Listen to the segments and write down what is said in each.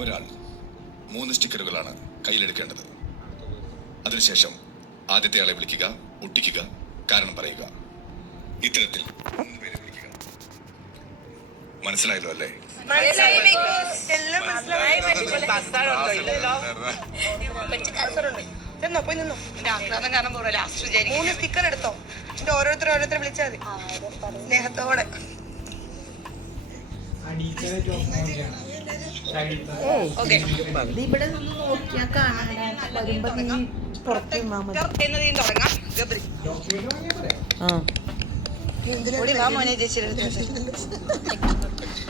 ഒരാൾ 3 സ്റ്റിക്കറുകളാണ് കയ്യിലെടുക്കേണ്ടത്. അതിനുശേഷം ആദ്യത്തെ ആളെ വിളിക്കുക, ഒട്ടിക്കുക, കാരണം പറയുക. ഇത്തരത്തിൽ 3 പേരെ വിളിക്കുക. മനസ്സിലായല്ലോ അല്ലേ? മൂന്ന് സ്റ്റിക്കർ എടുത്തോ, ഓരോരുത്തർ വിളിച്ചാൽ മതി സ്നേഹത്തോടെ. ഇവിടെ നിന്ന് നോക്കിയാൽ കാണാൻ വരുമ്പോ നീ പുറത്ത് തുടങ്ങാം.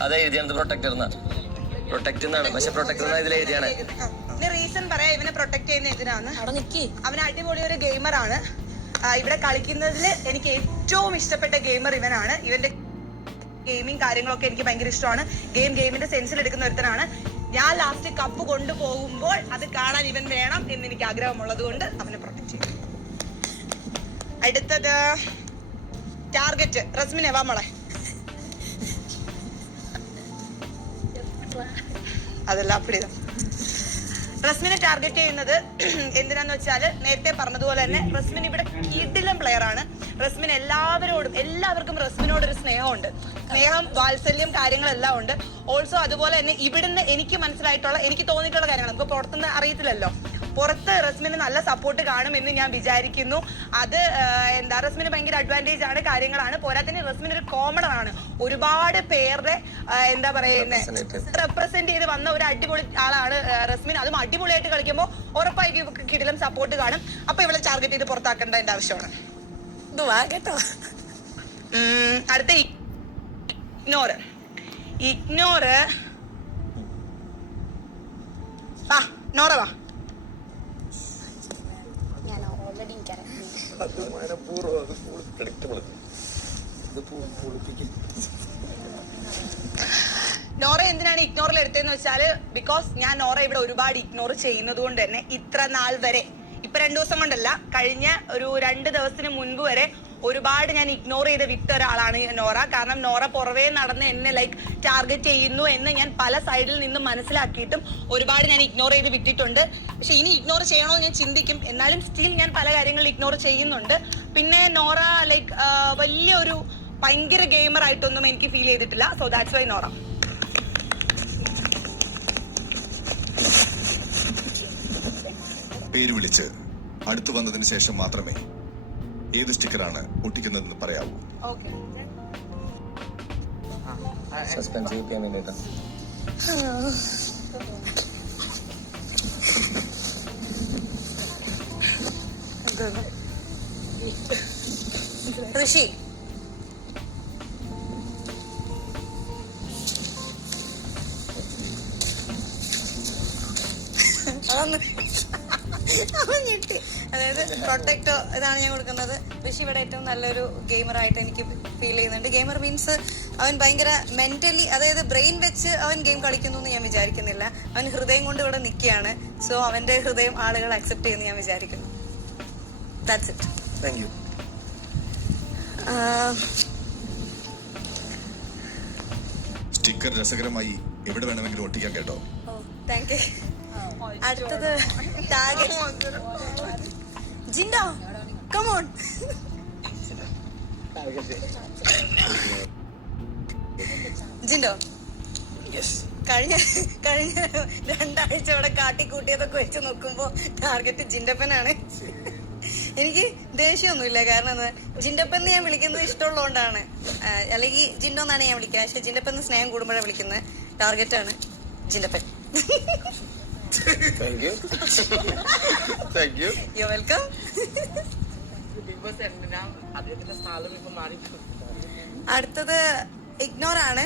അതെ എഴുതിയാണ് പ്രൊട്ടക്ടർ എന്നാണ്, പക്ഷെ പ്രൊട്ടക്ടർ ഇതിൽ എഴുതിയാണ്. റീസൺ പറയാ, ഇവനെ പ്രൊട്ടക്ട് ചെയ്യുന്ന എന്തിനാണ്? അവൻ അടിപൊളി ഒരു ഗെയിമറാണ്. ഇവിടെ കളിക്കുന്നതിൽ എനിക്ക് ഏറ്റവും ഇഷ്ടപ്പെട്ട ഗെയിമർ ഇവനാണ്. ഇവന്റെ ഗെയിമിങ് കാര്യങ്ങളൊക്കെ എനിക്ക് ഭയങ്കര ഇഷ്ടമാണ്. ഗെയിമിന്റെ സെൻസിൽ എടുക്കുന്ന ഒരുത്തനാണ്. ഞാൻ ലാസ്റ്റ് കപ്പ് കൊണ്ടുപോകുമ്പോൾ അത് കാണാൻ ഇവൻ വേണം എന്ന് എനിക്ക് ആഗ്രഹമുള്ളത് കൊണ്ട് അവനെ പ്രൊട്ടക്ട് ചെയ്യും. അടുത്തത് ടാർഗറ്റ്. റസ്മിനെ വാ മോളെ. അതല്ല അപ്പടിതാ. റസ്മിനെ ടാർഗറ്റ് ചെയ്യുന്നത് എന്തിനാന്ന് വെച്ചാല്, നേരത്തെ പറഞ്ഞതുപോലെ തന്നെ റസ്മിൻ ഇവിടെ കിടിലൻ പ്ലെയർ ആണ്. റസ്മിൻ എല്ലാവർക്കും റസ്മിനോട് ഒരു സ്നേഹമുണ്ട്. സ്നേഹം, വാത്സല്യം, കാര്യങ്ങളെല്ലാം ഉണ്ട്. ഓൾസോ അതുപോലെ തന്നെ ഇവിടുന്ന് എനിക്ക് തോന്നിയിട്ടുള്ള കാര്യങ്ങൾ നമുക്ക് പുറത്തുനിന്ന് അറിയത്തില്ലല്ലോ. പുറത്ത് റസ്മിന് നല്ല സപ്പോർട്ട് കാണുമെന്ന് ഞാൻ വിചാരിക്കുന്നു. അത് റസ്മിന് ഭയങ്കര അഡ്വാൻറ്റേജ് ആണ്, കാര്യങ്ങളാണ്. പോരാത്തന്നെ റസ്മിൻ ഒരു കോമഡർ ആണ്. ഒരുപാട് പേരുടെ റെപ്രസെന്റ് ചെയ്ത് വന്ന ഒരു അടിപൊളി ആളാണ് റസ്മിൻ. അതും അടിപൊളിയായിട്ട് കളിക്കുമ്പോൾ ഉറപ്പായിരിക്കും കിടിലം സപ്പോർട്ട് കാണും. അപ്പൊ ഇവളെ ടാർഗറ്റ് ചെയ്ത് പുറത്താക്കേണ്ടതിന്റെ ആവശ്യമാണ്. അടുത്ത ഇഗ്നോറ്. നോറ വാ. നോറ എന്തിനാണ് ഇഗ്നോറിൽ എടുത്തതെന്ന് വെച്ചാല്, ബിക്കോസ് ഞാൻ നോറ ഇവിടെ ഒരുപാട് ഇഗ്നോർ ചെയ്യുന്നത് കൊണ്ട് തന്നെ ഇത്ര നാൾ വരെ, ഇപ്പൊ 2 ദിവസം കൊണ്ടല്ല, കഴിഞ്ഞ ഒരു 2 ദിവസത്തിന് മുൻപ് വരെ ഒരുപാട് ഞാൻ ഇഗ്നോർ ചെയ്ത് വിട്ട ഒരാളാണ് നോറ. കാരണം നോറ പുറവേ നടന്ന് എന്നെ ടാർഗറ്റ് ചെയ്യുന്നു എന്ന് ഞാൻ പല സൈഡിൽ നിന്നും മനസ്സിലാക്കിയിട്ടും ഒരുപാട് ഞാൻ ഇഗ്നോർ ചെയ്ത് വിട്ടിട്ടുണ്ട്. പക്ഷെ ഇനി ഇഗ്നോർ ചെയ്യണോ ഞാൻ ചിന്തിക്കും. എന്നാലും സ്റ്റിൽ ഞാൻ പല കാര്യങ്ങളും ഇഗ്നോർ ചെയ്യുന്നുണ്ട്. പിന്നെ നോറ വലിയൊരു ഭയങ്കര ഗെയിമർ ആയിട്ടൊന്നും എനിക്ക് ഫീൽ ചെയ്തിട്ടില്ല. So that's why Nora. പേര് വിളിച്ച് അടുത്തു വന്നതിന് ശേഷം മാത്രമേ ഏത് സ്റ്റിക്കറാണ് ഒട്ടിക്കുന്നതെന്ന് പറയാവൂ. സസ്പെൻസ് ചെയ്യാൻ വേണ്ടിട്ടാ. ഋഷി അതായത് പ്രൊട്ടക്ടോ ഇതാണ് ഞാൻ കൊടുക്കുന്നത്. ഋഷി ഇവിടെ ഏറ്റവും നല്ലൊരു ഗെയിമർ ആയിട്ട് എനിക്ക് ഫീൽ ചെയ്യുന്നുണ്ട്. ഗെയിമർ മീൻസ് അവൻ ഭയങ്കര മെന്റലി, അതായത് ബ്രെയിൻ വെച്ച് അവൻ ഗെയിം കളിക്കുന്നു എന്ന് ഞാൻ വിചാരിക്കുന്നില്ല. അവൻ ഹൃദയം കൊണ്ട് ഇവിടെ നിൽക്കുകയാണ്. സോ അവന്റെ ഹൃദയം ആളുകൾ അക്സെപ്റ്റ് ചെയ്യുന്നു ഞാൻ വിചാരിക്കുന്നു. That's it. Thank U. Sticker രസകരമായി എവിടെ വേണമെങ്കിലും ഒട്ടിക്കാൻ കേട്ടോ. Thank you. അടുത്തത് ജിൻഡോ, കം ഓൺ. ജിൻഡോ, കഴിഞ്ഞ 2 ആഴ്ച ഇവിടെ കാട്ടിക്കൂട്ടിയതൊക്കെ വെച്ച് നോക്കുമ്പോ ടാർഗറ്റ് ജിൻഡപ്പനാണ്. എനിക്ക് ദേഷ്യമൊന്നുമില്ല. കാരണം ജിൻഡപ്പൻ ഞാൻ വിളിക്കുന്നത് ഇഷ്ടമുള്ളതുകൊണ്ടാണ്. അല്ലെങ്കിൽ ജിൻഡോ എന്നാണ് ഞാൻ വിളിക്കുക. പക്ഷെ ജിൻഡപ്പൻ സ്നേഹം കൂടുമ്പോഴാണ് വിളിക്കുന്നത്. ടാർഗറ്റാണ് ജിൻഡപ്പൻ. Thank you. Thank you. You're welcome. അടുത്തത് ഇഗ്നോർ ആണ്.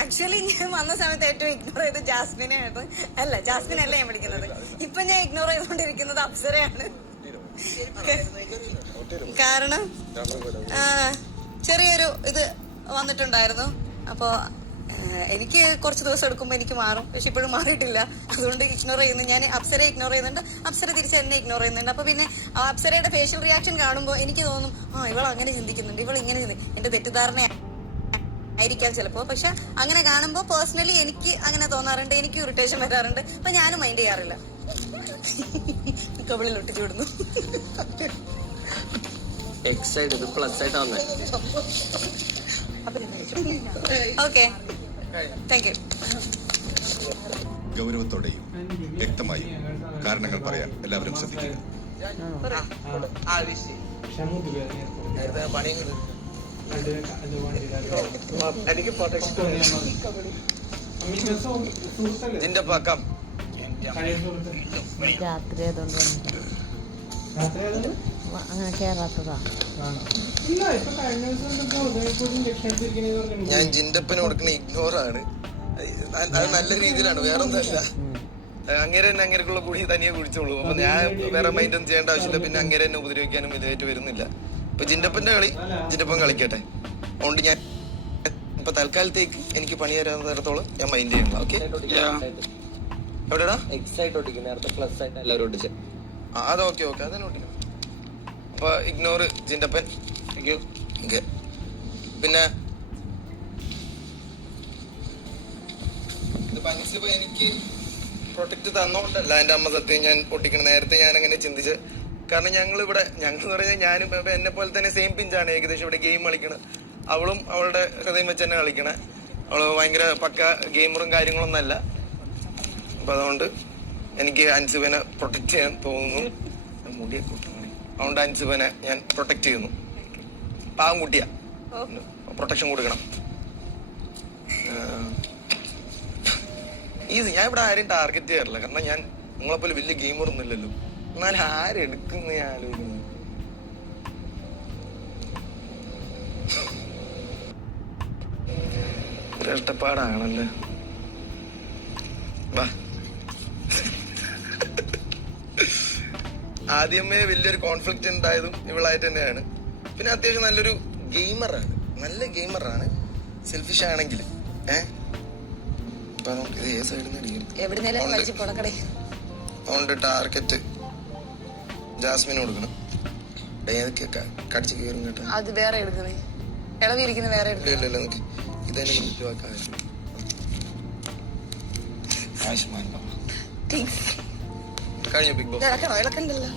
ആക്ച്വലി ഞാൻ വന്ന സമയത്ത് ഏറ്റവും ഇഗ്നോർ ചെയ്ത് ജാസ്മിനെ ആയിരുന്നു. അല്ല, ജാസ്മിൻ അല്ല ഞാൻ വിളിക്കുന്നത്. ഇപ്പൊ ഞാൻ ഇഗ്നോർ ചെയ്തുകൊണ്ടിരിക്കുന്നത് അപ്സരയാണ്. കാരണം ചെറിയൊരു ഇത് വന്നിട്ടുണ്ടായിരുന്നു. അപ്പോ എനിക്ക് കുറച്ച് ദിവസം എടുക്കുമ്പോൾ എനിക്ക് മാറും. പക്ഷെ ഇപ്പോഴും മാറിയിട്ടില്ല. അതുകൊണ്ട് ഇഗ്നോർ ചെയ്യുന്നു. ഞാൻ അപ്സരയെ ഇഗ്നോർ ചെയ്യുന്നുണ്ട്, അപ്സര തിരിച്ച് എന്നെ ഇഗ്നോർ ചെയ്യുന്നുണ്ട്. അപ്പൊ പിന്നെ അപ്സരയുടെ ഫേഷ്യൽ റിയാക്ഷൻ കാണുമ്പോൾ എനിക്ക് തോന്നും, ഇവൾ അങ്ങനെ ചിന്തിക്കുന്നുണ്ട്, ഇവൾ ഇങ്ങനെ എന്റെ തെറ്റിദ്ധാരണ ആയിരിക്കാം ചിലപ്പോൾ. പക്ഷെ അങ്ങനെ കാണുമ്പോൾ പേഴ്സണലി എനിക്ക് അങ്ങനെ തോന്നാറുണ്ട്, എനിക്ക് ഇറിറ്റേഷൻ വരാറുണ്ട്. അപ്പൊ ഞാനും മൈൻഡ് ചെയ്യാറില്ല. കബളിൽ ഒട്ടിച്ചു വിടുന്നു. എക്സൈഡ് ഇത് പ്ലസ് ആയിട്ടാ വന്നേ. Okay, thank U. ഗൗരവത്തോടെയും വ്യക്തമായും കാരണങ്ങൾ പറയാൻ എല്ലാവരും ശ്രദ്ധിക്കുക. എനിക്ക് ഇതിന്റെ പക്കം രാത്രി ആയതുകൊണ്ട് അങ്ങനെ കേറാത്തതാ. ഞാൻ ജിൻഡപ്പന് കൊടുക്കുന്ന ഇഗ്നോറാണ്. അത് നല്ല രീതിയിലാണ്, വേറെ ഒന്നല്ല. അങ്ങേരെ തന്നെ അങ്ങേക്കുള്ള കുഴി തനിയെ കുഴിച്ചോളൂ. അപ്പൊ ഞാൻ വേറെ മൈൻഡ് ഒന്നും ചെയ്യേണ്ട ആവശ്യമില്ല. പിന്നെ അങ്ങേരെ തന്നെ ഉപദ്രവിക്കാനും ഇതായിട്ട് വരുന്നില്ല. ഇപ്പൊ ജിൻഡപ്പന്റെ കളി ജിൻഡപ്പൻ കളിക്കട്ടെ. അതുകൊണ്ട് ഞാൻ ഇപ്പൊ തൽക്കാലത്തേക്ക് എനിക്ക് പണി തരാത്തോളം ഞാൻ മൈൻഡ് ചെയ്യണം. ഓക്കെ, എവിടെടാ എക്സൈറ്റ് ഒട്ടിക്കും, നേരത്തെ പ്ലസ് ആയിട്ട് എല്ലാവരും ഒട്ടിച്ച്. അത് ഓക്കെ ഓക്കെ, അതന്നെ ഒട്ടിക്കണം. അപ്പൊ ഇഗ്നോർ ജിൻഡപ്പൻ. ഓക്കെ, പിന്നെ ഇതിപ്പോ അൻസിബ എനിക്ക് പ്രൊട്ടക്ട് തന്നോണ്ടല്ല എൻ്റെ അമ്മ സത്യം ഞാൻ പൊട്ടിക്കണം. നേരത്തെ ഞാൻ അങ്ങനെ ചിന്തിച്ച്, കാരണം ഞങ്ങൾ എന്ന് പറഞ്ഞാൽ ഞാനും എന്നെ പോലെ തന്നെ സെയിം പിഞ്ചാണ് ഏകദേശം ഇവിടെ ഗെയിം കളിക്കണത്. അവളും അവളുടെ ഹൃദയം വെച്ച് തന്നെ കളിക്കണേ. അവള് ഭയങ്കര പക്ക ഗെയിമറും കാര്യങ്ങളൊന്നും അല്ല. അപ്പൊ അതുകൊണ്ട് എനിക്ക് അൻസിബനെ പ്രൊട്ടക്ട് ചെയ്യാൻ തോന്നുന്നു. മുടിയെ കൂട്ടണം, അതുകൊണ്ട് അൻസിബനെ ഞാൻ പ്രൊട്ടക്ട് ചെയ്യുന്നു. പാവം കുട്ടിയാ, പ്രൊട്ടക്ഷൻ കൊടുക്കണം. ഈസി. ഞാൻ ഇവിടെ ആരെയും ടാർഗറ്റ് ചെയ്യാറില്ല, കാരണം ഞാൻ നിങ്ങളെപ്പോലെ വലിയ ഗെയിമറൊന്നും ഇല്ലല്ലോ. എന്നാലും ആരെടുക്കുന്ന ഞാൻ ആലോചിക്കുന്നു. കഷ്ടപ്പാടാണല്ലേ. വാ, ആദ്യമേ വലിയൊരു കോൺഫ്ലിക്റ്റ് ഉണ്ടായതും ഇവളായിട്ട് തന്നെയാണ്. പിന്നെ അത്യാവശ്യം നല്ലൊരു ഗെയിമറാണ്, നല്ല ഗെയിമറാണ്. സെൽഫിഷ് ആണെങ്കിൽ അപ്പൊ നമുക്ക് ഇത് ഏത് സൈഡിൽ നിന്ന് അടിക്കണം. അതുകൊണ്ട് ടാർഗറ്റ് ജാസ്മിന് കൊടുക്കണം. ഏതൊക്കെ കടിച്ച് കയറും കേട്ടോ. അത് വേറെ എടുക്കണേ, ഇളവിരിക്കുന്ന വേറെ ഇല്ല നിനക്ക് ഇതന്നെ കുറ്റവാക്കാൻ ആയുഷ്മാൻ കഴിഞ്ഞ ബിഗ് ബോസ് ഇളക്കണ്ടല്ലോ.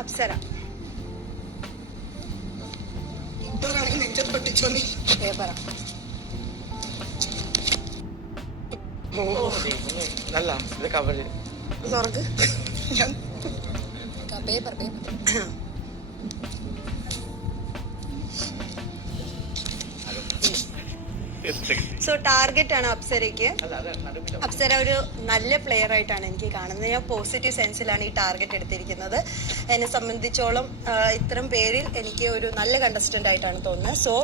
അപ്സര പേപ്പറ നല്ല ഇത് കവല് തുറക്ക്. പേപ്പർ സോ ടാർഗറ്റ് ആണ് അപ്സരയ്ക്ക്. അപ്സര ഒരു നല്ല പ്ലെയർ ആയിട്ടാണ് എനിക്ക് കാണുന്നത്. ഞാൻ പോസിറ്റീവ് സെൻസിലാണ് ഈ ടാർഗറ്റ് എടുത്തിരിക്കുന്നത്. എന്നെ സംബന്ധിച്ചോളം ഇത്തരം പേരിൽ എനിക്ക് ഒരു നല്ല കണ്ടസ്റ്റന്റ് ആയിട്ടാണ് തോന്നുന്നത്. സോ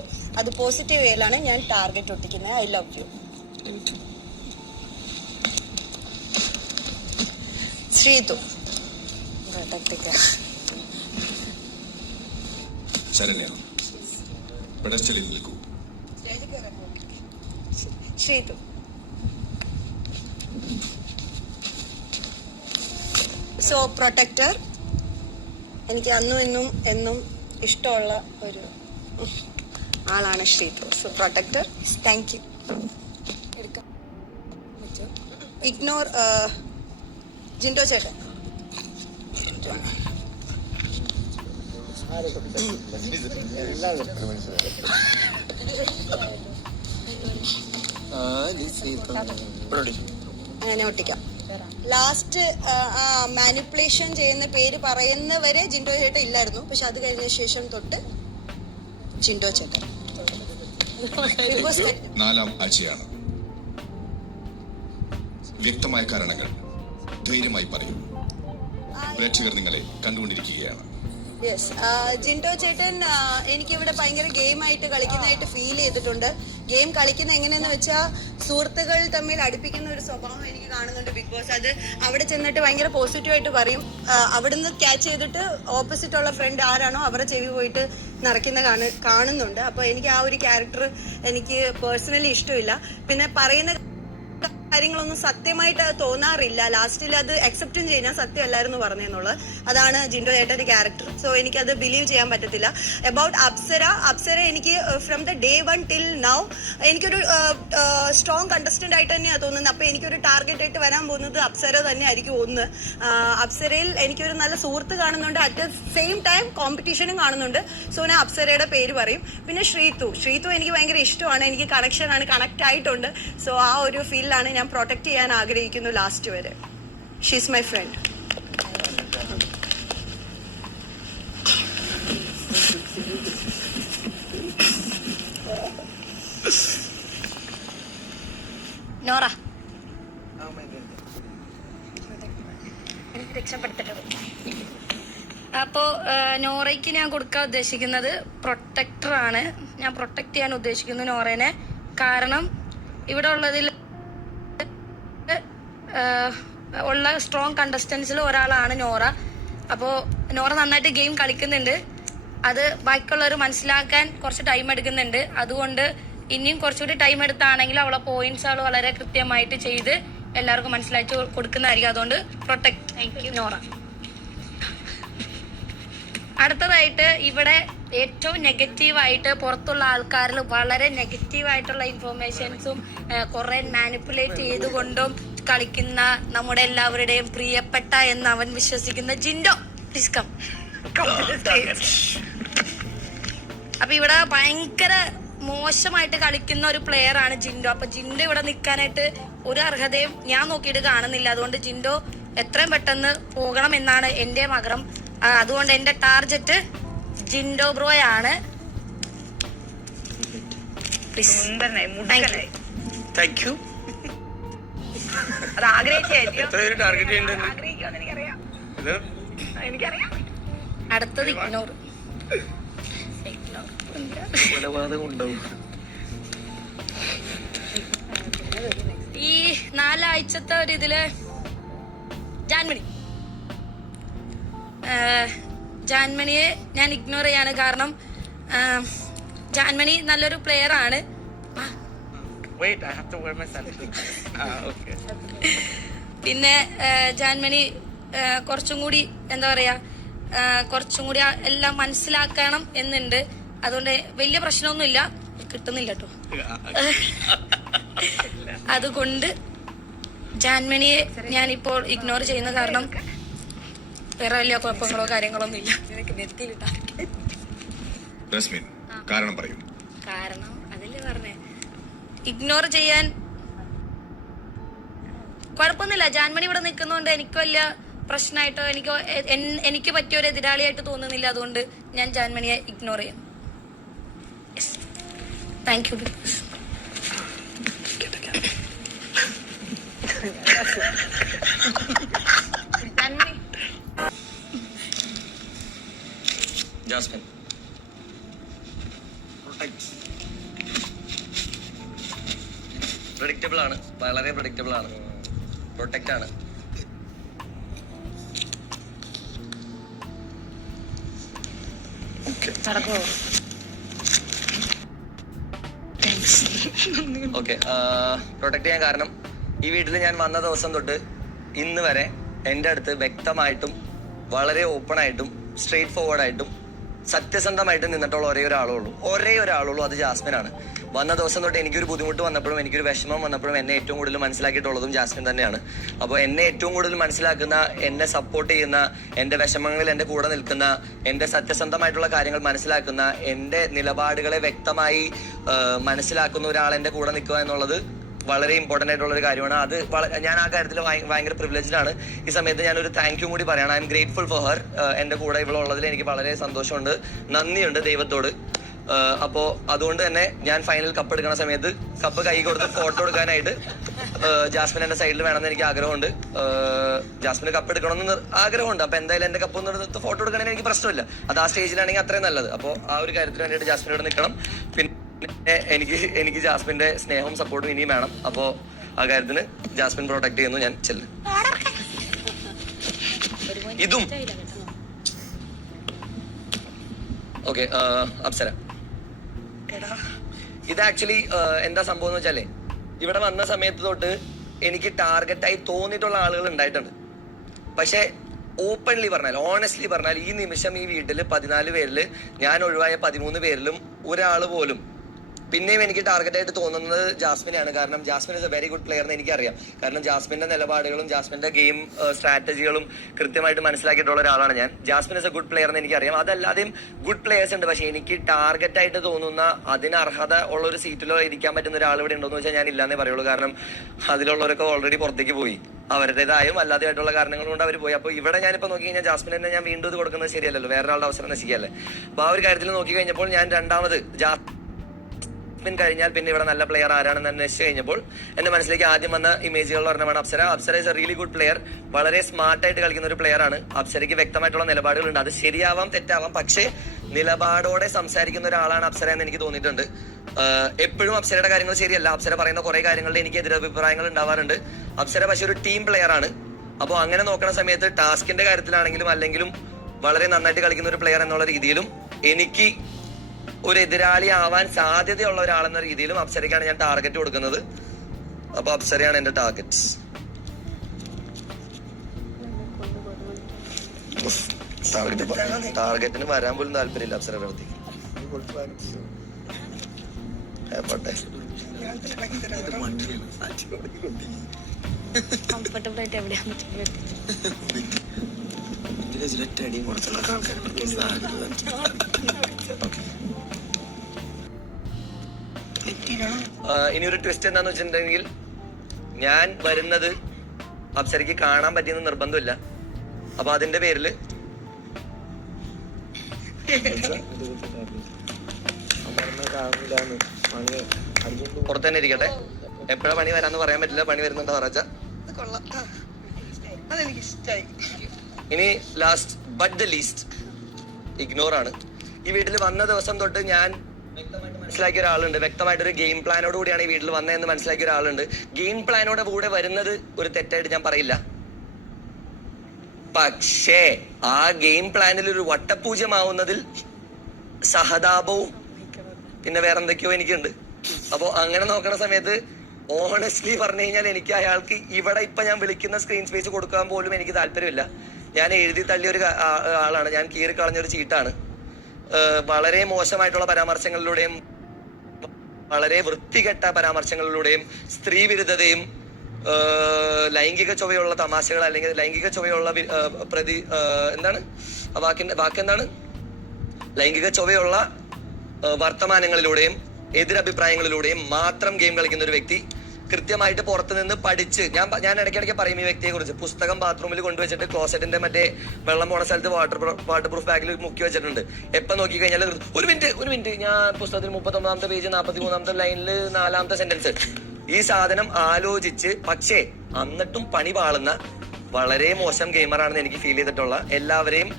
അത് പോസിറ്റീവ് വേയിലാണ് ഞാൻ ടാർഗറ്റ് ഒട്ടിക്കുന്നത്. I love you. Sreethu Saranya, പെടസ്റ്റലിൽ നിൽക്കൂ. Sreethu so protector. എനിക്ക് അന്നും എന്നും ഇഷ്ടമുള്ള ഒരു ആളാണ് Sreethu. So protector, thank you. Ignore Jinto ചേട്ടൻ. അങ്ങനെ ഒട്ടിക്കാം. ലാസ്റ്റ് മാനിപ്പുലേഷൻ ചെയ്യുന്ന പേര് പറയുന്നവരെ ജിൻഡോ ചേട്ടൻ ഇല്ലായിരുന്നു. പക്ഷെ അത് കഴിഞ്ഞ ശേഷം തൊട്ട് ജിൻഡോ ചേട്ടൻ. 4ാം ആഴ്ചയാണ്. വ്യക്തമായ കാരണങ്ങൾ ധൈര്യമായി പറയൂ. പ്രേക്ഷകർ നിങ്ങളെ കണ്ടുകൊണ്ടിരിക്കുകയാണ്. യെസ്, ജിൻഡോ ചേട്ടൻ എനിക്കിവിടെ ഭയങ്കര ഗെയിമായിട്ട് കളിക്കുന്നതായിട്ട് ഫീൽ ചെയ്തിട്ടുണ്ട്. ഗെയിം കളിക്കുന്ന എങ്ങനെയെന്ന് വെച്ചാൽ സുഹൃത്തുക്കൾ തമ്മിൽ അടുപ്പിക്കുന്ന ഒരു സ്വഭാവം എനിക്ക് കാണുന്നുണ്ട് ബിഗ് ബോസ്. അത് അവിടെ ചെന്നിട്ട് ഭയങ്കര പോസിറ്റീവായിട്ട് പറയും. അവിടുന്ന് ക്യാച്ച് ചെയ്തിട്ട് ഓപ്പോസിറ്റ് ഉള്ള ഫ്രണ്ട് ആരാണോ അവരുടെ ചെവി പോയിട്ട് നിറയ്ക്കുന്ന കാണുന്നുണ്ട്. അപ്പോൾ എനിക്ക് ആ ഒരു ക്യാരക്ടർ എനിക്ക് പേഴ്സണലി ഇഷ്ടമില്ല. പിന്നെ പറയുന്ന കാര്യങ്ങളൊന്നും സത്യമായിട്ട് തോന്നാറില്ല. ലാസ്റ്റിൽ അത് അക്സെപ്റ്റും ചെയ്യാൻ സത്യമല്ലായിരുന്നു പറഞ്ഞെന്നുള്ളത്. അതാണ് ജിൻഡോ ചേട്ടന്റെ ക്യാരക്ടർ. സോ എനിക്കത് ബിലീവ് ചെയ്യാൻ പറ്റത്തില്ല. അബൌട്ട് അപ്സര എനിക്ക് from the day 1 till now എനിക്കൊരു സ്ട്രോങ് കണ്ടസ്റ്റന്റ് ആയിട്ട് തന്നെയാണ് തോന്നുന്നത്. അപ്പൊ എനിക്കൊരു ടാർഗറ്റ് ആയിട്ട് വരാൻ പോകുന്നത് അപ്സര തന്നെ ആയിരിക്കും. ഒന്ന്, അപ്സരയിൽ എനിക്കൊരു നല്ല സുഹൃത്ത് കാണുന്നുണ്ട്, അറ്റ് ദ സെയിം ടൈം കോമ്പറ്റീഷനും കാണുന്നുണ്ട്. സോ ഞാൻ അപ്സരയുടെ പേര് പറയും. പിന്നെ ശ്രീതു എനിക്ക് ഭയങ്കര ഇഷ്ടമാണ്, എനിക്ക് കണക്ട് ആയിട്ടുണ്ട്. സോ ആ ഒരു ഫീൽഡിലാണ് ഞാൻ പ്രൊട്ടക്ട് ചെയ്യാൻ ആഗ്രഹിക്കുന്നു ലാസ്റ്റ് വരെ. She's my friend. നോറ രക്ഷപ്പെടുത്തിട്ടത്. അപ്പോൾ നോറയ്ക്ക് ഞാൻ കൊടുക്കാൻ ഉദ്ദേശിക്കുന്നത് പ്രൊട്ടക്ടറാണ്. ഞാൻ പ്രൊട്ടക്ട് ചെയ്യാൻ ഉദ്ദേശിക്കുന്നു നോറേനെ. കാരണം ഇവിടെ ഉള്ളതിൽ ഉള്ള സ്ട്രോങ് കണ്ടസ്റ്റൻസിൽ ഒരാളാണ് നോറ. അപ്പോൾ നോറ നന്നായിട്ട് ഗെയിം കളിക്കുന്നുണ്ട്. അത് ബാക്കിയുള്ളവർ മനസ്സിലാക്കാൻ കുറച്ച് ടൈം എടുക്കുന്നുണ്ട്. അതുകൊണ്ട് ഇനിയും കുറച്ചുകൂടി ടൈം എടുത്താണെങ്കിൽ അവളെ പോയിന്റ്സ് അവൾ വളരെ കൃത്യമായിട്ട് ചെയ്ത് എല്ലാവർക്കും മനസ്സിലാക്കി കൊടുക്കുന്നതായിരിക്കും. അതുകൊണ്ട് പ്രൊട്ടക്ട് നോറ. അടുത്തതായിട്ട് ഇവിടെ ഏറ്റവും നെഗറ്റീവായിട്ട് പുറത്തുള്ള ആൾക്കാരിൽ വളരെ നെഗറ്റീവായിട്ടുള്ള ഇൻഫോർമേഷൻസും കുറെ മാനിപ്പുലേറ്റ് ചെയ്തുകൊണ്ടും കളിക്കുന്ന നമ്മുടെ എല്ലാവരുടെയും പ്രിയപ്പെട്ട എന്ന് അവൻ വിശ്വസിക്കുന്ന ജിൻഡോ. Please come. അപ്പൊ ഇവിടെ ഭയങ്കര മോശമായിട്ട് കളിക്കുന്ന ഒരു പ്ലെയർ ആണ് ജിൻഡോ. അപ്പൊ ജിൻഡോ ഇവിടെ നിൽക്കാനായിട്ട് ഒരു അർഹതയും ഞാൻ നോക്കിയിട്ട് കാണുന്നില്ല. അതുകൊണ്ട് ജിൻഡോ എത്രയും പെട്ടെന്ന് പോകണം എന്നാണ് എൻ്റെ ആഗ്രഹം. അതുകൊണ്ട് എൻ്റെ ടാർഗറ്റ് ജിൻഡോ ബ്രോയാണ്. അടുത്തത് ഇഗ്നോർ. ഈ 4 ആഴ്ചത്തെ ഒരു ഇതില് ജാൻമണിയെ ഞാൻ ഇഗ്നോർ ചെയ്യാണ്. കാരണം ജാൻമണി നല്ലൊരു പ്ലെയർ ആണ്. പിന്നെ ജാൻമണി കുറച്ചും കൂടി എന്താ പറയാ, കുറച്ചും കൂടി എല്ലാം മനസ്സിലാക്കണം എന്നുണ്ട്. അതുകൊണ്ട് വലിയ പ്രശ്നമൊന്നുമില്ല, കിട്ടുന്നില്ല കേട്ടോ. അതുകൊണ്ട് ജാൻമണിയെ ഞാനിപ്പോൾ ഇഗ്നോർ ചെയ്യുന്ന കാരണം വേറെ വലിയ കുഴപ്പങ്ങളോ കാര്യങ്ങളൊന്നും ഇല്ല. കാരണം പറയൂ. കാരണം അതില് പറഞ്ഞേ ഇഗ്നോർ ചെയ്യാൻ കുഴപ്പമൊന്നുമില്ല. ജാൻമണി ഇവിടെ നിൽക്കുന്നതുകൊണ്ട് എനിക്ക് വലിയ പ്രശ്നമായിട്ടോ എനിക്ക് പറ്റിയ ഒരു എതിരാളിയായിട്ട് തോന്നുന്നില്ല. അതുകൊണ്ട് ഞാൻ ജാൻമണിയെ ഇഗ്നോർ ചെയ്യാം. Thank you. ജാസ്മിൻ പ്രഡിക്റ്റബിൾ ആണ്, വളരെ പ്രഡിക്റ്റബിൾ ആണ്. പ്രൊട്ടക്റ്റ് ആണ്. ഓക്കെ, പ്രൊട്ടക്ട് ചെയ്യാൻ കാരണം ഈ വീട്ടിൽ ഞാൻ വന്ന ദിവസം തൊട്ട് ഇന്ന് വരെ എൻ്റെ അടുത്ത് വ്യക്തമായിട്ടും വളരെ ഓപ്പൺ ആയിട്ടും സ്ട്രെയിറ്റ് ഫോർവേഡ് ആയിട്ടും സത്യസന്ധമായിട്ട് നിന്നിട്ടുള്ള ഒരേ ഒരാളുള്ളൂ, അത് ജാസ്മിനാണ്. വന്ന ദിവസം തൊട്ട് എനിക്കൊരു ബുദ്ധിമുട്ട് വന്നപ്പോഴും എനിക്കൊരു വിഷമം വന്നപ്പോഴും എന്നെ ഏറ്റവും കൂടുതൽ മനസ്സിലാക്കിയിട്ടുള്ളതും ജാസ്മിൻ തന്നെയാണ്. അപ്പോൾ എന്നെ ഏറ്റവും കൂടുതൽ മനസ്സിലാക്കുന്ന, എന്നെ സപ്പോർട്ട് ചെയ്യുന്ന, എൻ്റെ വിഷമങ്ങളിൽ എൻ്റെ കൂടെ നിൽക്കുന്ന, എൻ്റെ സത്യസന്ധമായിട്ടുള്ള കാര്യങ്ങൾ മനസ്സിലാക്കുന്ന, എൻ്റെ നിലപാടുകളെ വ്യക്തമായി മനസ്സിലാക്കുന്ന ഒരാൾ എൻ്റെ കൂടെ നിൽക്കുക എന്നുള്ളത് വളരെ ഇമ്പോർട്ടൻ്റ് ആയിട്ടുള്ള ഒരു കാര്യമാണ്. അത് ഞാൻ ആ കാര്യത്തിൽ ഭയങ്കര പ്രിവിലേജ്ഡ് ആണ്. ഈ സമയത്ത് ഞാനൊരു താങ്ക് യു കൂടി പറയണം. I M grateful for her. എൻ്റെ കൂടെ ഇവിടെ ഉള്ളതിൽ എനിക്ക് വളരെ സന്തോഷമുണ്ട്, നന്ദിയുണ്ട് ദൈവത്തോട്. അപ്പോൾ അതുകൊണ്ട് തന്നെ ഞാൻ ഫൈനൽ കപ്പ് എടുക്കുന്ന സമയത്ത് കപ്പ് കൈ കൊടുത്ത് ഫോട്ടോ എടുക്കാനായിട്ട് ജാസ്മിൻ എൻ്റെ സൈഡിൽ വേണമെന്ന് എനിക്ക് ആഗ്രഹമുണ്ട്. ജാസ്മിന് കപ്പ് എടുക്കണമെന്ന് ആഗ്രഹമുണ്ട്. അപ്പോൾ എന്തായാലും എൻ്റെ കപ്പ് ഒന്ന് എടുത്ത് ഫോട്ടോ എടുക്കണമെങ്കിൽ എനിക്ക് പ്രശ്നമില്ല. അത് ആ സ്റ്റേജിലാണെങ്കിൽ അത്രയും നല്ലത്. അപ്പോൾ ആ ഒരു കാര്യത്തിന് വേണ്ടിയിട്ട് ജാസ്മിനോട് നിൽക്കണം. പിന്നെ എനിക്ക് ജാസ്മിന്റെ സ്നേഹവും സപ്പോർട്ടും ഇനിയും വേണം. അപ്പോ ആ കാര്യത്തിന് ജാസ്മിൻ പ്രൊട്ടക്ട് ചെയ്യുന്നു. ഞാൻ ചെല്ലും. ഇതും ഓക്കെ. അപ്സര, ഇത് ആക്ച്വലി എന്താ സംഭവം എന്ന് വെച്ചാലേ, ഇവിടെ വന്ന സമയത്ത് തൊട്ട് എനിക്ക് ടാർഗറ്റായി തോന്നിയിട്ടുള്ള ആളുകൾ ഉണ്ടായിട്ടുണ്ട്. പക്ഷെ ഓപ്പൺലി പറഞ്ഞാൽ, ഓണസ്റ്റ്ലി പറഞ്ഞാൽ, ഈ നിമിഷം ഈ വീട്ടിൽ 14 പേരിൽ ഞാൻ ഒഴിവായ 13 പേരിലും ഒരാൾ പോലും പിന്നെയും എനിക്ക് ടാർഗറ്റായിട്ട് തോന്നുന്നത് ജാസ്മിനെയാണ്. കാരണം Jasmine is a very good player എന്ന് എനിക്കറിയാം. കാരണം ജാസ്മിന്റെ നിലപാടുകളും ജാസ്മിന്റെ ഗെയിം സ്ട്രാറ്റജികളും കൃത്യമായിട്ട് മനസ്സിലാക്കിയിട്ടുള്ള ഒരാളാണ് ഞാൻ. Jasmine is a good player എന്ന് എനിക്കറിയാം. അതല്ലാതെയും ഗുഡ് പ്ലെയേഴ്സ് ഉണ്ട്. പക്ഷെ എനിക്ക് ടാർഗറ്റായിട്ട് തോന്നുന്ന, അതിന് അർഹത ഉള്ള ഒരു സീറ്റിലോ ഇരിക്കാൻ പറ്റുന്ന ഒരാൾ ഇവിടെ ഉണ്ടോ എന്ന് വെച്ചാൽ ഞാൻ ഇല്ലാന്നേ പറയുള്ളൂ. കാരണം അതിലുള്ളവരൊക്കെ ഓൾറെഡി പുറത്തേക്ക് പോയി, അവരുടേതായും അല്ലാതെയായിട്ടുള്ള കാരണങ്ങൾ കൊണ്ട് അവർ പോയി. അപ്പോൾ ഇവിടെ ഞാനിപ്പോൾ നോക്കി കഴിഞ്ഞാൽ ജാസ്മിൻ തന്നെ ഞാൻ വീണ്ടും ഇത് കൊടുക്കുന്നത് ശരിയല്ലല്ലോ, വേറൊരാളുടെ അവസരം നശിക്കുകയല്ലേ. അപ്പോൾ ആ ഒരു കാര്യത്തിൽ നോക്കി കഴിഞ്ഞപ്പോൾ ഞാൻ രണ്ടാമത് ജാസ്മിൻ കഴിഞ്ഞാൽ പിന്നെ ഇവിടെ നല്ല പ്ലെയർ ആരാണെന്ന് അന്വേഷിച്ച് കഴിഞ്ഞപ്പോൾ എന്റെ മനസ്സിലേക്ക് ആദ്യം വന്ന ഇമേജുകൾ പറഞ്ഞാണ് Apsara. Apsara is A really good player, വളരെ സ്മാർട്ടായിട്ട് കളിക്കുന്ന ഒരു പ്ലെയർ ആണ്. അപ്സരയ്ക്ക് വ്യക്തമായിട്ടുള്ള നിലപാടുകളുണ്ട്. അത് ശരിയാവാം തെറ്റാവാം, പക്ഷേ നിലപാടോടെ സംസാരിക്കുന്ന ഒരാളാണ് അപ്സര എന്ന് എനിക്ക് തോന്നിയിട്ടുണ്ട്. എപ്പോഴും അപ്സരയുടെ കാര്യങ്ങൾ ശരിയല്ല. അപ്സര പറയുന്ന കുറെ കാര്യങ്ങളിൽ എനിക്ക് എതിരഭിപ്രായങ്ങൾ ഉണ്ടാവാറുണ്ട്. അപ്സര പക്ഷെ ഒരു ടീം പ്ലെയർ ആണ്. അപ്പോൾ അങ്ങനെ നോക്കുന്ന സമയത്ത് ടാസ്കിന്റെ കാര്യത്തിലാണെങ്കിലും അല്ലെങ്കിലും വളരെ നന്നായിട്ട് കളിക്കുന്ന ഒരു പ്ലെയർ എന്നുള്ള രീതിയിലും എനിക്ക് ഒരു എതിരാളി ആവാൻ സാധ്യതയുള്ള ഒരാളെന്ന രീതിയിലും അപ്സരയ്ക്കാണ് ഞാൻ ടാർഗറ്റ് കൊടുക്കുന്നത്. അപ്പൊ അപ്സരയാണ് എന്റെ ടാർഗറ്റ്. ടാർഗറ്റിന് വരാൻ പോലും താല്പര്യമില്ല അപ്സരയുടെ അടുത്തേക്ക്. കംഫർട്ടബിൾ ആയിട്ട് എവിടെയാണ് ഇനി ഒരു ട്വിസ്റ്റ് എന്താന്ന് വെച്ചിട്ടുണ്ടെങ്കിൽ, ഞാൻ വരുന്നത് അപ്സരയ്ക്ക് കാണാൻ പറ്റിയെന്ന് നിർബന്ധമില്ല. അപ്പൊ അതിന്റെ പേരില് പുറത്ത് തന്നെ ഇരിക്കട്ടെ. എപ്പോഴാ പണി വരാന്ന് പറയാൻ പറ്റില്ല. പണി വരുന്നുണ്ടോ പറച്ച. ഇനി last but the least ignore ആണ്. ഈ വീട്ടിൽ വന്ന ദിവസം തൊട്ട് ഞാൻ വ്യക്തമായിട്ട് മനസ്സിലാക്കിയ ഒരാളുണ്ട്. വ്യക്തമായിട്ടൊരു ഗെയിം പ്ലാനോട് കൂടിയാണ് ഈ വീട്ടിൽ വന്നതെന്ന് മനസ്സിലാക്കിയ ഒരാളുണ്ട്. ഗെയിം പ്ലാനോടെ കൂടെ വരുന്നത് ഒരു തെറ്റായിട്ട് ഞാൻ പറയില്ല. പക്ഷേ ആ ഗെയിം പ്ലാനിൽ ഒരു വട്ടപൂജ്യമാവുന്നതിൽ സഹതാപവും പിന്നെ വേറെന്തൊക്കെയോ എനിക്കുണ്ട്. അപ്പോ അങ്ങനെ നോക്കണ സമയത്ത് ഓണസ്റ്റ്ലി പറഞ്ഞു കഴിഞ്ഞാൽ എനിക്ക് അയാൾക്ക് ഇവിടെ ഇപ്പൊ ഞാൻ വിളിക്കുന്ന സ്ക്രീൻ സ്പേസ് കൊടുക്കാൻ പോലും എനിക്ക് താല്പര്യമില്ല. ഞാൻ എഴുതി തള്ളിയ ഒരു ആളാണ്. ഞാൻ കീറി കളഞ്ഞൊരു ചീട്ടാണ്. വളരെ മോശമായിട്ടുള്ള പരാമർശങ്ങളിലൂടെയും വളരെ വൃത്തികെട്ട പരാമർശങ്ങളിലൂടെയും സ്ത്രീ വിരുദ്ധതയും ലൈംഗിക ചൊവ്വയുള്ള തമാശകൾ അല്ലെങ്കിൽ ലൈംഗിക ചൊവ്വയുള്ള എന്താണ് ആ വാക്കെന്താണ് ലൈംഗിക ചൊവ്വയുള്ള വർത്തമാനങ്ങളിലൂടെയും എതിരഭിപ്രായങ്ങളിലൂടെയും മാത്രം ഗെയിം കളിക്കുന്ന ഒരു വ്യക്തി. കൃത്യമായിട്ട് പുറത്തു നിന്ന് പഠിച്ച് ഞാൻ ഇടയ്ക്കിടയ്ക്ക് പറയും ഈ വ്യക്തിയെ കുറിച്ച്. പുസ്തകം ബാത്റൂമിൽ കൊണ്ടുവച്ചിട്ട് ക്ലോസറ്റിന്റെ മറ്റേ വെള്ളം പോണ സ്ഥലത്ത് വാട്ടർ പ്രൂഫ് ബാഗിൽ മുക്കി വെച്ചിട്ടുണ്ട്. എപ്പം നോക്കി കഴിഞ്ഞാൽ ഒരു മിനിറ്റ് ഞാൻ പുസ്തകത്തിൽ 39ാമത്തെ പേജ് 43ാമത്തെ ലൈനിൽ 4ാമത്തെ സെന്റൻസ്. ഈ സാധനം ആലോചിച്ച് പക്ഷേ എന്നിട്ടും പണി പാളുന്ന വളരെ മോശം ഗെയിമറാണെന്ന് എനിക്ക് ഫീൽ ചെയ്തിട്ടുള്ള എല്ലാവരുടെയും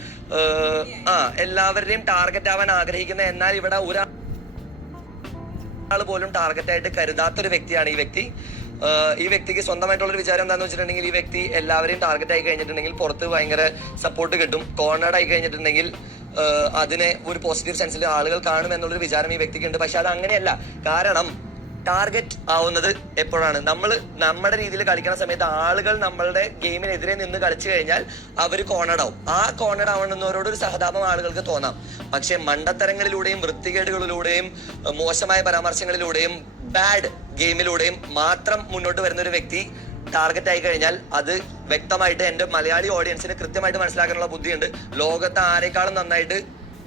ടാർഗറ്റ് ആവാൻ ആഗ്രഹിക്കുന്ന, എന്നാൽ ഇവിടെ ഒരാൾ പോലും ടാർഗറ്റ് ആയിട്ട് കരുതാത്തൊരു വ്യക്തിയാണ് ഈ വ്യക്തി. ഈ വ്യക്തിക്ക് സ്വന്തമായിട്ടുള്ളൊരു വിചാരം എന്താണെന്ന് വെച്ചിട്ടുണ്ടെങ്കിൽ, ഈ വ്യക്തി എല്ലാവരെയും ടാർഗറ്റ് ആയി കഴിഞ്ഞിട്ടുണ്ടെങ്കിൽ പുറത്ത് ഭയങ്കര സപ്പോർട്ട് കിട്ടും. കോർണേഡ് ആയി കഴിഞ്ഞിട്ടുണ്ടെങ്കിൽ അതിനെ ഒരു പോസിറ്റീവ് സെൻസിൽ ആളുകൾ കാണും എന്നുള്ളൊരു വിചാരം ഈ വ്യക്തിക്ക് ഉണ്ട്. പക്ഷെ അത് അങ്ങനെയല്ല. കാരണം ടാർഗറ്റ് ആവുന്നത് എപ്പോഴാണ്? നമ്മൾ നമ്മുടെ രീതിയിൽ കളിക്കുന്ന സമയത്ത് ആളുകൾ നമ്മളുടെ ഗെയിമിനെതിരെ നിന്ന് കളിച്ചു കഴിഞ്ഞാൽ അവർ കോർണേഡ് ആവും. ആ കോർണേഡ് ആവണമെന്നവരോട് ഒരു സഹതാപം ആളുകൾക്ക് തോന്നാം. പക്ഷെ മണ്ടത്തരങ്ങളിലൂടെയും വൃത്തികേടുകളിലൂടെയും മോശമായ പരാമർശങ്ങളിലൂടെയും ബാഡ് ഗെയിമിലൂടെയും മാത്രം മുന്നോട്ട് വരുന്ന ഒരു വ്യക്തി ടാർഗറ്റ് ആയി കഴിഞ്ഞാൽ അത് വ്യക്തമായിട്ട് എന്റെ മലയാളി ഓഡിയൻസിന് കൃത്യമായിട്ട് മനസ്സിലാക്കാനുള്ള ബുദ്ധിയുണ്ട്. ലോകത്ത് ആരെക്കാളും നന്നായിട്ട്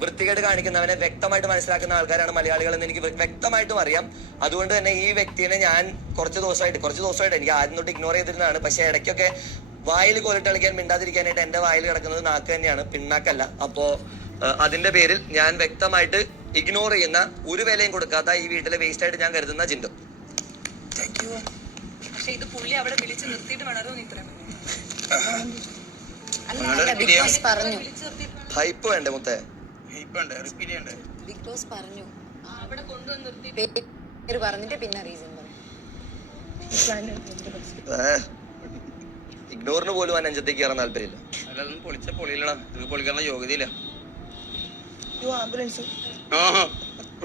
വൃത്തികേട് കാണിക്കുന്നവനെ വ്യക്തമായിട്ട് മനസ്സിലാക്കുന്ന ആൾക്കാരാണ് മലയാളികൾ എന്ന് എനിക്ക് വ്യക്തമായിട്ടും അറിയാം. അതുകൊണ്ട് തന്നെ ഈ വ്യക്തിനെ ഞാൻ കുറച്ച് ദിവസമായിട്ട് എനിക്ക് ആദ്യം തൊട്ട് ഇഗ്നോർ ചെയ്തിരുന്നതാണ്. പക്ഷെ ഇടയ്ക്കൊക്കെ വായിൽ കോലിട്ട് കളിക്കാൻ മിണ്ടാതിരിക്കാനായിട്ട് എന്റെ വായിൽ കിടക്കുന്നത് നാക്ക് തന്നെയാണ്, പിണ്ണാക്കല്ല. അപ്പോ അതിന്റെ പേരിൽ ഞാൻ വ്യക്തമായിട്ട് ഇഗ്നോർ ചെയ്യുന്ന, ഒരു വിലയും കൊടുക്കാത്ത, ഈ വീട്ടിലെ വേസ്റ്റ് ആയിട്ട് ഞാൻ കരുതുന്ന ജിൻഡോ. പക്ഷെ ഇത് പുള്ളി അവിടെ വിളിച്ച് നിർത്തിയിട്ട് വേണമല്ലോ ഇത്രയും പറഞ്ഞു. ഹൈപ്പ് വേണ്ടേ മുത്തേ? ബിഗ് ബോസ് പറഞ്ഞു അവിടെ കൊണ്ടുവന്ന് നിർത്തി പേര് പറഞ്ഞിട്ട് പിന്നെ റീസൺ പറഞ്ഞു. ഇഗ്നോറിന് പോലും ആ നെഞ്ചത്തേക്ക് കയറാൻ താല്പര്യമില്ല. അതൊന്നും പൊളിച്ച പൊളിയില്ലടാ, ഇത് പൊളിക്കാനുള്ള യോഗ്യതയില്ല.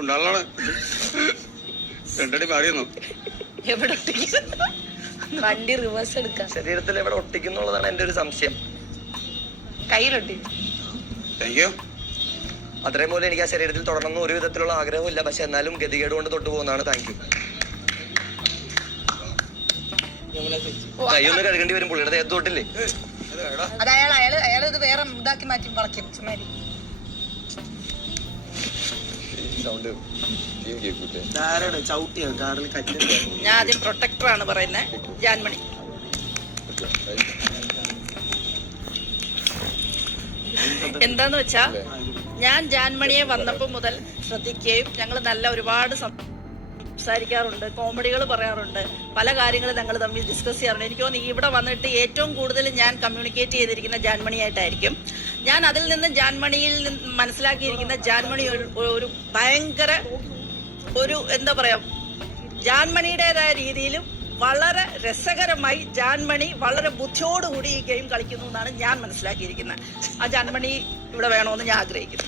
ഉണ്ടാളാണ് രണ്ടടി മാറിയെന്നു. എവിടെ വണ്ടി റിവേഴ്സ് എടുക്കാം. ശരീരത്തിൽ എവിടെ ഒട്ടിക്കുന്നുള്ളതാണ് എന്റെ ഒരു സംശയം. കയ്യിലൊട്ടി. അത്രയും പോലെ എനിക്ക് ആ ശരീരത്തിൽ തുടരണമെന്ന് ഒരു വിധത്തിലുള്ള ആഗ്രഹമില്ല. പക്ഷെ എന്നാലും ഗതികേട് കൊണ്ട് തൊട്ടു പോകുന്നതാണ്. Thank you. കൈയൊന്ന് കഴുകേണ്ടി വരും. പുള്ളിയുടെ ദേഹത്ത് തൊട്ടില്ലേ? അത് അയാൾ ഇത് വേറെ ഇതാക്കി മാറ്റി വളയ്ക്കും. ചുമ്മാരി ഞാൻ ആദ്യം പ്രൊട്ടക്ടറാണ് പറയുന്നത്. ജാൻമണി എന്താന്ന് വെച്ചാ ഞാൻ ജാൻമണിയെ വന്നപ്പോ മുതൽ ശ്രദ്ധിക്കുകയും ഞങ്ങൾ നല്ല ഒരുപാട് സംസാരിക്കാറുണ്ട്, കോമഡികൾ പറയാറുണ്ട്, പല കാര്യങ്ങളും ഞങ്ങൾ തമ്മിൽ ഡിസ്കസ് ചെയ്യാറുണ്ട്. എനിക്ക് തോന്നുന്നു ഇവിടെ വന്നിട്ട് ഏറ്റവും കൂടുതൽ ഞാൻ കമ്മ്യൂണിക്കേറ്റ് ചെയ്തിരിക്കുന്ന ജാൻമണിയായിട്ടായിരിക്കും. ഞാൻ അതിൽ നിന്ന് ജാൻമണിയിൽ നിന്ന് മനസ്സിലാക്കിയിരിക്കുന്ന ജാൻമണി ഒരു ഭയങ്കര എന്താ പറയാ, ജാൻമണിയുടേതായ രീതിയിലും വളരെ രസകരമായി ജാൻമണി വളരെ ബുദ്ധിയോടുകൂടി ഈ ഗെയിം കളിക്കുന്നു എന്നാണ് ഞാൻ മനസ്സിലാക്കിയിരിക്കുന്നത്. ആ ജാൻമണി ഇവിടെ വേണമെന്ന് ഞാൻ ആഗ്രഹിക്കുന്നു.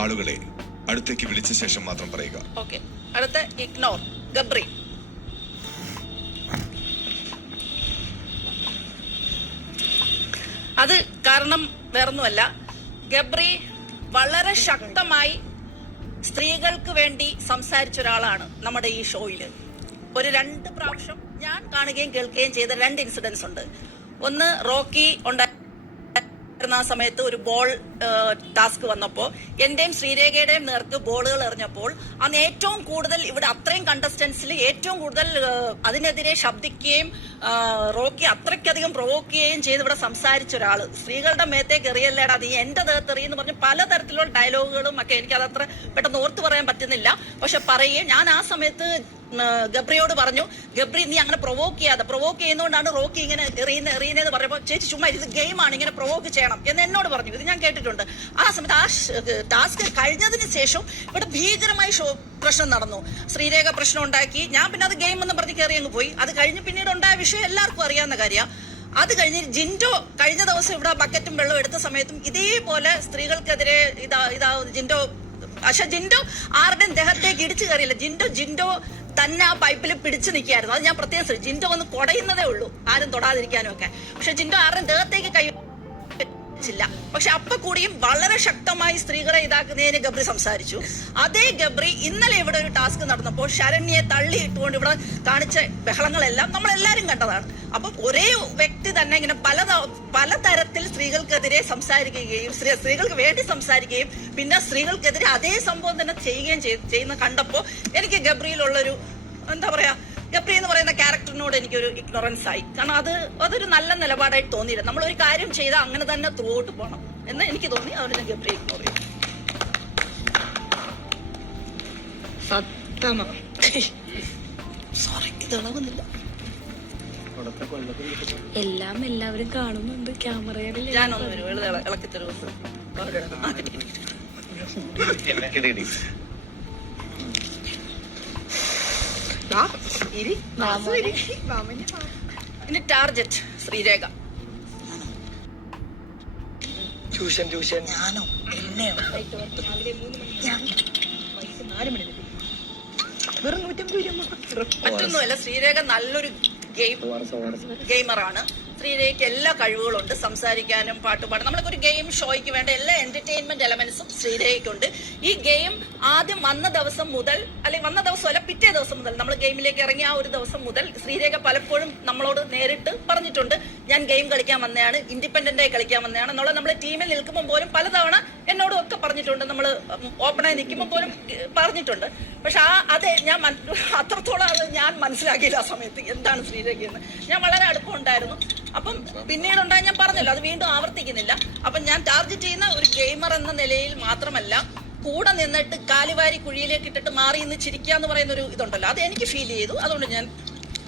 ആളുകളെ അടുത്തേക്ക് വിളിച്ച ശേഷം മാത്രം പറയുക. ഓക്കെ, അടുത്ത ഇഗ്നോർ. ഗബ്രി. അത് കാരണം വേറൊന്നുമല്ല, ഗബ്രി വളരെ ശക്തമായി സ്ത്രീകൾക്ക് വേണ്ടി സംസാരിച്ച ഒരാളാണ് നമ്മുടെ ഈ ഷോയിൽ. ഒരു 2 പ്രാവശ്യം ഞാൻ കാണുകയും കേൾക്കുകയും ചെയ്ത 2 ഇൻസിഡൻസ് ഉണ്ട്. ഒന്ന്, റോക്കി ആ സമയത്ത് ഒരു ബോൾ ടാസ്ക് വന്നപ്പോൾ എന്റെയും ശ്രീരേഖയുടെയും നേർക്ക് ബോളുകൾ എറിഞ്ഞപ്പോൾ അന്ന് ഏറ്റവും കൂടുതൽ ഇവിടെ അത്രയും കണ്ടസ്റ്റൻസിൽ ഏറ്റവും കൂടുതൽ അതിനെതിരെ ശബ്ദിക്കുകയും റോക്കി അത്രയ്ക്കധികം പ്രൊവോക്ക് ചെയ്യുകയും ചെയ്ത് ഇവിടെ സംസാരിച്ച ഒരാൾ. സ്ത്രീകളുടെ മേത്തേക്ക് എറിയല്ലേടാ, നീ എന്റെ ദേഹത്ത് എറിയെന്ന് പറഞ്ഞ് പലതരത്തിലുള്ള ഡയലോഗുകളും ഒക്കെ എനിക്കത് അത്ര പെട്ടെന്ന് ഓർത്ത് പറയാൻ പറ്റുന്നില്ല. പക്ഷെ പറയുകയും ഞാൻ ആ സമയത്ത് ഗബ്രിയോട് പറഞ്ഞു, ഗബ്രി നീ അങ്ങനെ പ്രൊവോക്ക് ചെയ്യുന്നതുകൊണ്ടാണ് റോക്കി ഇങ്ങനെ എറിയുന്നതെന്ന് പറഞ്ഞപ്പോൾ ചേച്ചി ചുമ്മാ ഇത് ഗെയിമാണ്, ഇങ്ങനെ പ്രൊവോക്ക് ചെയ്യണം എന്ന് എന്നോട് പറഞ്ഞു. ഇത് ഞാൻ കേട്ടിട്ടുണ്ട്. ആ സമയത്ത് ആ ടാസ്ക് കഴിഞ്ഞതിന് ശേഷം ഇവിടെ ഭീകരമായി പ്രശ്നം നടന്നു. ശ്രീരേഖ പ്രശ്നം ഉണ്ടാക്കി. ഞാൻ പിന്നെ അത് ഗെയിം എന്ന് പറഞ്ഞ് കയറി അങ്ങ് പോയി. അത് കഴിഞ്ഞ് പിന്നീട് ഉണ്ടായ വിഷയം എല്ലാവർക്കും അറിയാവുന്ന കാര്യമാണ്. അത് കഴിഞ്ഞ് ജിൻഡോ കഴിഞ്ഞ ദിവസം ഇവിടെ ബക്കറ്റും വെള്ളം എടുത്ത സമയത്തും ഇതേപോലെ സ്ത്രീകൾക്കെതിരെ ജിൻഡോ. പക്ഷെ ജിൻഡോ ആരുടെയും ദേഹത്തേക്ക് ഇടിച്ചു കയറിയില്ല. ജിൻഡോ തന്നെ ആ പൈപ്പിൽ പിടിച്ചു നിൽക്കായിരുന്നു. അത് ഞാൻ പ്രത്യേകം ശ്രദ്ധിച്ചു. ജിൻഡോ ഒന്ന് കുടയുന്നതേ ഉള്ളൂ, ആരും തൊടാതിരിക്കാനും ഒക്കെ. പക്ഷെ ജിൻഡോ ആരുടെയും ദേഹത്തേക്ക് കൈ വെച്ചില്ല. പക്ഷെ അപ്പൊ കൂടിയും വളരെ ശക്തമായി സ്ത്രീകളെ ഇതാക്കുന്നതിന് ഗബ്രി സംസാരിച്ചു. അതേ ഗബ്രി ഇന്നലെ ഇവിടെ ഒരു ടാസ്ക് നടന്നപ്പോൾ ശരണ്യെ തള്ളിയിട്ടുകൊണ്ട് ഇവിടെ കാണിച്ച ബഹളങ്ങളെല്ലാം നമ്മളെല്ലാരും കണ്ടതാണ്. അപ്പൊ ഒരേ വ്യക്തി തന്നെ ഇങ്ങനെ പലതരത്തിൽ സ്ത്രീകൾക്കെതിരെ സംസാരിക്കുകയും സ്ത്രീകൾക്ക് വേണ്ടി സംസാരിക്കുകയും പിന്നെ സ്ത്രീകൾക്കെതിരെ അതേ സംഭവം തന്നെ ചെയ്യുകയും ചെയ്യുന്ന കണ്ടപ്പോ എനിക്ക് ഗബ്രിയിലുള്ളൊരു എന്താ പറയാ, ഗബ്രി എന്ന് പറയുന്ന ക്യാരക്ടറിനോട് എനിക്കൊരു ഇഗ്നോറൻസ് ആയി. കാരണം അതൊരു നല്ല നിലപാടായിട്ട് തോന്നിയില്ല. നമ്മളൊരു കാര്യം ചെയ്താൽ അങ്ങനെ തന്നെ ത്രൂ ഔട്ട് പോകണം എന്ന് എനിക്ക് തോന്നി. അതുകൊണ്ട് ഞാൻ ഗബ്രി ഇഗ്നോർ ചെയ്തു. സത്യമാണ്. സോറി, ഇതളവുന്നില്ല. എല്ലാവരും കാണുന്നുണ്ട് ക്യാമറയിൽ. ഞാനൊന്ന് വരും, ഇളക്കി തരുമോ? ഇനി ടാർജറ്റ് ശ്രീരേഖ. ട്യൂഷൻ ഞാനോ എന്നെയോ? വെറും 150 രൂപ. മറ്റൊന്നുമല്ല, ശ്രീരേഖ നല്ലൊരു ഗെയിമറാണ്. ശ്രീരേഖയ്ക്ക് എല്ലാ കഴിവുകളുണ്ട്, സംസാരിക്കാനും പാട്ടുപാടാനും. നമ്മളൊരു ഗെയിം ഷോയ്ക്ക് വേണ്ട എല്ലാ എന്റർടൈൻമെന്റ് എലമെന്റ്സും ശ്രീരേഖയ്ക്കുണ്ട്. ഈ ഗെയിം ആദ്യം വന്ന ദിവസം മുതൽ, അല്ലെങ്കിൽ വന്ന ദിവസമല്ല പിറ്റേ ദിവസം മുതൽ, നമ്മൾ ഗെയിമിലേക്ക് ഇറങ്ങിയ ആ ഒരു ദിവസം മുതൽ ശ്രീരേഖ പലപ്പോഴും നമ്മളോട് നേരിട്ട് പറഞ്ഞിട്ടുണ്ട്, ഞാൻ ഗെയിം കളിക്കാൻ വന്നതാണ്, ഇൻഡിപെൻഡന്റ് ആയി കളിക്കാൻ വന്നതാണ് എന്നുള്ളത്. നമ്മൾ ടീമിൽ നിൽക്കുമ്പോൾ പോലും പലതവണ എന്നോടും ഒക്കെ പറഞ്ഞിട്ടുണ്ട്, നമ്മൾ ഓപ്പണായി നിൽക്കുമ്പോൾ പോലും പറഞ്ഞിട്ടുണ്ട്. പക്ഷെ അതെ ഞാൻ അത്രത്തോളം അത് ഞാൻ മനസ്സിലാക്കിയില്ല ആ സമയത്ത് എന്താണ് ശ്രീരേഖ എന്ന്. ഞാൻ വളരെ അടുപ്പമുണ്ടായിരുന്നു. അപ്പം പിന്നീടുണ്ടായി, ഞാൻ പറഞ്ഞല്ലോ, അത് വീണ്ടും ആവർത്തിക്കുന്നില്ല. അപ്പം ഞാൻ ടാർഗറ്റ് ചെയ്യുന്ന ഒരു ഗെയിമർ എന്ന നിലയിൽ മാത്രമല്ല, കൂടെ നിന്നിട്ട് കാലുവാരി കുഴിയിലേക്ക് ഇട്ടിട്ട് മാറി നിന്ന് ചിരിക്കുക എന്ന് പറയുന്ന ഒരു ഇതുണ്ടല്ലോ, അത് എനിക്ക് ഫീൽ ചെയ്തു. അതുകൊണ്ട് ഞാൻ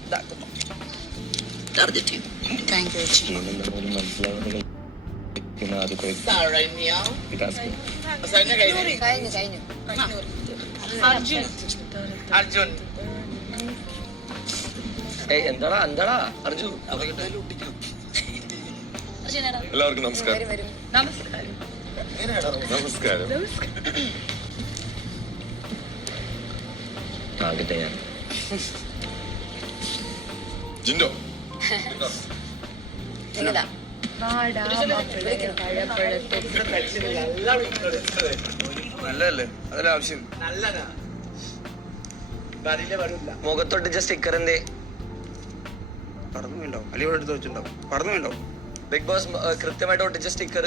ഇതാക്കുന്നു, ടാർഗറ്റ് ചെയ്തു. Thank you. അർജുൻ എന്താടാ അർജുൻ? എല്ലാവർക്കും നമസ്കാരം. നമസ്കാരം. ആകട്ടെ ഞാൻ ജിൻഡോ ഇതാ നല്ലതല്ലേ അതിലാവശ്യം മുഖത്തൊട്ടിച്ച സ്റ്റിക്കർ എന്തേ? പറഞ്ഞു വേണ്ടാവും അല്ലെങ്കിൽ ഇവിടെ എടുത്ത് വെച്ചിട്ടുണ്ടാവും. പറഞ്ഞു വേണ്ടാവും. ബിഗ് ബോസ് കൃത്യമായിട്ട് ഒട്ടിച്ച സ്റ്റിക്കർ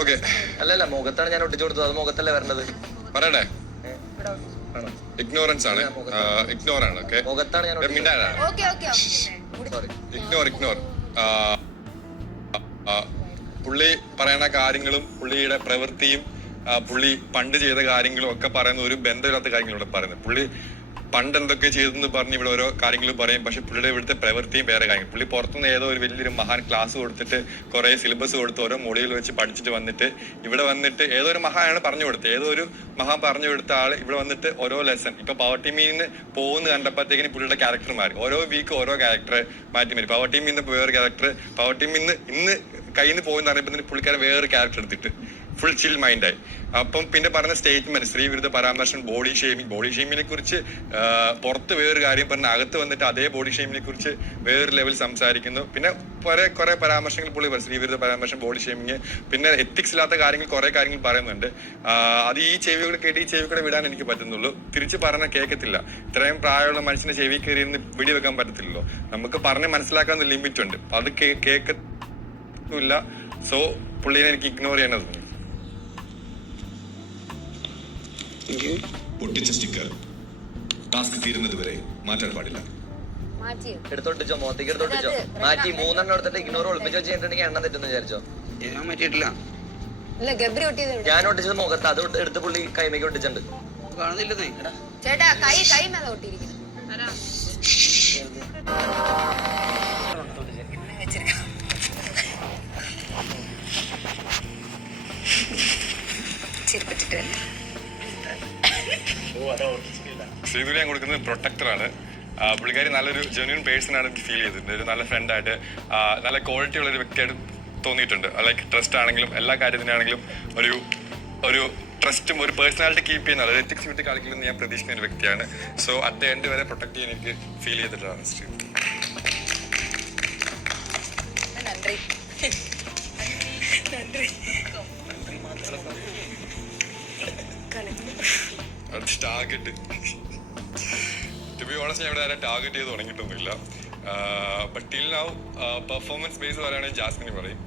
ഓക്കെ അല്ലല്ല മുഖത്താണ് ഞാൻ ഒട്ടിച്ചു കൊടുത്തത്. അത് മുഖത്തല്ലേ വരേണ്ടത്? പറയട്ടെ. ഇഗ്നോറൻസ് ആണ്, ഇഗ്നോർ ആണ്. ഓക്കെ മുഖത്താണ് ഞാൻ ഒട്ടിച്ചത്. മിണ്ടാനാണ്. Okay okay sorry. ഇഗ്നോർ. പുള്ളി പറയണ കാര്യങ്ങളും പുള്ളിയുടെ പ്രവൃത്തിയും പുള്ളി പണ്ട് ചെയ്ത കാര്യങ്ങളും ഒക്കെ പറയുന്ന ഒരു ബന്ധമില്ലാത്ത കാര്യങ്ങളിവിടെ പറയുന്നത്. പുള്ളി പണ്ട് എന്തൊക്കെ ചെയ്തെന്ന് പറഞ്ഞ് ഇവിടെ ഓരോ കാര്യങ്ങൾ പറയും. പക്ഷെ പുള്ളിയുടെ ഇവിടുത്തെ പ്രവൃത്തിയും വേറെ കാര്യങ്ങൾ. പുള്ളി പുറത്തുനിന്ന് ഏതോ ഒരു വലിയൊരു മഹാൻ ക്ലാസ് കൊടുത്തിട്ട് കുറെ സിലബസ് കൊടുത്ത് ഓരോ മൊഡ്യൂൾ വെച്ച് പഠിച്ചിട്ട് വന്നിട്ട് ഇവിടെ വന്നിട്ട് ഏതോ ഒരു മഹാനാണ് പറഞ്ഞു കൊടുത്തത്. ഏതോ ഒരു മഹാൻ പറഞ്ഞു കൊടുത്ത ആള് ഇവിടെ വന്നിട്ട് ഓരോ ലെസൺ ഇപ്പൊ പവർ ടീമിൽ നിന്ന് പോകുന്ന കണ്ടപ്പോഴത്തേക്കിന് പുള്ളിയുടെ ക്യാരക്ടർ മാറി. ഓരോ വീക്ക് ഓരോ ക്യാരക്ടർ മാറ്റി മാറി. പവർ ടീമിൽ നിന്ന് വേറൊരു ക്യാരക്ടർ, പവർ ടീമിൽ നിന്ന് ഇന്ന് കയ്യിൽ നിന്ന് പോകുന്ന അറിയപ്പോ പുള്ളിക്കാരൻ വേറൊരു ക്യാരക്ടർ എടുത്തിട്ട് ഫുൾ ചിൽ മൈൻഡായി. അപ്പം പിന്നെ പറഞ്ഞ സ്റ്റേറ്റ്മെന്റ് സ്ത്രീവിരുദ്ധ പരാമർശം, ബോഡി ഷെയ്മിങ്ങിനെ കുറിച്ച് പുറത്ത് വേറൊരു കാര്യം പറഞ്ഞ അകത്ത് വന്നിട്ട് അതേ ബോഡി ഷെയ്മിങ്ങിനെ കുറിച്ച് വേറൊരു ലെവൽ സംസാരിക്കുന്നു. പിന്നെ കുറെ പരാമർശങ്ങൾ പുള്ളി സ്ത്രീവിരുദ്ധ പരാമർശം, ബോഡി ഷെയ്മിങ്, പിന്നെ എത്തിക്സ് ഇല്ലാത്ത കാര്യങ്ങൾ കുറെ കാര്യങ്ങൾ പറയുന്നുണ്ട്. അത് ഈ ചെവികൾ കേട്ട് ഈ ചെവി കൂടെ വിടാൻ എനിക്ക് പറ്റുന്നുള്ളൂ. തിരിച്ച് പറഞ്ഞ കേൾക്കത്തില്ല. ഇത്രയും പ്രായമുള്ള മനുഷ്യനെ ചെവി കയറി ഇരുന്ന് പിടി വെക്കാൻ പറ്റത്തില്ലല്ലോ. നമുക്ക് പറഞ്ഞ് മനസ്സിലാക്കാൻ ലിമിറ്റ് ഉണ്ട്. അത് കേൾക്കത്തില്ല. സോ പുള്ളിനെ എനിക്ക് ഇഗ്നോർ ചെയ്യാൻ തോന്നി. ഒട്ടിച്ച സ്റ്റിക്കർ ടാസ്ക് തീരുന്നത് വരെ മാറ്റാൻ പാടില്ല. മാറ്റിയോ എടുത്തൊട്ടിച്ചോ? മോത്തേക്ക് എടുത്തൊട്ടിച്ചോ? മാറ്റി 3 എണ്ണം എടുത്തിട്ട് ഇഗ്നോർ ഒളിപ്പിച്ച് വെച്ചിട്ടുണ്ടെങ്കിൽ എണ്ണം തെറ്റെന്ന് വിചാരിച്ചോ? ഞാൻ മാറ്റിയിട്ടില്ല. ഇല്ല ഗബ്രി ഒട്ടിയത് എവിടെ? ഞാൻ ഒട്ടിച്ചത് മുഖത്ത്. അത് എടുത്ത് പുള്ളി കൈമയ്ക്ക് ഒട്ടിച്ചിട്ടുണ്ട്. കാണുന്നില്ലെന്നേ. ചേട്ടാ കൈ മേലെ ഒട്ടിയിരിക്കുന്നു. ശ്രീധുരി ഞാൻ കൊടുക്കുന്നത് പ്രൊട്ടക്ടറാണ്. പുള്ളിക്കാരി നല്ലൊരു ജെന്യൂൻ പേഴ്സൺ ആണ് എനിക്ക് ഫീൽ ചെയ്തിട്ടുണ്ട്. ഒരു നല്ല ഫ്രണ്ടായിട്ട് നല്ല ക്വാളിറ്റി ഉള്ള ഒരു വ്യക്തിയായിട്ട് തോന്നിയിട്ടുണ്ട്. ലൈക്ക് ട്രസ്റ്റ് ആണെങ്കിലും എല്ലാ കാര്യത്തിനാണെങ്കിലും ഒരു ട്രസ്റ്റും ഒരു പേഴ്സണാലിറ്റി കീപ്പ് ചെയ്യുന്ന ഒരു എത്തിക്സ് വിട്ട് കളിക്കുന്ന ഞാൻ പ്രതീക്ഷിക്കുന്ന ഒരു വ്യക്തിയാണ്. സോ അറ്റ് ദ എൻഡ് വരെ പ്രൊട്ടക്ട് ചെയ്യാൻ എനിക്ക് ഫീൽ ചെയ്തിട്ടാണ് ശ്രീധുരി. ടാർഗറ്റ് ടു ബി ഓണസ്റ്റ് ഞാൻ ഇവിടെ ആരും ടാർഗറ്റ് ചെയ്ത് തുടങ്ങിയിട്ടൊന്നുമില്ല. But till now performance base പറയുകയാണെങ്കിൽ ജാസ്മിന് പറയും.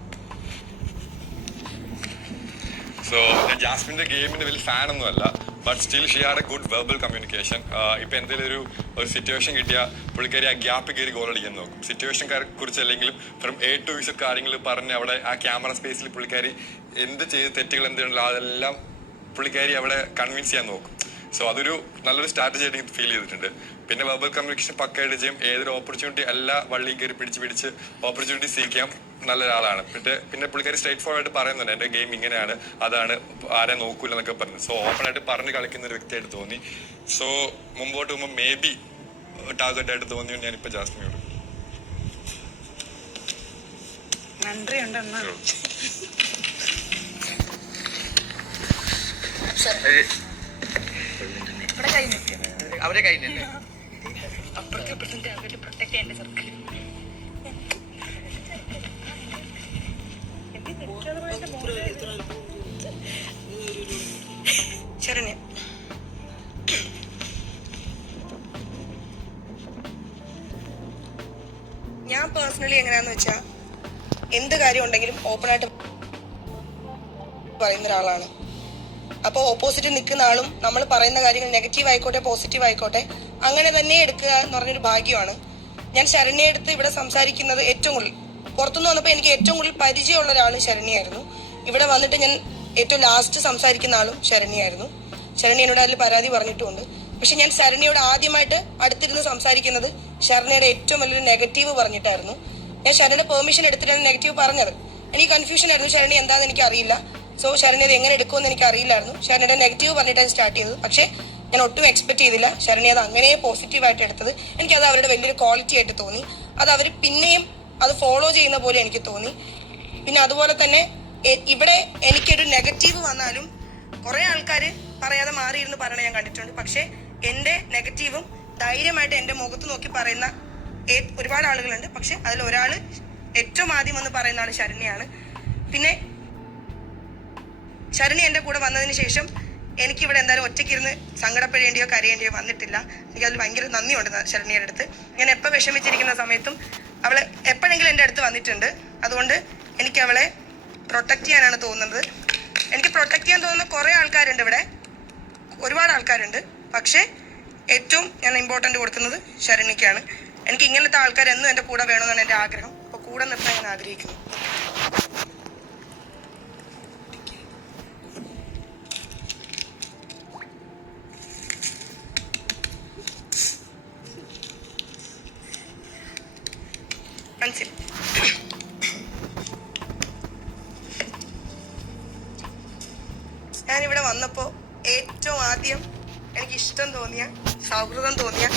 സോ ഞാൻ ജാസ്മിന്റെ ഗെയിമിന്റെ വലിയ ഫാൻ ഒന്നും അല്ല. But still she had A good verbal communication. ഇപ്പൊ എന്തെങ്കിലും ഒരു സിറ്റുവേഷൻ കിട്ടിയാൽ പുള്ളിക്കാരി ആ ഗ്യാപ്പ് കയറി ഗോൾ അടിക്കാൻ നോക്കും. സിറ്റുവേഷൻ കുറിച്ച് അല്ലെങ്കിലും ഫ്രം A to Z കാര്യങ്ങൾ പറഞ്ഞ് അവിടെ ആ ക്യാമറ സ്പേസിൽ പുള്ളിക്കാരി എന്ത് ചെയ്ത് തെറ്റുകൾ എന്തുണ്ടല്ലോ അതെല്ലാം പുള്ളിക്കാരി അവിടെ കൺവിൻസ് ചെയ്യാൻ നോക്കും. സോ അതൊരു നല്ലൊരു സ്ട്രാറ്റജി ആയിട്ട് എനിക്ക് ഫീൽ ചെയ്തിട്ടുണ്ട്. പിന്നെ വെർബൽ കമ്മ്യൂണിക്കേഷൻ പക്കയായിട്ട് ചെയ്യും. ഏതൊരു ഓപ്പർച്യൂണിറ്റി എല്ലാ വള്ളിയും കയറി പിടിച്ച് ഓപ്പർച്യൂണിറ്റി സീക്കാം നല്ലൊരാളാണ്. പിന്നെ പുള്ളിക്കാരി സ്ട്രേറ്റ് ഫോർവേഡ് പറയുന്നുണ്ട് എൻ്റെ ഗെയിം ഇങ്ങനെയാണ്, അതാണ്, ആരെ നോക്കൂല എന്നൊക്കെ പറഞ്ഞു. സോ ഓപ്പൺ ആയിട്ട് പറഞ്ഞ് കളിക്കുന്ന ഒരു വ്യക്തിയായിട്ട് തോന്നി. സോ മുമ്പോട്ട് പോകുമ്പോൾ മേ ബി ടാർഗറ്റ് ആയിട്ട് തോന്നിയോ ഞാനിപ്പോ ജാസ്മിനോട് അവരെ കൈ ശരണ്യ ഞാൻ പേഴ്സണലി എങ്ങനെയാന്ന് വെച്ചാൽ എന്ത് കാര്യം ഉണ്ടെങ്കിലും ഓപ്പണായിട്ട് പറയുന്ന ഒരാളാണ്. അപ്പോൾ ഓപ്പോസിറ്റ് നിൽക്കുന്ന ആളും നമ്മൾ പറയുന്ന കാര്യങ്ങൾ നെഗറ്റീവ് ആയിക്കോട്ടെ പോസിറ്റീവ് ആയിക്കോട്ടെ അങ്ങനെ തന്നെ എടുക്കുക എന്ന് പറഞ്ഞൊരു ഭാഗ്യമാണ്. ഞാൻ ശരണ്യ എടുത്ത് ഇവിടെ സംസാരിക്കുന്നത് ഏറ്റവും കൂടുതൽ പുറത്തുനിന്ന് വന്നപ്പോൾ എനിക്ക് ഏറ്റവും കൂടുതൽ പരിചയമുള്ള ഒരാൾ ശരണ്യായിരുന്നു. ഇവിടെ വന്നിട്ട് ഞാൻ ഏറ്റവും ലാസ്റ്റ് സംസാരിക്കുന്ന ആളും ശരണ്യായിരുന്നു. ശരണ്യ എന്നോട് അതിൽ പരാതി പറഞ്ഞിട്ടുമുണ്ട്. പക്ഷെ ഞാൻ ശരണ്യയോട് ആദ്യമായിട്ട് അടുത്തിരുന്ന് സംസാരിക്കുന്നത് ശരണ്യയുടെ ഏറ്റവും വലിയൊരു നെഗറ്റീവ് പറഞ്ഞിട്ടായിരുന്നു. ഞാൻ ശരണ്യയുടെ പെർമിഷൻ എടുത്തിട്ടാണ് നെഗറ്റീവ് പറഞ്ഞത്. എനിക്ക് കൺഫ്യൂഷൻ ആയിരുന്നു ശരണ്യ എന്താണെന്ന് എനിക്ക് അറിയില്ല. സോ ശരണ്യ അത് എങ്ങനെ എടുക്കുമെന്ന് എനിക്ക് അറിയില്ലായിരുന്നു. ശരണ്യയുടെ നെഗറ്റീവ് പറഞ്ഞിട്ടാണ് സ്റ്റാർട്ട് ചെയ്തത്. പക്ഷേ ഞാൻ ഒട്ടും എക്സ്പെക്ട് ചെയ്തില്ല ശരണ്യ അത് അങ്ങനെ പോസിറ്റീവായിട്ട് എടുത്തത്. എനിക്കത് അവരുടെ വലിയൊരു ക്വാളിറ്റി ആയിട്ട് തോന്നി. അത് അവർ പിന്നെയും അത് ഫോളോ ചെയ്യുന്ന പോലെ എനിക്ക് തോന്നി. പിന്നെ അതുപോലെ തന്നെ ഇവിടെ എനിക്കൊരു നെഗറ്റീവ് വന്നാലും കുറെ ആൾക്കാർ പറയാതെ മാറിയിരുന്ന് പറയണ ഞാൻ കണ്ടിട്ടുണ്ട്. പക്ഷെ എൻ്റെ നെഗറ്റീവും ധൈര്യമായിട്ട് എൻ്റെ മുഖത്ത് നോക്കി പറയുന്ന ഒരുപാട് ആളുകളുണ്ട്. പക്ഷെ അതിൽ ഒരാൾ ഏറ്റവും ആദ്യം വന്ന് പറയുന്ന ആൾ ശരണ്യാണ്. പിന്നെ ശരണ്യ എൻ്റെ കൂടെ വന്നതിന് ശേഷം എനിക്കിവിടെ എന്തായാലും ഒറ്റയ്ക്കിരുന്ന് സങ്കടപ്പെടേണ്ടിയോ കരയേണ്ടിയോ വന്നിട്ടില്ല. എനിക്കതിൽ ഭയങ്കര നന്ദിയുണ്ട് ശരണ്യയുടെ അടുത്ത്. ഞാൻ എപ്പോൾ വിഷമിച്ചിരിക്കുന്ന സമയത്തും അവൾ എപ്പോഴെങ്കിലും എൻ്റെ അടുത്ത് വന്നിട്ടുണ്ട്. അതുകൊണ്ട് എനിക്ക് അവളെ പ്രൊട്ടക്റ്റ് ചെയ്യാനാണ് തോന്നുന്നത്. എനിക്ക് പ്രൊട്ടക്റ്റ് ചെയ്യാൻ തോന്നുന്ന കുറേ ആൾക്കാരുണ്ട് ഇവിടെ, ഒരുപാട് ആൾക്കാരുണ്ട്. പക്ഷേ ഏറ്റവും ഞാൻ ഇമ്പോർട്ടൻ്റ് കൊടുക്കുന്നത് ശരണ്യയ്ക്കാണ്. എനിക്ക് ഇങ്ങനത്തെ ആൾക്കാർ എന്നും എൻ്റെ കൂടെ വേണമെന്നാണ് എൻ്റെ ആഗ്രഹം. അപ്പോൾ കൂടെ നിർത്താൻ ഞാൻ ആഗ്രഹിക്കുന്നു. ഞാനിവിടെ വന്നപ്പോൾ ഏറ്റവും ആദ്യം എനിക്ക് ഇഷ്ടം തോന്നിയ, സൗഹൃദം തോന്നിയ,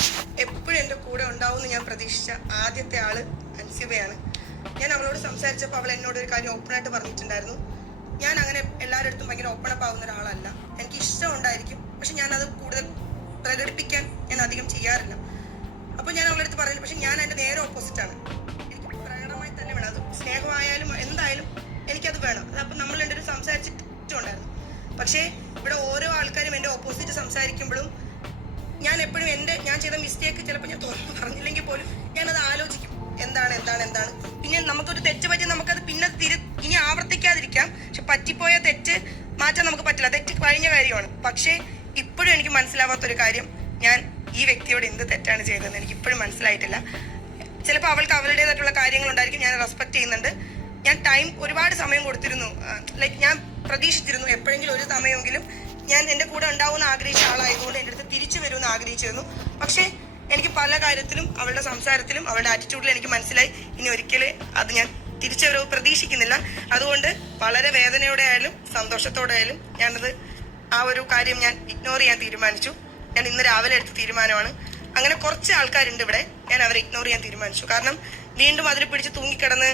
എപ്പോഴും എൻ്റെ കൂടെ ഉണ്ടാവുമെന്ന് ഞാൻ പ്രതീക്ഷിച്ച ആദ്യത്തെ ആള് അൻസിബയാണ്. ഞാൻ അവളോട് സംസാരിച്ചപ്പോൾ അവൾ എന്നോട് ഒരു കാര്യം ഓപ്പണായിട്ട് പറഞ്ഞിട്ടുണ്ടായിരുന്നു. ഞാൻ അങ്ങനെ എല്ലാവരുടെ അടുത്തും ഭയങ്കര ഓപ്പൺ അപ്പ് ആവുന്ന ഒരാളല്ല. എനിക്ക് ഇഷ്ടം ഉണ്ടായിരിക്കും, പക്ഷെ ഞാനത് കൂടുതൽ പ്രകടിപ്പിക്കാൻ ഞാൻ അധികം ചെയ്യാറില്ല. അപ്പോൾ ഞാൻ അവളുടെ അടുത്ത് പറഞ്ഞില്ല. പക്ഷെ ഞാൻ അതിൻ്റെ നേരെ ഓപ്പോസിറ്റാണ്. എനിക്ക് പ്രകടമായി തന്നെ വേണം. അത് സ്നേഹമായാലും എന്തായാലും എനിക്കത് വേണം. അതപ്പം നമ്മൾ എൻ്റെ ഒരു സംസാരിച്ചിട്ടുണ്ടായിരുന്നു. പക്ഷേ ഇവിടെ ഓരോ ആൾക്കാരും എൻ്റെ ഓപ്പോസിറ്റ് സംസാരിക്കുമ്പോഴും ഞാൻ എപ്പോഴും ഞാൻ ചെയ്ത മിസ്റ്റേക്ക് ചിലപ്പോൾ ഞാൻ തുറന്ന് പറഞ്ഞില്ലെങ്കിൽ പോലും ഞാനത് ആലോചിക്കും. എന്താണ് പിന്നെ നമുക്കൊരു തെറ്റ് പറ്റി നമുക്കത് പിന്നെ ഇനി ആവർത്തിക്കാതിരിക്കാം. പക്ഷെ പറ്റിപ്പോയ തെറ്റ് മാറ്റാൻ നമുക്ക് പറ്റില്ല. തെറ്റ് കഴിഞ്ഞ കാര്യമാണ്. പക്ഷേ ഇപ്പോഴും എനിക്ക് മനസ്സിലാവാത്തൊരു കാര്യം, ഞാൻ ഈ വ്യക്തിയോട് എന്ത് തെറ്റാണ് ചെയ്തതെന്ന് എനിക്ക് ഇപ്പോഴും മനസ്സിലായിട്ടില്ല. ചിലപ്പോൾ അവൾക്ക് അവളുടേതായിട്ടുള്ള കാര്യങ്ങളുണ്ടായിരിക്കും. ഞാൻ റെസ്പെക്ട് ചെയ്യുന്നുണ്ട്. ഞാൻ ഒരുപാട് സമയം കൊടുത്തിരുന്നു. ലൈക്ക് ഞാൻ പ്രതീക്ഷിച്ചിരുന്നു എപ്പോഴെങ്കിലും ഒരു സമയമെങ്കിലും ഞാൻ എൻ്റെ കൂടെ ഉണ്ടാവുമെന്ന് ആഗ്രഹിച്ച ആളായതുകൊണ്ട് എൻ്റെ അടുത്ത് തിരിച്ചു വരുമെന്ന് ആഗ്രഹിച്ചിരുന്നു. പക്ഷേ എനിക്ക് പല കാര്യത്തിലും അവളുടെ സംസാരത്തിലും അവളുടെ ആറ്റിറ്റ്യൂഡിലും എനിക്ക് മനസ്സിലായി ഇനി ഒരിക്കലും അത് ഞാൻ തിരിച്ചു വരവ് പ്രതീക്ഷിക്കുന്നില്ല. അതുകൊണ്ട് വളരെ വേദനയോടെ ആയാലും സന്തോഷത്തോടെ ആയാലും ഞാനത് ആ ഒരു കാര്യം ഞാൻ ഇഗ്നോർ ചെയ്യാൻ തീരുമാനിച്ചു. ഞാൻ ഇന്ന് രാവിലെ എടുത്ത തീരുമാനമാണ്. അങ്ങനെ കുറച്ച് ആൾക്കാരുണ്ട് ഇവിടെ, ഞാൻ അവരെ ഇഗ്നോർ ചെയ്യാൻ തീരുമാനിച്ചു. കാരണം വീണ്ടും അതിൽ പിടിച്ച് തൂങ്ങിക്കിടന്ന്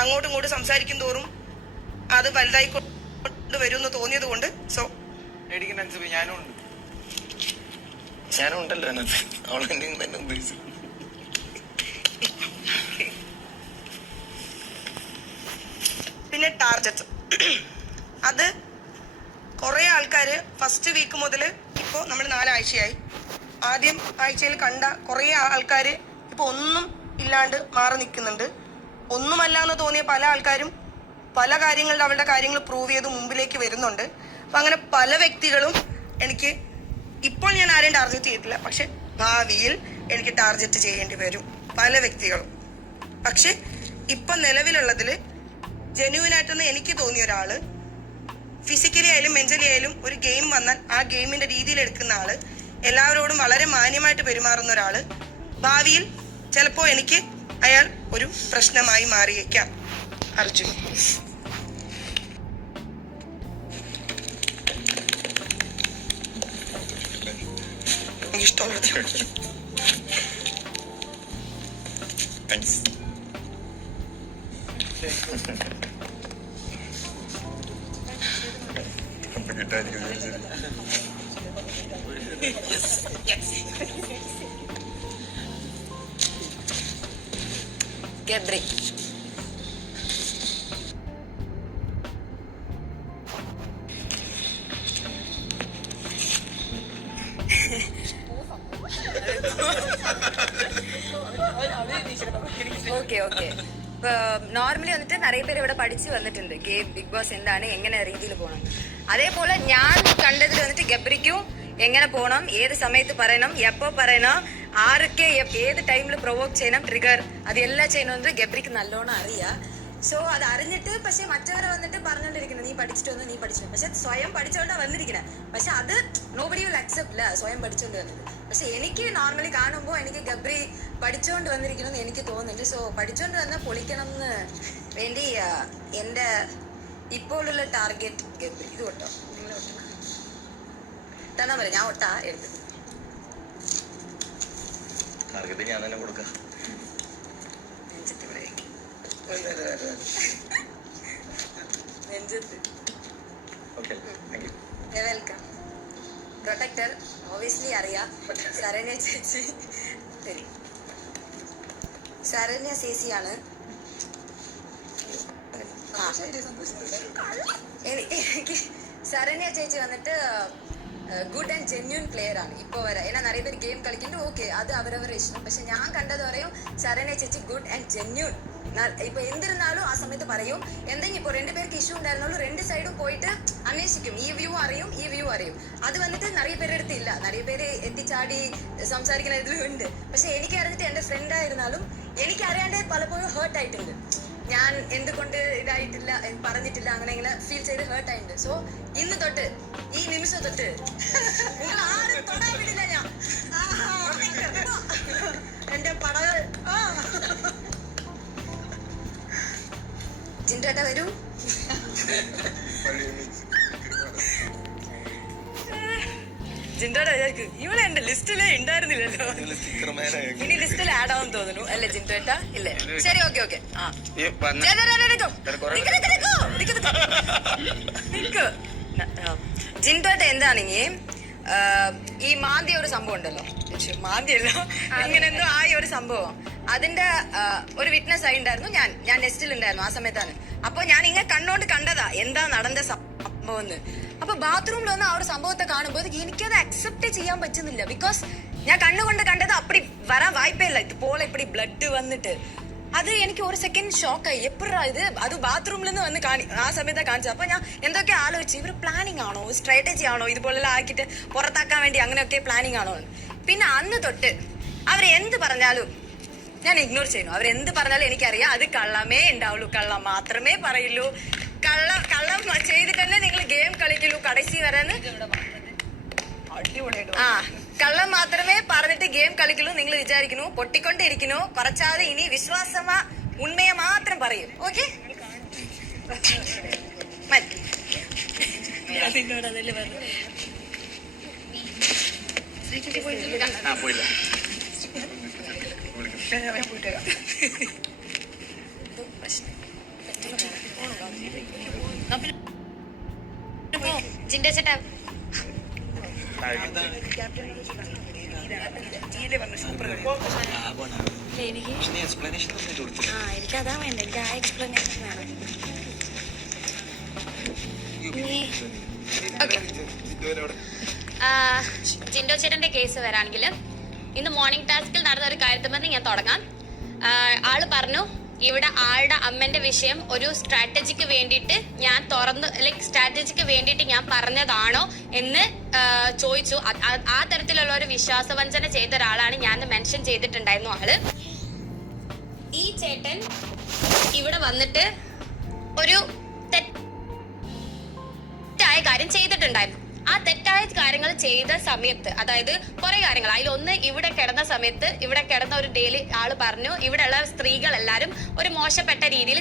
അങ്ങോട്ടും ഇങ്ങോട്ടും സംസാരിക്കും തോറും അത് വലുതായി കൊണ്ടുവരുമെന്ന് തോന്നിയത് കൊണ്ട് ഞാനും ഉണ്ടല്ലോ അതിനകത്ത്. അവളെന്തെങ്കിലും തന്നെ ഉദ്ദേശിച്ചു. പിന്നെ ടാർജറ്റ്, അത് കുറേ ആൾക്കാർ ഫസ്റ്റ് വീക്ക് മുതൽ ഇപ്പോൾ നമ്മൾ 4 ആഴ്ചയായി. ആദ്യം ആഴ്ചയിൽ കണ്ട കുറേ ആൾക്കാർ ഇപ്പോൾ ഒന്നും ഇല്ലാണ്ട് മാറി നിൽക്കുന്നുണ്ട്. ഒന്നുമല്ല എന്ന് തോന്നിയ പല ആൾക്കാരും പല കാര്യങ്ങളിൽ അവളുടെ കാര്യങ്ങൾ പ്രൂവ് ചെയ്ത് മുമ്പിലേക്ക് വരുന്നുണ്ട്. അപ്പം അങ്ങനെ പല വ്യക്തികളും എനിക്ക് ഇപ്പോൾ ഞാൻ ആരെയും ടാർഗറ്റ് ചെയ്തിട്ടില്ല. പക്ഷെ ഭാവിയിൽ എനിക്ക് ടാർഗറ്റ് ചെയ്യേണ്ടി വരും പല വ്യക്തികളും. പക്ഷെ ഇപ്പം നിലവിലുള്ളതിൽ ജെന്യുവനായിട്ടെന്ന് എനിക്ക് തോന്നിയ ഒരാൾ, ഫിസിക്കലി ആയാലും മെന്റലി ആയാലും ഒരു ഗെയിം വന്നാൽ ആ ഗെയിമിന്റെ രീതിയിൽ എടുക്കുന്ന ആള്, എല്ലാവരോടും വളരെ മാന്യമായിട്ട് പെരുമാറുന്ന ഒരാള്, ഭാവിയിൽ ചിലപ്പോൾ എനിക്ക് അയാൾ ഒരു പ്രശ്നമായി മാറിയേക്കാം. അർജുൻ. ഇഷ്ടമുള്ളത് ഗബ്രി. ഓക്കെ നോർമലി വന്നിട്ട് நிறைய പേര് ഇവിടെ പഠിച്ചു വന്നിട്ടുണ്ട് ബിഗ് ബോസ് എന്താണ്, എങ്ങനെ രീതിയിൽ പോകണം. അതേപോലെ ഞാൻ കണ്ടതിൽ വന്നിട്ട് ഗബ്രിക്കും എങ്ങനെ പോകണം, ഏത് സമയത്ത് പറയണം, എപ്പോൾ പറയണം, ആരൊക്കെ ഏത് ടൈമിൽ പ്രൊവോക്ക് ചെയ്യണം, ട്രിഗർ അതെല്ലാം ചെയ്യണമെന്ന് ഗബ്രിക്ക് നല്ലോണം അറിയാം. സോ അത് അറിഞ്ഞിട്ട് പക്ഷെ മറ്റവരെ വന്നിട്ട് പറഞ്ഞുകൊണ്ടിരിക്കുന്നത് നീ പഠിച്ചിട്ട് വന്നു, നീ പഠിച്ചിട്ട്, പക്ഷെ സ്വയം പഠിച്ചോണ്ടാണ് വന്നിരിക്കുന്നത്. പക്ഷെ അത് നോബഡി വിൽ അക്സെപ്റ്റ് ഇല്ല സ്വയം പഠിച്ചോണ്ട് വന്നത്. പക്ഷെ എനിക്ക് നോർമലി കാണുമ്പോൾ എനിക്ക് ഗബ്രി പഠിച്ചുകൊണ്ട് വന്നിരിക്കണമെന്ന് എനിക്ക് തോന്നുന്നുണ്ട്. സോ പഠിച്ചുകൊണ്ട് വന്നാൽ പൊളിക്കണം എന്ന് വേണ്ടി എൻ്റെ ഇപ്പോഴുള്ള ടാർഗറ്റ് ഗബ്രി. ഇത് ഒട്ടോ നിങ്ങൾ ഒട്ടണം തന്നാ പറയാം, ഞാൻ ഒട്ടാ എടുത്തത് ടാർഗറ്റ് ഞാൻ തന്നെ കൊടുക്കാം. നെഞ്ചത്ത് ഇവിടെ നെഞ്ചത്ത്. Okay thank you. Welcome. Protector obviously അറിയാം. ശരണ്യ ചേച്ചി ശരി, ശരണ്യ ചേച്ചിയാണ്. എനിക്ക് ശരണ്യ ചേച്ചി വന്നിട്ട് ഗുഡ് ആൻഡ് ജെന്യൂൻ പ്ലെയർ ആണ് ഇപ്പോൾ വരെ. ഏന്നാ നിറയെ പേര് ഗെയിം കളിക്കുന്നുണ്ട്, ഓക്കെ, അത് അവരവരുടെ ഇഷ്ടം. പക്ഷെ ഞാൻ കണ്ടത് പറയും ശരണ്യ ചേച്ചി ഗുഡ് ആൻഡ് ജെന്യൂൻ. ഇപ്പൊ എന്തിരുന്നാലും ആ സമയത്ത് പറയും. എന്തെങ്കിലും ഇപ്പൊ 2 പേർക്ക് ഇഷ്യൂ ഉണ്ടായിരുന്നുള്ളൂ, 2 സൈഡും പോയിട്ട് അന്വേഷിക്കും. ഈ വ്യൂ അറിയും, ഈ വ്യൂ അറിയും. അത് വന്നിട്ട് നിറയെ പേരുടെ അടുത്ത് ഇല്ല. നിറയെ പേര് എത്തിച്ചാടി സംസാരിക്കുന്ന ഇതിലും ഉണ്ട്. പക്ഷെ എനിക്ക് അറിഞ്ഞിട്ട് എന്റെ ഫ്രണ്ട് ആയിരുന്നാലും എനിക്ക് അറിയാണ്ട് പലപ്പോഴും ഹേർട്ട് ആയിട്ടുണ്ട്. ഞാൻ എന്തുകൊണ്ട് ഇതായിട്ടില്ല പറഞ്ഞിട്ടില്ല അങ്ങനെ ഇങ്ങനെ ഫീൽ ചെയ്ത് ഹേർട്ട് ആയിട്ടുണ്ട്. സോ ഇന്ന് തൊട്ട് ഈ നിമിഷം തൊട്ട് നിങ്ങൾ ആരും തൊടാൻ വിടില്ല. ഞാൻ എന്റെ പടകൾ ജിൻഡേട്ട വരൂ. ജിൻഡോടെ വിചാരിക്കും ഇവിടെ എന്റെ ലിസ്റ്റില് ഉണ്ടായിരുന്നില്ലല്ലോ, ഇനി ലിസ്റ്റിൽ ആഡ് ആവും തോന്നുന്നു അല്ലേ ജിൻഡോട്ട? ഇല്ലേ, ശരി, ഓക്കെ ഓക്കെ. ജിൻഡോട്ട എന്താണെങ്കിൽ ഈ മാന്തി ഒരു സംഭവം ഉണ്ടല്ലോ, മാന്തിയല്ലോ അങ്ങനെ എന്തോ ആ ഒരു സംഭവം, അതിന്റെ ഒരു വിറ്റ്നസ് ആയി ഉണ്ടായിരുന്നു. ഞാൻ നെസ്റ്റിൽ ഉണ്ടായിരുന്നു ആ സമയത്താണ്. അപ്പൊ ഞാൻ ഇങ്ങനെ കണ്ണോണ്ട് കണ്ടതാ എന്താ നടന്ന സംഭവം എന്ന്. അപ്പൊ ബാത്റൂമിൽ വന്ന് ആ ഒരു സംഭവത്തെ കാണുമ്പോൾ എനിക്കത് അക്സെപ്റ്റ് ചെയ്യാൻ പറ്റുന്നില്ല. ബിക്കോസ് ഞാൻ കണ്ണുകൊണ്ട് കണ്ടത് അപ്പടി വരാൻ വായ്പയില്ല. ഇതുപോലെ ഇപ്പടി ബ്ലഡ് വന്നിട്ട് അത് എനിക്ക് ഒരു സെക്കൻഡ് ഷോക്കായി. എപ്പോഴാ ഇത്, അത് ബാത്റൂമിൽ നിന്ന് വന്ന് ആ സമയത്ത് കാണിച്ചത്. അപ്പൊ ഞാൻ എന്തൊക്കെ ആലോചിച്ചു, ഇവർ പ്ലാനിങ് ആണോ, സ്ട്രാറ്റജി ആണോ, ഇതുപോലെല്ലാം ആക്കിയിട്ട് പുറത്താക്കാൻ വേണ്ടി അങ്ങനെയൊക്കെ പ്ലാനിങ് ആണോ എന്ന്. പിന്നെ അന്ന് തൊട്ട് അവരെന്ത് പറഞ്ഞാലും ഞാൻ ഇഗ്നോർ ചെയ്യുന്നു. അവരെന്ത് പറഞ്ഞാലും എനിക്കറിയാം അത് കള്ളമേ ഉണ്ടാവുള്ളൂ, കള്ളം മാത്രമേ പറയുള്ളൂ, കള്ളം ചെയ്തിട്ടല്ലേ നിങ്ങൾ ഗെയിം കളിക്കുള്ളൂ കടസി വരെന്ന്. ആ കള്ളം മാത്രമേ പറഞ്ഞിട്ട് ഗെയിം കളിക്കുള്ളൂ നിങ്ങൾ വിചാരിക്കുന്നു. പൊട്ടിക്കൊണ്ടിരിക്കുന്നു. കുറച്ചാതെ ഇനി വിശ്വാസമാ ഉണ്മയെ മാത്രം പറയും. ഓക്കെ പോയില്ല. ജിൻഡോ ചേട്ടാ എനിക്കതാ വേണ്ട, എനിക്ക് ആ എക്സ്പ്ലനേഷൻ വേണം. ജിൻഡോ ചേട്ടന്റെ കേസ് വരാണെങ്കിൽ ഇന്ന് മോർണിംഗ് ടാസ്കിൽ നടന്ന ഒരു കാര്യത്തിൽ ഞാൻ തുടങ്ങാം. ആള് പറഞ്ഞു ഇവിടെ ആളുടെ അമ്മന്റെ വിഷയം ഒരു സ്ട്രാറ്റജിക്ക് വേണ്ടിയിട്ട് ഞാൻ സ്ട്രാറ്റജിക്ക് വേണ്ടിയിട്ട് ഞാൻ പറഞ്ഞതാണോ എന്ന് ചോദിച്ചു. ആ തരത്തിലുള്ള ഒരു വിശ്വാസവഞ്ചന ചെയ്ത ഒരാളാണ് ഞാൻ മെൻഷൻ ചെയ്തിട്ടുണ്ടായിരുന്നു. ആള് ഈ ചേട്ടൻ ഇവിടെ വന്നിട്ട് ഒരു തെറ്റായ കാര്യം ചെയ്തിട്ടുണ്ടായിരുന്നു. ആ തെറ്റായ കാര്യങ്ങൾ ചെയ്ത സമയത്ത്, അതായത് കുറെ കാര്യങ്ങൾ, അതിലൊന്ന് ഇവിടെ കിടന്ന സമയത്ത്, ഇവിടെ കിടന്ന ഒരു ഡേയിൽ ആള് പറഞ്ഞു ഇവിടെയുള്ള സ്ത്രീകൾ എല്ലാവരും ഒരു മോശപ്പെട്ട രീതിയിൽ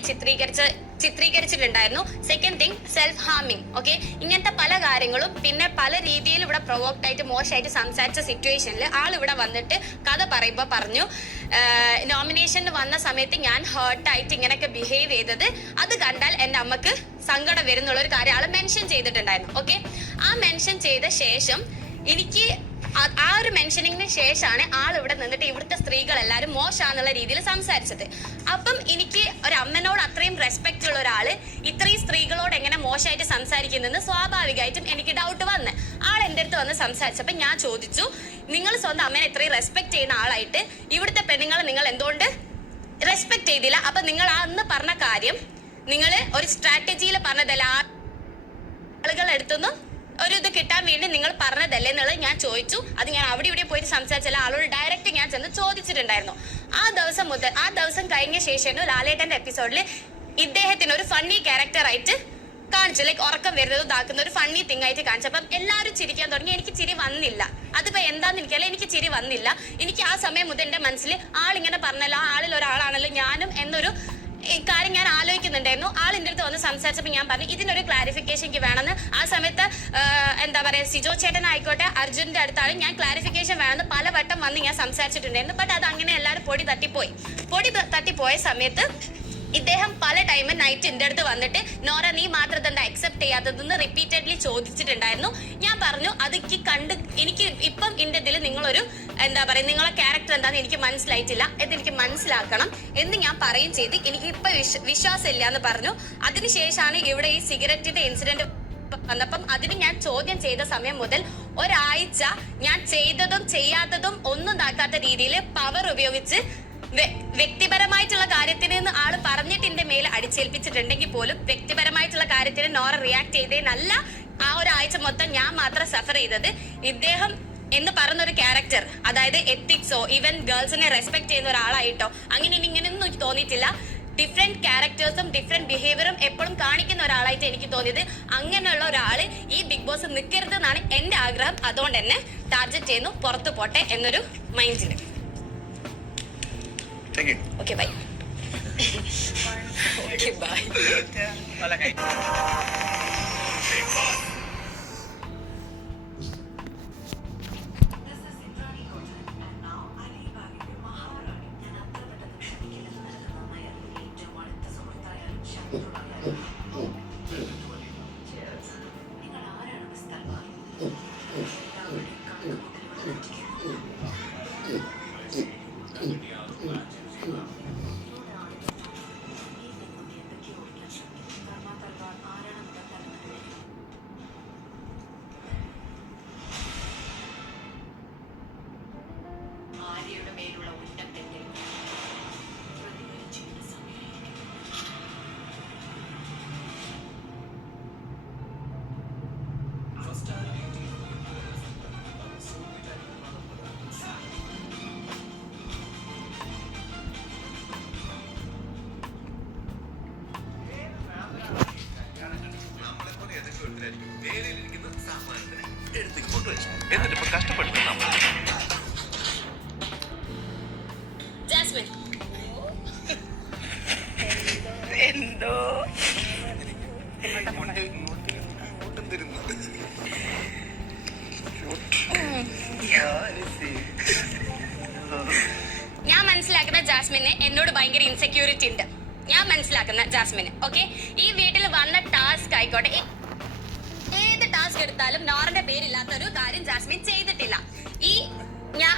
ചിത്രീകരിച്ചിട്ടുണ്ടായിരുന്നു. സെക്കൻഡ് തിങ് സെൽഫ് ഹാമിങ്. ഓക്കെ, ഇങ്ങനത്തെ പല കാര്യങ്ങളും പിന്നെ പല രീതിയിൽ ഇവിടെ പ്രൊവോക്ഡ് ആയിട്ട് മോശമായിട്ട് സംസാരിച്ച സിറ്റുവേഷനിൽ ആൾ ഇവിടെ വന്നിട്ട് കഥ പറയുമ്പോൾ പറഞ്ഞു നോമിനേഷന് വന്ന സമയത്ത് ഞാൻ ഹേർട്ടായിട്ട് ഇങ്ങനെയൊക്കെ ബിഹേവ് ചെയ്തത് അത് കണ്ടാൽ എൻ്റെ അമ്മക്ക് സങ്കടം വരുന്നുള്ള ഒരു കാര്യം ആള് മെൻഷൻ ചെയ്തിട്ടുണ്ടായിരുന്നു. ഓക്കെ, ആ മെൻഷൻ ചെയ്ത ശേഷം എനിക്ക് ആ ഒരു മെൻഷനിങ്ങിന് ശേഷമാണ് ആൾ ഇവിടെ നിന്നിട്ട് ഇവിടുത്തെ സ്ത്രീകൾ എല്ലാവരും മോശമാണെന്നുള്ള രീതിയിൽ സംസാരിച്ചത്. അപ്പം എനിക്ക് ഒരു അമ്മനോട് അത്രയും റെസ്പെക്ട് ഉള്ള ഒരാള് ഇത്രയും സ്ത്രീകളോട് എങ്ങനെ മോശമായിട്ട് സംസാരിക്കുന്നെന്ന് സ്വാഭാവികമായിട്ടും എനിക്ക് ഡൗട്ട് വന്ന് ആൾ എൻ്റെ അടുത്ത് വന്ന് സംസാരിച്ചപ്പോൾ ഞാൻ ചോദിച്ചു, നിങ്ങൾ സ്വന്തം അമ്മനെ ഇത്രയും റെസ്പെക്ട് ചെയ്യുന്ന ആളായിട്ട് ഇവിടുത്തെ പെണ്ണുങ്ങളെ നിങ്ങൾ എന്തുകൊണ്ട് റെസ്പെക്ട് ചെയ്തില്ല? അപ്പൊ നിങ്ങൾ അന്ന് പറഞ്ഞ കാര്യം നിങ്ങൾ ഒരു സ്ട്രാറ്റജിയിൽ പറഞ്ഞതല്ല, ആളുകൾ എടുത്തൊന്നും ഒരു ഇത് കിട്ടാൻ വേണ്ടി നിങ്ങൾ പറഞ്ഞതല്ലേ എന്നുള്ളത് ഞാൻ ചോദിച്ചു. അത് ഞാൻ അവിടെ ഇവിടെ പോയിട്ട് സംസാരിച്ചല്ല, ആളോട് ഡയറക്റ്റ് ഞാൻ ചെന്ന് ചോദിച്ചിട്ടുണ്ടായിരുന്നു. ആ ദിവസം കഴിഞ്ഞ ശേഷം ലാലേട്ടന്റെ എപ്പിസോഡിൽ ഇദ്ദേഹത്തിന് ഒരു ഫണ്ണി ക്യാരക്ടർ ആയിട്ട് കാണിച്ചു, ലൈക്ക് ഉറക്കം വരുന്നത് ഇതാക്കുന്ന ഒരു ഫണ്ണി തിങ് ആയിട്ട് കാണിച്ചപ്പം എല്ലാവരും ചിരിക്കാൻ തുടങ്ങി. എനിക്ക് ചിരി വന്നില്ല. അതിപ്പോ എന്താന്ന് എനിക്കല്ല, എനിക്ക് ചിരി വന്നില്ല. എനിക്ക് ആ സമയം മുതൽ എൻ്റെ മനസ്സിൽ ആളിങ്ങനെ പറഞ്ഞല്ലോ, ആളിൽ ഒരാളാണല്ലോ ഞാനും എന്നൊരു കാര്യം ഞാൻ ആലോചിക്കുന്നുണ്ടായിരുന്നു. ആളിൻ്റെ അടുത്ത് വന്ന് സംസാരിച്ചപ്പോൾ ഞാൻ പറഞ്ഞു ഇതിനൊരു ക്ലാരിഫിക്കേഷൻ എനിക്ക് വേണമെന്ന്. ആ സമയത്ത് എന്താ പറയുക, സിജോ ചേട്ടൻ ആയിക്കോട്ടെ അർജുൻ്റെ അടുത്താണ് ഞാൻ ക്ലാരിഫിക്കേഷൻ വേണമെന്ന് പലവട്ടം വന്ന് ഞാൻ സംസാരിച്ചിട്ടുണ്ടായിരുന്നു. ബട്ട് അത് അങ്ങനെ എല്ലാവരും പൊടി തട്ടിപ്പോയ സമയത്ത് ഇദ്ദേഹം പല ടൈം നൈറ്റ് എൻ്റെ അടുത്ത് വന്നിട്ട് നോറ നീ മാത്രം എന്താ അക്സെപ്റ്റ് ചെയ്യാത്തതെന്ന് റിപ്പീറ്റഡ്ലി ചോദിച്ചിട്ടുണ്ടായിരുന്നു. ഞാൻ പറഞ്ഞു അതൊക്കെ കണ്ട് എനിക്ക് ഇപ്പം എൻ്റെ ഇതിൽ നിങ്ങളൊരു എന്താ പറയുക നിങ്ങളെ ക്യാരക്ടർ എന്താണെന്ന് എനിക്ക് മനസ്സിലായിട്ടില്ല, ഇതെനിക്ക് മനസ്സിലാക്കണം എന്ന് ഞാൻ പറയുകയും ചെയ്ത് എനിക്ക് ഇപ്പൊ വിശ്വാസമില്ല എന്ന് പറഞ്ഞു. അതിനുശേഷമാണ് ഇവിടെ ഈ സിഗരറ്റിന്റെ ഇൻസിഡന്റ് വന്നപ്പം അതിന് ഞാൻ ചോദ്യം ചെയ്ത സമയം മുതൽ ഒരാഴ്ച ഞാൻ ചെയ്തതും ചെയ്യാത്തതും ഒന്നും ഇതാക്കാത്ത രീതിയിൽ പവർ ഉപയോഗിച്ച് വ്യക്തിപരമായിട്ടുള്ള കാര്യത്തിന് ആള് പറഞ്ഞിട്ട് എന്റെ മേൽ അടിച്ചേൽപ്പിച്ചിട്ടുണ്ടെങ്കിൽ പോലും വ്യക്തിപരമായിട്ടുള്ള കാര്യത്തിന് നോറ റിയാക്ട് ചെയ്തേനല്ല ആ ഒരാഴ്ച മൊത്തം ഞാൻ മാത്രം സഫർ ചെയ്തത്. ഇദ്ദേഹം എന്ന് പറഞ്ഞൊരു ക്യാരക്ടർ, അതായത് എത്തിക്സോ ഈവൻ ഗേൾസിനെ റെസ്പെക്ട് ചെയ്യുന്ന ഒരാളായിട്ടോ അങ്ങനെ ഇങ്ങനെയൊന്നും എനിക്ക് തോന്നിയിട്ടില്ല. ഡിഫറെന്റ് ക്യാരക്ടേഴ്സും ഡിഫറെന്റ് ബിഹേവിയറും എപ്പോഴും കാണിക്കുന്ന ഒരാളായിട്ട് എനിക്ക് തോന്നിയത്. അങ്ങനെയുള്ള ഒരാള് ഈ ബിഗ് ബോസ് നിൽക്കരുത് എന്നാണ് എന്റെ ആഗ്രഹം. അതുകൊണ്ട് തന്നെ ടാർഗറ്റ് ചെയ്യുന്നു, പുറത്തു പോട്ടെ എന്നൊരു മൈൻഡില്. Okay bye. Okay bye. Jasmin എന്തോ ഞാൻ മനസ്സിലാക്കുന്ന ജാസ്മിന് എന്നോട് ഭയങ്കര ഇൻസെക്യൂരിറ്റി ഉണ്ട്. ഞാൻ മനസ്സിലാക്കുന്ന ജാസ്മിന് ഓക്കെ ഈ വീട്ടിൽ വന്ന ടാസ്ക് ആയിക്കോട്ടെ, ഏത് ടാസ്ക് എടുത്താലും നോറിന്റെ പേരില്ലാത്തൊരു കാര്യം ജാസ്മിൻ ചെയ്തിട്ടില്ല. ഈ ഞാൻ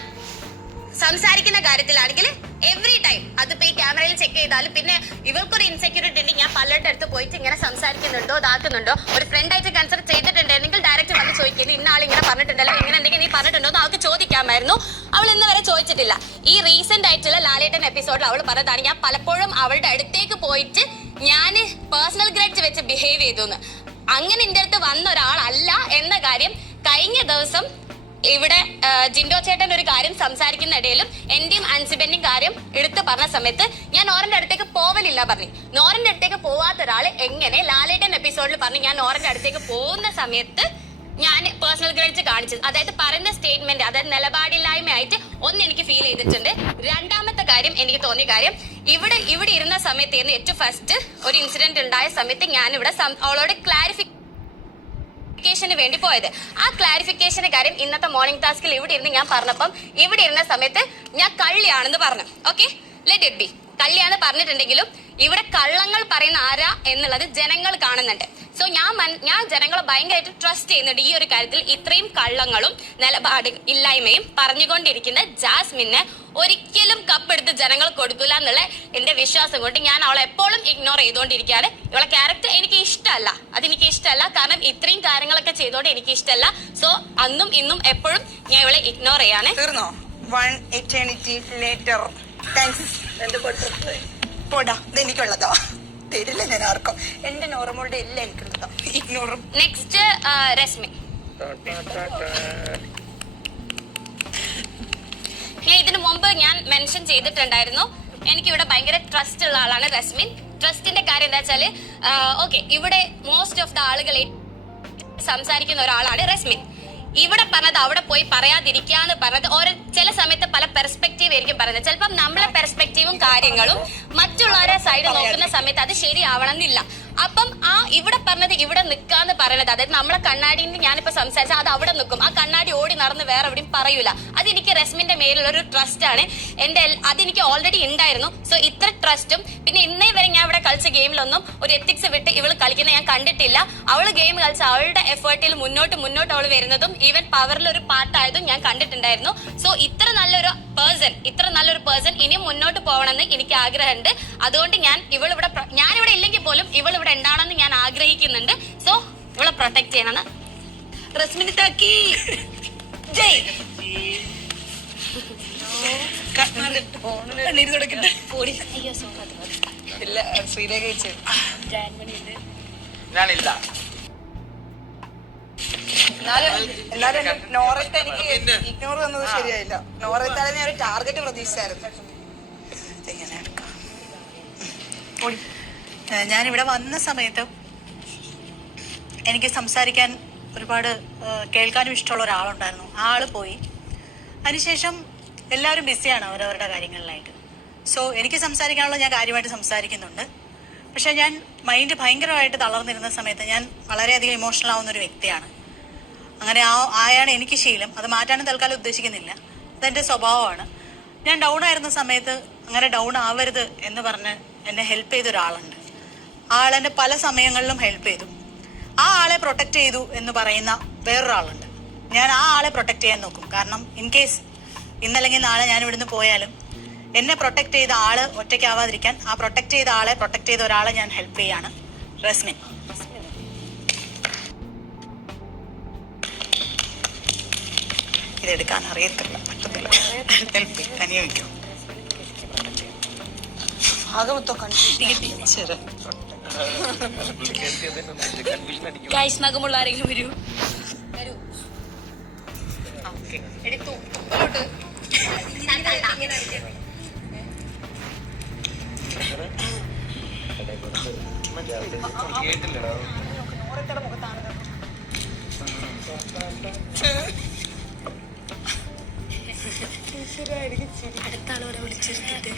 സംസാരിക്കുന്ന കാര്യത്തിലാണെങ്കിൽ എവറി ടൈം അതിപ്പോ ഈ ക്യാമറയിൽ ചെക്ക് ചെയ്താലും പിന്നെ ഇവൾക്കൊരു ഇൻസെക്യൂരിറ്റി ഉണ്ട്. ഞാൻ പലരുടെ അടുത്ത് പോയിട്ട് ഇങ്ങനെ സംസാരിക്കുന്നുണ്ടോ ഇതാക്കുന്നുണ്ടോ, ഒരു ഫ്രണ്ട് ആയിട്ട് കൺസിഡർ ചെയ്തിട്ടുണ്ടെങ്കിൽ ഡയറക്റ്റ് വന്ന് ചോദിക്കുന്നത് ഇന്ന ആൾ ഇങ്ങനെ പറഞ്ഞിട്ടുണ്ടല്ലോ, ഇങ്ങനെ എന്തെങ്കിലും നീ പറഞ്ഞിട്ടുണ്ടോ എന്ന് അവൾക്ക് ചോദിക്കാമായിരുന്നു. അവൾ ഇന്ന് വരെ ചോദിച്ചിട്ടില്ല. ഈ റീസെന്റ് ആയിട്ടുള്ള ലാലേട്ടൻ എപ്പിസോഡിൽ അവൾ പറഞ്ഞതാണ് ഞാൻ പലപ്പോഴും അവളുടെ അടുത്തേക്ക് പോയിട്ട് ഞാൻ പേഴ്സണൽ ഗ്രഡ്ജ് വെച്ച് ബിഹേവ് ചെയ്തു എന്ന്. അങ്ങനെ എൻ്റെ അടുത്ത് വന്ന ഒരാളല്ല എന്ന കാര്യം കഴിഞ്ഞ ദിവസം ഇവിടെ ജിൻഡോ ചേട്ടൻ ഒരു കാര്യം സംസാരിക്കുന്ന ഇടയിലും എന്റെയും അൻസിബന്റെയും കാര്യം എടുത്തു പറഞ്ഞ സമയത്ത് ഞാൻ നോറിന്റെ അടുത്തേക്ക് പോവലില്ല പറഞ്ഞു. നോറിന്റെ അടുത്തേക്ക് പോവാത്ത ഒരാള് എങ്ങനെ ലാലേട്ടൻ എപ്പിസോഡിൽ പറഞ്ഞു ഞാൻ നോറിന്റെ അടുത്തേക്ക് പോകുന്ന സമയത്ത് ഞാൻ പേഴ്സണൽ ഗ്രഡ്ജ് കാണിച്ചത്, അതായത് പറയുന്ന സ്റ്റേറ്റ്മെന്റ് അതായത് നിലപാടില്ലായ്മയായിട്ട് ഒന്ന് എനിക്ക് ഫീൽ ചെയ്തിട്ടുണ്ട്. രണ്ടാമത്തെ കാര്യം എനിക്ക് തോന്നിയ കാര്യം ഇവിടെ ഇരുന്ന സമയത്ത് ഏറ്റവും ഫസ്റ്റ് ഒരു ഇൻസിഡന്റ് ഉണ്ടായ സമയത്ത് ഞാൻ ഇവിടെ അവളോട് ക്ലാരിഫിക്കേഷന് വേണ്ടി പോയത്. ആ ക്ലാരിഫിക്കേഷന്റെ കാര്യം ഇന്നത്തെ മോർണിംഗ് ടാസ്കിൽ ഇവിടെ ഇരുന്ന് ഞാൻ പറഞ്ഞപ്പം ഇവിടെ ഇരുന്ന സമയത്ത് ഞാൻ കള്ളിയാണെന്ന് പറഞ്ഞു. Okay let it be. കള്ളിയാന്ന് പറഞ്ഞിട്ടുണ്ടെങ്കിലും ഇവിടെ കള്ളങ്ങൾ പറയുന്ന ആരാ എന്നുള്ളത് ജനങ്ങൾ കാണുന്നുണ്ട്. സോ ഞാൻ ജനങ്ങളെ ഭയങ്കരമായിട്ട് ട്രസ്റ്റ് ചെയ്യുന്നുണ്ട് ഈ ഒരു കാര്യത്തിൽ. ഇത്രയും കള്ളങ്ങളും നിലപാട് ഇല്ലായ്മയും പറഞ്ഞുകൊണ്ടിരിക്കുന്ന ജാസ്മിനെ ഒരിക്കലും കപ്പെടുത്ത് ജനങ്ങൾ കൊടുക്കില്ല എന്നുള്ള എന്റെ വിശ്വാസം കൊണ്ട് ഞാൻ അവളെ എപ്പോഴും ഇഗ്നോർ ചെയ്തുകൊണ്ടിരിക്കുകയാണ്. ഇവളെ ക്യാരക്ടർ എനിക്ക് ഇഷ്ടമല്ല, അതെനിക്ക് ഇഷ്ടമല്ല. കാരണം ഇത്രയും കാര്യങ്ങളൊക്കെ ചെയ്തോണ്ട് എനിക്ക് ഇഷ്ടമല്ല. സോ അന്നും ഇന്നും എപ്പോഴും ഞാൻ ഇവളെ ഇഗ്നോർ ചെയ്യാണ്. തീർന്നോ? 1 eternity later. താങ്ക്സ്. എന്റെ പോടാ, ഇതെനിക്കുള്ളതോ തരില്ല ഞാൻ ആർക്കും. എന്റെ നോർമോളുടെ എല്ലാം എനിക്കുള്ളതോ ഇഗ്നോറും. നെക്സ്റ്റ് രശ്മി. ഇതിനു മുമ്പ് ഞാൻ മെൻഷൻ ചെയ്തിട്ടുണ്ടായിരുന്നു എനിക്കിവിടെ ഭയങ്കര ട്രസ്റ്റ് ഉള്ള ആളാണ് രശ്മിൻ. ട്രസ്റ്റിന്റെ കാര്യം എന്താ വെച്ചാല് ഓക്കെ ഇവിടെ മോസ്റ്റ് ഓഫ് ദ ആളുകളെ സംസാരിക്കുന്ന ഒരാളാണ് രശ്മിൻ. ഇവിടെ പറഞ്ഞത് അവിടെ പോയി പറയാതിരിക്കാന്ന് പറഞ്ഞത് ഓരോ ചില സമയത്ത് പല പെർസ്പെക്റ്റീവ് ആയിരിക്കും പറയുന്നത്. ചിലപ്പം നമ്മളെ പെർസ്പെക്റ്റീവും കാര്യങ്ങളും മറ്റുള്ളവരെ സൈഡ് നോക്കുന്ന സമയത്ത് അത് ശരിയാവണം എന്നില്ല. അപ്പം ആ ഇവിടെ പറഞ്ഞത് ഇവിടെ നിൽക്കാന്ന് പറയണത്, അതായത് നമ്മളെ കണ്ണാടിയിൽ ഞാനിപ്പോ സംസാരിച്ചാൽ അത് അവിടെ നിൽക്കും. ആ കണ്ണാടി ഓടി നടന്ന് വേറെ എവിടെയും പറയൂല. അതെനിക്ക് റസ്മിന്റെ മേലുള്ള ഒരു ട്രസ്റ്റ് ആണ്. അതെനിക്ക് ഓൾറെഡി ഉണ്ടായിരുന്നു. സോ ഇത്ര ട്രസ്റ്റും പിന്നെ ഇന്നേ വരെ ഞാൻ ഇവിടെ കളിച്ച ഗെയിമിലൊന്നും ഒരു എത്തിക്സ് വിട്ട് ഇവള് കളിക്കുന്നത് ഞാൻ കണ്ടിട്ടില്ല. അവള് ഗെയിം കളിച്ച അവളുടെ എഫേർട്ടിൽ മുന്നോട്ട് അവൾ വരുന്നതും ഈവൻ പവറിലൊരു പാർട്ടായതും ഞാൻ കണ്ടിട്ടുണ്ടായിരുന്നു. സോ ഇത്ര നല്ലൊരു പേഴ്സൺ ഇനിയും മുന്നോട്ട് പോകണമെന്ന് എനിക്ക് ആഗ്രഹമുണ്ട്. അതുകൊണ്ട് ഞാനിവിടെ ഇല്ലെങ്കിൽ പോലും ഇവൾ ഇവിടെ ഉണ്ടാവണമെന്ന് ഞാൻ ആഗ്രഹിക്കുന്നുണ്ട്. സോ ഇവളെ പ്രൊട്ടക്ട് ചെയ്യണമെന്ന് റസ്മിനി താക്കി ജയ്. ഞാനില്ല. എന്നാലും നോറത്തെ എനിക്ക് ഇഗ്നോർ തന്നത് ശരിയായില്ല. നോറത്താലെ ഞാൻ ഒരു ടാർഗറ്റ് പ്രതീക്ഷിച്ചായിരുന്നു. ഞാനിവിടെ വന്ന സമയത്ത് എനിക്ക് സംസാരിക്കാൻ ഒരുപാട് കേൾക്കാനും ഇഷ്ടമുള്ള ഒരാളുണ്ടായിരുന്നു. ആ ആള് പോയി. അതിനുശേഷം എല്ലാവരും ബിസിയാണ് അവരവരുടെ കാര്യങ്ങളിലായിട്ട്. സോ എനിക്ക് സംസാരിക്കാനുള്ള ഞാൻ കാര്യമായിട്ട് സംസാരിക്കുന്നുണ്ട്. പക്ഷെ ഞാൻ മൈൻഡ് ഭയങ്കരമായിട്ട് തളർന്നിരുന്ന സമയത്ത് ഞാൻ വളരെയധികം ഇമോഷണൽ ആവുന്ന ഒരു വ്യക്തിയാണ്. അങ്ങനെ ആയാണ് എനിക്ക് ശീലം. അത് മാറ്റാനും തൽക്കാലം ഉദ്ദേശിക്കുന്നില്ല. അതെൻ്റെ സ്വഭാവമാണ്. ഞാൻ ഡൗൺ ആയിരുന്ന സമയത്ത് അങ്ങനെ ഡൗൺ ആവരുത് എന്ന് പറഞ്ഞ് എന്നെ ഹെൽപ്പ് ചെയ്ത ഒരാളുണ്ട്. ആ ആളെന്നെ പല സമയങ്ങളിലും ഹെൽപ്പ് ചെയ്തു. ആ ആളെ പ്രൊട്ടക്റ്റ് ചെയ്തു എന്ന് പറയുന്ന വേറൊരാളുണ്ട്. ഞാൻ ആ ആളെ പ്രൊട്ടക്റ്റ് ചെയ്യാൻ നോക്കും. കാരണം ഇൻ കേസ് ഇന്നല്ലെങ്കിൽ നാളെ ഞാൻ ഇവിടുന്ന് പോയാലും എന്നെ പ്രൊട്ടക്റ്റ് ചെയ്ത ആള് ഒറ്റയ്ക്കാവാതിരിക്കാൻ ആ പ്രൊട്ടക്റ്റ് ചെയ്ത ആളെ പ്രൊട്ടക്റ്റ് ചെയ്ത ഒരാളെ ഞാൻ ഹെൽപ്പ് ചെയ്യാണ്. റസ്മിൻ. ഇതെടുക്കാൻ അറിയത്തില്ല, പറ്റത്തില്ല. ഹെൽപ്പ് കനിയമിക്കും. നഖമുള്ള ആരെങ്കിലും വരൂ. എടുത്തു അടുത്ത ആളോടെ വിളിച്ചിരുത്തിട്ട്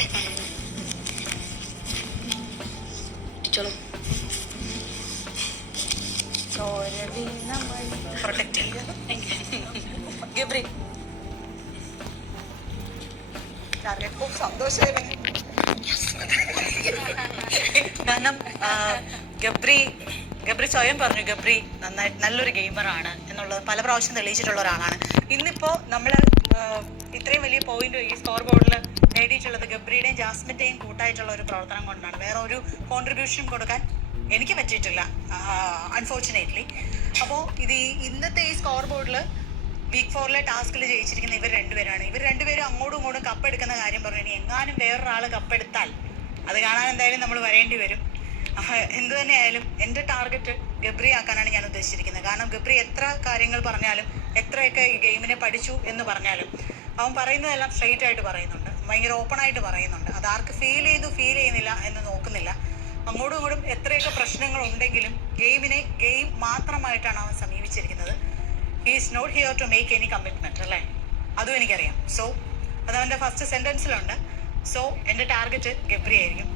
പ്രൊട്ടക്റ്റ് ചെയ്യുക. ഗബ്രി സന്തോഷമായി. കാരണം ഗബ്രി സ്വയം പറഞ്ഞു ഗബ്രി നന്നായിട്ട് നല്ലൊരു ഗെയിമറാണ് എന്നുള്ളത് പല പ്രാവശ്യം തെളിയിച്ചിട്ടുള്ള ഒരാളാണ്. ഇന്നിപ്പോ നമ്മൾ ഇത്രയും വലിയ പോയിന്റ് ഈ സ്കോർ ബോർഡിൽ നേടിയിട്ടുള്ളത് ഗബ്രിയുടെയും ജാസ്മിന്റെയും കൂട്ടായിട്ടുള്ള ഒരു പ്രവർത്തനം കൊണ്ടാണ്. വേറെ ഒരു കോൺട്രിബ്യൂഷൻ കൊടുക്കാൻ എനിക്ക് പറ്റിയിട്ടില്ല, അൺഫോർച്ചുനേറ്റ്ലി. അപ്പോൾ ഇന്നത്തെ ഈ സ്കോർ ബോർഡിൽ വീക്ക് 4 ടാസ്കിൽ ജയിച്ചിരിക്കുന്ന ഇവർ രണ്ടുപേരാണ്. ഇവർ രണ്ടുപേരും അങ്ങോട്ടും ഇങ്ങോട്ടും കപ്പെടുക്കുന്ന കാര്യം പറഞ്ഞു. ഇനി എങ്ങാനും വേറൊരാൾ കപ്പെടുത്താൽ അത് കാണാൻ എന്തായാലും നമ്മൾ വരേണ്ടി വരും. എന്തു തന്നെയായാലും എൻ്റെ ടാർഗറ്റ് ഗബ്രി ആക്കാനാണ് ഞാൻ ഉദ്ദേശിച്ചിരിക്കുന്നത്. കാരണം ഗബ്രി എത്ര കാര്യങ്ങൾ പറഞ്ഞാലും എത്രയൊക്കെ ഈ ഗെയിമിനെ പഠിച്ചു എന്ന് പറഞ്ഞാലും അവൻ പറയുന്നതെല്ലാം സ്ട്രെയിറ്റ് ആയിട്ട് പറയുന്നുണ്ട്, ഭയങ്കര ഓപ്പൺ ആയിട്ട് പറയുന്നുണ്ട്. അത് ആർക്ക് ഫീൽ ചെയ്യുന്നില്ല എന്ന് നോക്കുന്നില്ല. അങ്ങോട്ടും ഇങ്ങോട്ടും എത്രയൊക്കെ പ്രശ്നങ്ങൾ ഉണ്ടെങ്കിലും ഗെയിം മാത്രമായിട്ടാണ് അവൻ സമീപിച്ചിരിക്കുന്നത്. He is not here to make any commitment, അല്ലേ? അതും എനിക്കറിയാം. സോ അത് അവൻ്റെ ഫസ്റ്റ് സെന്റൻസിലുണ്ട്. സോ എൻ്റെ ടാർഗറ്റ് ഗബ്രി ആയിരിക്കും.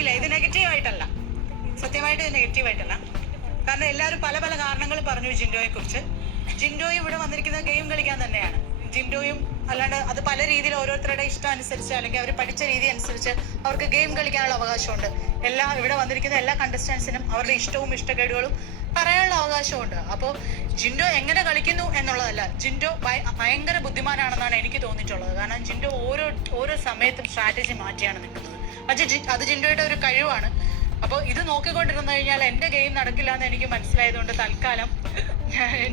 ഇല്ല, ഇത് നെഗറ്റീവ് ആയിട്ടല്ല, സത്യമായിട്ട് ഇത് നെഗറ്റീവ് ആയിട്ടല്ല. കാരണം എല്ലാവരും പല പല കാരണങ്ങൾ പറഞ്ഞു ജിൻഡോയെ കുറിച്ച്. ജിൻഡോയും ഇവിടെ വന്നിരിക്കുന്നത് ഗെയിം കളിക്കാൻ തന്നെയാണ്. ജിൻഡോയും അല്ലാണ്ട് അത് പല രീതിയിൽ ഓരോരുത്തരുടെ ഇഷ്ടം അനുസരിച്ച് അല്ലെങ്കിൽ അവർ പഠിച്ച രീതി അനുസരിച്ച് അവർക്ക് ഗെയിം കളിക്കാനുള്ള അവകാശമുണ്ട്. ഇവിടെ വന്നിരിക്കുന്ന എല്ലാ കണ്ടസ്റ്റൻസിനും അവരുടെ ഇഷ്ടവും ഇഷ്ടക്കേടുകളും പറയാനുള്ള അവകാശമുണ്ട്. അപ്പോൾ ജിൻഡോ എങ്ങനെ കളിക്കുന്നു എന്നുള്ളതല്ല, ജിൻഡോ ഭയങ്കര ബുദ്ധിമാനാണെന്നാണ് എനിക്ക് തോന്നിയിട്ടുള്ളത്. കാരണം ജിൻഡോ ഓരോ സമയത്തും സ്ട്രാറ്റജി മാറ്റിയാണ് നിൽക്കുന്നത്. അത് ജിൻഡോയുടെ ഒരു കഴിവാണ്. അപ്പോൾ ഇത് നോക്കിക്കൊണ്ടിരുന്നു കഴിഞ്ഞാൽ എൻ്റെ ഗെയിം നടക്കില്ല എന്ന് എനിക്ക് മനസ്സിലായതുകൊണ്ട് തൽക്കാലം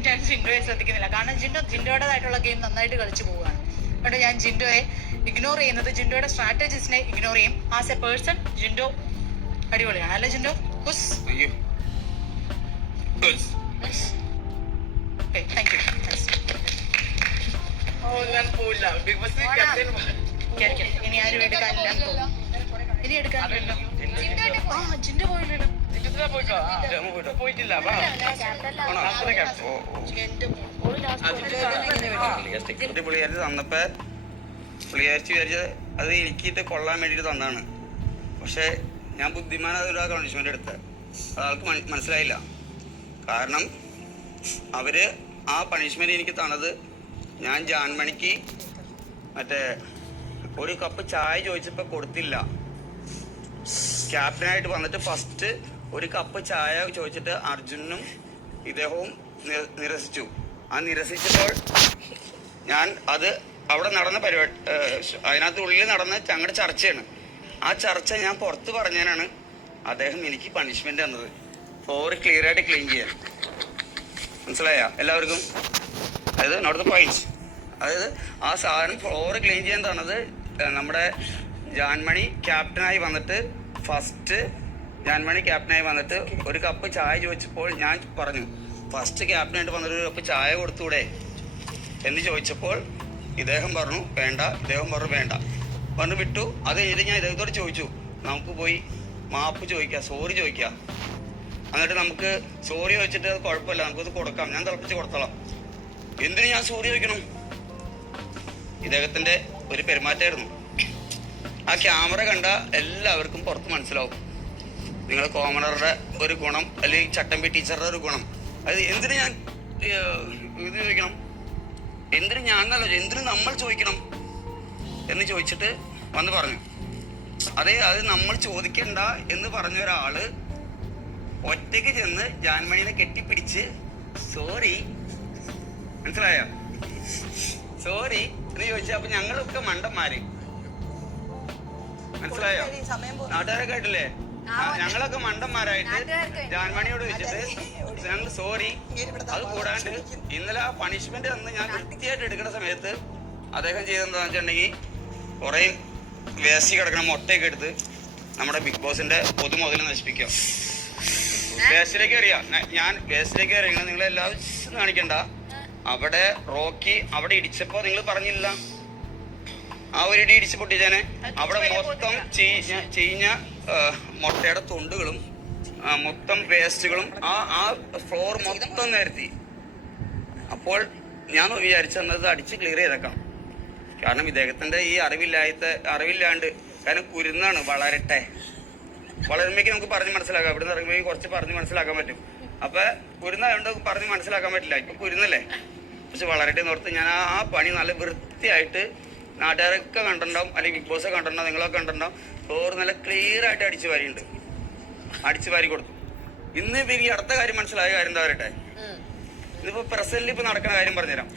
ഞാൻ ജിൻഡോയെ ശ്രദ്ധിക്കുന്നില്ല. കാരണം ജിൻഡോയുടേതായിട്ടുള്ള ഗെയിം നന്നായിട്ട് കളിച്ചു പോവുകയാണ്. അതുകൊണ്ട് ഞാൻ ജിൻഡോയെ ഇഗ്നോർ ചെയ്യുന്നത്, ജിൻഡോയുടെ സ്ട്രാറ്റജീസിനെ ഇഗ്നോർ ചെയ്യും. ആസ് എ പേഴ്സൺ ജിൻഡോ അടിപൊളിയാണ്, അല്ലേ ജിൻഡോ? Thank you. ഇനി ആരും എടുക്കാനില്ല, ഇനി എടുക്കാനില്ലല്ലോ. ജിൻഡോ പോയില്ലല്ലോ. പുള്ളിയായിട്ട് തന്നപ്പോ പുള്ളിയാഴ്ച വിചാരിച്ചത് അത് എനിക്കിട്ട് കൊള്ളാൻ വേണ്ടിയിട്ട് തന്നാണ്. പക്ഷെ ഞാൻ ബുദ്ധിമാനായ പണിഷ്മെന്റ് എടുത്തത് അത് ആൾക്ക് മനസ്സിലായില്ല. കാരണം അവര് ആ പണിഷ്മെന്റ് എനിക്ക് തന്നത് ഞാൻ ജാൻമണിക്ക് മറ്റേ ഒരു കപ്പ് ചായ ചോദിച്ചപ്പോ കൊടുത്തില്ല. ക്യാപ്റ്റനായിട്ട് വന്നിട്ട് ഫസ്റ്റ് ഒരു കപ്പ് ചായ ചോദിച്ചിട്ട് അർജുനും ഇദ്ദേഹവും നിരസിച്ചു. ആ നിരസിച്ചപ്പോൾ ഞാൻ അത് അവിടെ നടന്ന പരിപാടി അതിനകത്ത് ഉള്ളിൽ നടന്ന ഞങ്ങളുടെ ചർച്ചയാണ്. ആ ചർച്ച ഞാൻ പുറത്ത് പറഞ്ഞതിനാണ് അദ്ദേഹം എനിക്ക് പണിഷ്മെന്റ് തന്നത്. ഫ്ലോർ ക്ലിയർ ആയിട്ട് ക്ലീൻ ചെയ്യാൻ. മനസ്സിലായ എല്ലാവർക്കും? അതായത് നോട്ട് ദ പോയിന്റ്. അതായത് ആ സാധനം ഫ്ലോർ ക്ലീൻ ചെയ്യാൻ തന്നത് നമ്മുടെ ജാൻമണി ക്യാപ്റ്റനായി വന്നിട്ട് ഒരു കപ്പ് ചായ ചോദിച്ചപ്പോൾ ഞാൻ പറഞ്ഞു ഫസ്റ്റ് ക്യാപ്റ്റനായിട്ട് വന്നിട്ട് ഒരു കപ്പ് ചായ കൊടുത്തൂടെ എന്ന് ചോദിച്ചപ്പോൾ ഇദ്ദേഹം പറഞ്ഞു വേണ്ട, പറഞ്ഞു വിട്ടു. അത് കഴിഞ്ഞിട്ട് ഞാൻ ഇദ്ദേഹത്തോട് ചോദിച്ചു നമുക്ക് പോയി മാപ്പ് ചോദിക്കാം, സോറി ചോദിക്കാം. എന്നിട്ട് നമുക്ക് സോറി ചോദിച്ചിട്ട് അത് കുഴപ്പമില്ല, നമുക്കത് കൊടുക്കാം, ഞാൻ തിളപ്പിച്ച് കൊടുത്തോളാം. എന്തിനു ഞാൻ സോറി ചോദിക്കണം? ഇദ്ദേഹത്തിന്റെ ഒരു പെരുമാറ്റമായിരുന്നു. ആ ക്യാമറ കണ്ട എല്ലാവർക്കും പുറത്ത് മനസ്സിലാവും നിങ്ങൾ കോമണറുടെ ഒരു ഗുണം അല്ലെങ്കിൽ ചട്ടമ്പി ടീച്ചറുടെ ഒരു ഗുണം. അത് എന്തിനു ഞാൻ ഇത് ചോദിക്കണം, എന്തിനു നമ്മൾ ചോദിക്കണം എന്ന് ചോദിച്ചിട്ട് വന്ന് പറഞ്ഞു. അത് നമ്മൾ ചോദിക്കണ്ട എന്ന് പറഞ്ഞ ഒരാള് ഒറ്റയ്ക്ക് ചെന്ന് ജാൻമണിനെ കെട്ടിപ്പിടിച്ച് സോറി, മനസ്സിലായോ, സോറി എന്ന് ചോദിച്ചാൽ അപ്പൊ ഞങ്ങളൊക്കെ മണ്ടന്മാര്, മനസ്സിലായോ? നാട്ടുകാരൊക്കെ ആയിട്ടില്ലേ? ഞങ്ങളൊക്കെ മണ്ടന്മാരായിട്ട് ജാൻമണിയോട് ചോദിച്ചിട്ട് ഞങ്ങൾ സോറി. അത് കൂടാണ്ട് ഇന്നലെ ആ പണിഷ്മെന്റ് തന്ന് ഞാൻ വൃത്തിയായിട്ട് എടുക്കുന്ന സമയത്ത് അദ്ദേഹം ചെയ്തെന്താന്ന് വെച്ചിട്ടുണ്ടെങ്കിൽ കുറെ വേസ്റ്റ് കിടക്കണ മുട്ടയൊക്കെ എടുത്ത് നമ്മുടെ ബിഗ് ബോസിന്റെ പൊതുമുതൽ നശിപ്പിക്കാം. വേസ്റ്റിലേക്ക് അറിയാം ഞാൻ വേസ്റ്റിലേക്ക് അറിയണം. നിങ്ങൾ എല്ലാവരും കാണിക്കണ്ട. അവിടെ റോക്കി അവിടെ ഇടിച്ചപ്പോ നിങ്ങൾ പറഞ്ഞില്ല, ആ ഒരു ഇടി ഇടിച്ച് പൊട്ടിച്ചേനെ. അവിടെ മൊത്തം ചീഞ്ഞ മുട്ടയുടെ തൊണ്ടുകളും മൊത്തം വേസ്റ്റുകളും ആ ഫ്ലോർ മൊത്തം നിരത്തി. അപ്പോൾ ഞാൻ വിചാരിച്ചത് അടിച്ച് ക്ലിയർ ചെയ്തേക്കാം. കാരണം ഇദ്ദേഹത്തിന്റെ ഈ അറിവില്ലാണ്ട് കാരണം കുരുന്നാണ്. വളരുമ്പോഴേക്ക് നമുക്ക് പറഞ്ഞ് മനസ്സിലാക്കാം. ഇവിടെ നിന്ന് ഇറങ്ങുമ്പോഴേക്കും കുറച്ച് പറഞ്ഞ് മനസ്സിലാക്കാൻ പറ്റും. അപ്പൊ കുരുന്നായതുകൊണ്ട് പറഞ്ഞ് മനസ്സിലാക്കാൻ പറ്റില്ല. ഇപ്പൊ കുരുന്നല്ലേ, പക്ഷെ വളരട്ടെ എന്നോർത്ത് ഞാൻ ആ പണി നല്ല വൃത്തിയായിട്ട് നാട്ടുകാരൊക്കെ കണ്ടിട്ടുണ്ടാവും, അല്ലെങ്കിൽ ബിഗ് ബോസ് കണ്ടിട്ടുണ്ടാവും, നിങ്ങളൊക്കെ കണ്ടിട്ടുണ്ടാവും. ഫ്ലോർ നല്ല ക്ലിയർ ആയിട്ട് അടിച്ചു വാരി കൊടുത്തു. ഇന്ന് ഈ അടുത്ത കാര്യം മനസ്സിലായ കാര്യം എന്താ പറയട്ടെ, ഇതിപ്പോ പ്രസന്റിൽ ഇപ്പൊ നടക്കുന്ന കാര്യം പറഞ്ഞുതരാം.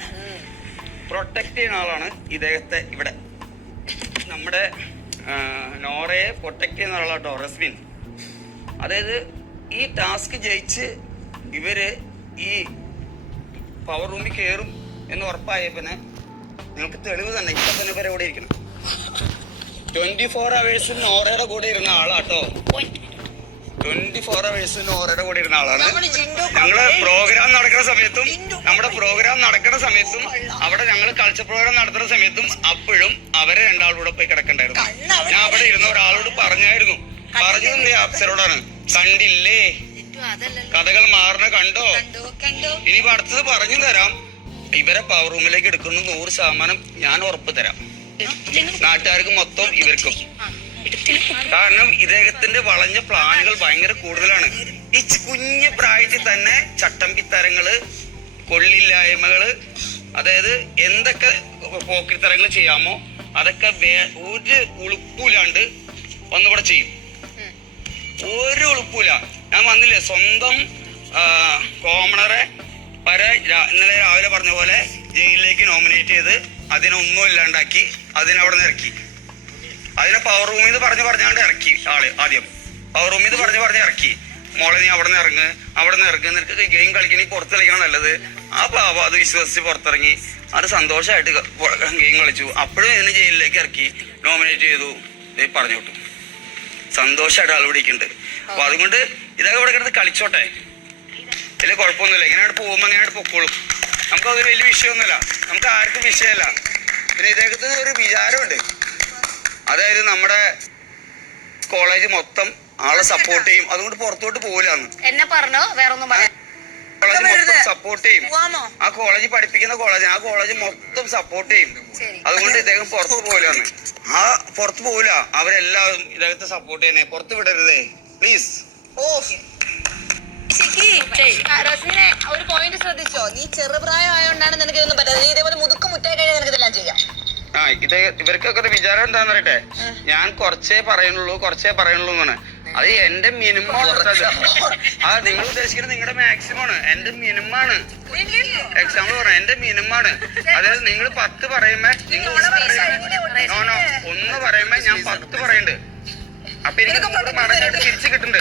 പ്രൊട്ടക്ട് ചെയ്യുന്ന ആളാണ് ഇദ്ദേഹത്തെ ഇവിടെ നമ്മുടെ നോറയെ പ്രൊട്ടക്ട് ചെയ്യുന്ന ആളാട്ടോ റസ്മിൻ. അതായത് ഈ ടാസ്ക് ജയിച്ച് ഇവര് ഈ പവർ റൂമിൽ കയറും എന്ന് ഉറപ്പായപ്പോ നിങ്ങൾക്ക് തെളിവ് തന്നെ ഇപ്പൊ തന്നെ ഇവരെ കൂടെ ഇരിക്കണം. 24 hours നോറയുടെ കൂടെ ഇരുന്ന ആളാട്ടോ. 24 hours നോറയുടെ കൂടെ ഇരുന്ന ആളാണ്. ഞങ്ങള് പ്രോഗ്രാം നടക്കുന്ന സമയത്തും അവിടെ ഞങ്ങൾ കൾച്ചർ പ്രോഗ്രാം നടത്തുന്ന സമയത്തും അപ്പോഴും അവരെ രണ്ടാളൂടെ പോയി കിടക്കണ്ടായിരുന്നു. ഞാൻ അവിടെ ഇരുന്ന ഒരാളോട് പറഞ്ഞു അപ്സരോടാണ്, കണ്ടില്ലേ കഥകൾ മാറണ കണ്ടോ? ഇനിയിപ്പോ അടുത്തത് പറഞ്ഞു തരാം. ഇവരെ പവർ റൂമിലേക്ക് എടുക്കുന്നു 100% ഞാൻ ഉറപ്പ് തരാം. നാട്ടുകാർക്ക് മൊത്തം ഇവർക്കും. കാരണം ഇദ്ദേഹത്തിന്റെ വളഞ്ഞ പ്ലാനുകൾ ഭയങ്കര കൂടുതലാണ്. ഈ കുഞ്ഞു പ്രായത്തിൽ തന്നെ ചട്ടമ്പിത്തരങ്ങള്, കൊള്ളില്ലായ്മകള്, അതായത് എന്തൊക്കെ പോക്കിത്തരങ്ങൾ ചെയ്യാമോ അതൊക്കെ ഒരു ഉളുപ്പില്ലാണ്ട് ഒന്നിവിടെ ചെയ്യും. ഒരു ഉളുപ്പില്ല. ഞാൻ വന്നില്ലേ സ്വന്തം കോമണറെ ഇന്നലെ രാവിലെ പറഞ്ഞ പോലെ ജയിലിലേക്ക് നോമിനേറ്റ് ചെയ്ത് അതിനൊന്നും ഇല്ലാണ്ടാക്കി അതിനവിടെ നിന്ന് ഇറക്കി. അതിനെ പവർ റൂമിൽ നിന്ന് പറഞ്ഞാണ്ട് ഇറക്കി ആള്. ആദ്യം പവർ റൂമിൽ നിന്ന് പറഞ്ഞ് ഇറക്കി. മോളെ നീ അവിടെ നിന്ന് ഇറങ്ങ്, നിനക്ക് ഗെയിം കളിക്കണ പുറത്ത് കളിക്കണം നല്ലത്. ആ പാവം അത് വിശ്വസിച്ച് പുറത്തിറങ്ങി. അത് സന്തോഷമായിട്ട് ഗെയിം കളിച്ചു. അപ്പോഴും ഇതിനെ ജയിലിലേക്ക് ഇറക്കി നോമിനേറ്റ് ചെയ്തു, പറഞ്ഞു വിട്ടു. സന്തോഷമായിട്ട് ആൾ പിടിക്കുന്നുണ്ട്. അപ്പൊ അതുകൊണ്ട് ഇതൊക്കെ ഇവിടെ കിടന്ന് കളിച്ചോട്ടെ, ഇതിൽ കുഴപ്പമൊന്നുമില്ല. ഇങ്ങനെയാണ് പോകുമ്പോൾ അങ്ങനെയാണ് പൊക്കോളും. നമുക്കതൊരു വലിയ വിഷയമൊന്നുമില്ല, നമുക്ക് ആർക്കും വിഷയമല്ല. പിന്നെ ഇദ്ദേഹത്തിന് ഒരു വിചാരമുണ്ട്. അതായത് നമ്മുടെ കോളേജ് മൊത്തം ആളെ സപ്പോർട്ട് ചെയ്യും, അതുകൊണ്ട് പുറത്തോട്ട് പോകില്ലാന്ന്. എന്നെ പറഞ്ഞോ വേറൊന്നും പറയാം. കോളേജ് മൊത്തം സപ്പോർട്ട് ചെയ്യും. ആ കോളേജ് പഠിപ്പിക്കുന്ന കോളേജ്, ആ കോളേജ് മൊത്തം സപ്പോർട്ട് ചെയ്യും. അതുകൊണ്ട് ഇദ്ദേഹം പുറത്ത് പോകില്ലാന്ന്. ആ പുറത്ത് പോകില്ല, അവരെല്ലാവരും ഇദ്ദേഹത്തെ സപ്പോർട്ട് ചെയ്യണേ, പുറത്ത് വിടരുതേ പ്ലീസ്. റസ്മിനെ ഒരു പോയിന്റ് ശ്രദ്ധിച്ചോ, നീ ചെറുപ്രായമായോണ്ടാണ് നിനക്ക് ഇതൊന്നും പറ്റാതെ. നീ ഇതേപോലെ മുതുക്ക് മുറ്റായി കഴിഞ്ഞാൽ നിനക്ക് ഇതെല്ലാം ചെയ്യാം. ആ ഇവർക്കൊക്കെ ഒരു വിചാരം എന്താന്ന് പറയട്ടെ, ഞാൻ കുറച്ചേ പറയുന്നുള്ളൂ എന്നാണ്. അത് എന്റെ മിനിമം ആണ്. ആ നിങ്ങൾ ഉദ്ദേശിക്കുന്നത് നിങ്ങളുടെ മാക്സിമം ആണ്, എന്റെ മിനിമം ആണ്. എക്സാമ്പിൾ പറഞ്ഞ എന്റെ മിനിമം ആണ്. അതായത് നിങ്ങൾ 10 പറയുമ്പോ നിങ്ങൾ 1 പറയുമ്പോ ഞാൻ 10 പറയുന്നുണ്ട്. അപ്പൊ എനിക്ക് 100 മടങ്ങായിട്ട് തിരിച്ചു കിട്ടുന്നുണ്ട്.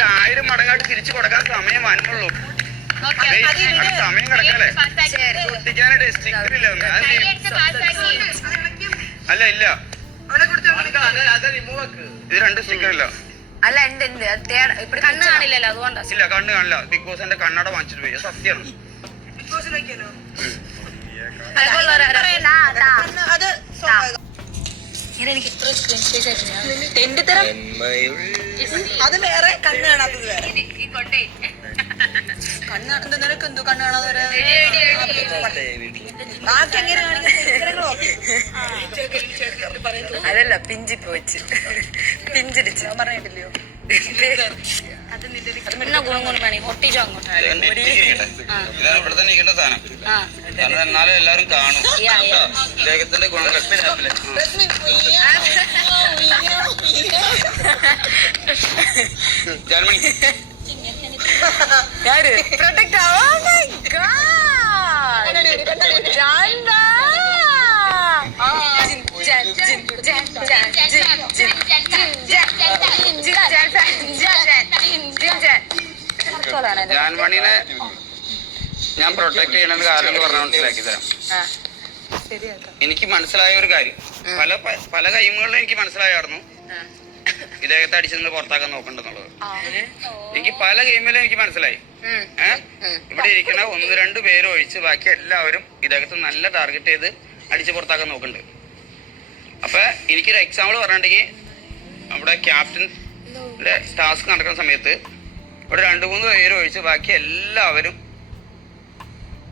1000 മടങ്ങായിട്ട് തിരിച്ചു കൊടുക്കാൻ സമയം വന്നുള്ളൂ. സമയം കിടക്കല്ലേ, കുട്ടിക്കാനായിട്ട് സ്റ്റിക്കർ ഇല്ല. അല്ല ഇല്ല, ഇത് 2 സ്റ്റിക്കർ ഇല്ല. അല്ല ഉണ്ട് കണ്ണ് കാണില്ലല്ലോ അതുകൊണ്ടാ. ഇല്ല കണ്ണ് കാണില്ല, ബിഗ് ബോസ് എന്റെ കണ്ണട വാങ്ങിച്ചിട്ട് പോയി. സത്യമാണ്. അത് എനിക്ക് ഇത്ര സ്ക്രീൻഷോട്ട് അത് വേറെ, കണ്ണ് കാണാത്തത് വേറെ. കണ്ണ് നിനക്ക് എന്തോ കണ്ണ് കാണാതെ ബാക്കി എങ്ങനെ അതല്ല പിഞ്ചിട്ട് വെച്ച് പിഞ്ചിടിച്ച് പറഞ്ഞിട്ടില്ലയോ ഒട്ടിച്ചോ അങ്ങോട്ട്. ഇതാണ് ഇവിടെ തന്നെ ഇരിക്കേണ്ട സാധനം. കാരണം എന്നാലും എല്ലാവരും കാണും ഇദ്ദേഹത്തിന്റെ ഗുണം. Jaanmoni protect. Oh my god. ജാൻമണിനെ ഞാൻ പ്രൊട്ടക്ട് ചെയ്യണമെന്ന് കാരണം പറഞ്ഞ മനസ്സിലാക്കി തരാം. എനിക്ക് മനസ്സിലായ ഒരു കാര്യം, പല കൈമുകളിലും എനിക്ക് മനസ്സിലായിരുന്നു ഇദ്ദേഹത്തെ അടിച്ചെന്ന് പുറത്താക്കാൻ നോക്കണ്ടെന്നുള്ളത്. എനിക്ക് പല ഗെയിമിലും എനിക്ക് മനസ്സിലായി. ഇവിടെ ഇരിക്കുന്ന 1-2 പേര് ഒഴിച്ച് ബാക്കി എല്ലാവരും ഇദ്ദേഹത്തെ നല്ല ടാർഗറ്റ് ചെയ്ത് അടിച്ച് പുറത്താക്കാൻ നോക്കുന്നുണ്ട്. അപ്പൊ എനിക്കൊരു എക്സാമ്പിൾ പറഞ്ഞിട്ടുണ്ടെങ്കിൽ, നമ്മുടെ ക്യാപ്റ്റന്റെ ടാസ്ക് നടക്കുന്ന സമയത്ത് ഇവിടെ 2-3 പേര് ഒഴിച്ച് ബാക്കി എല്ലാവരും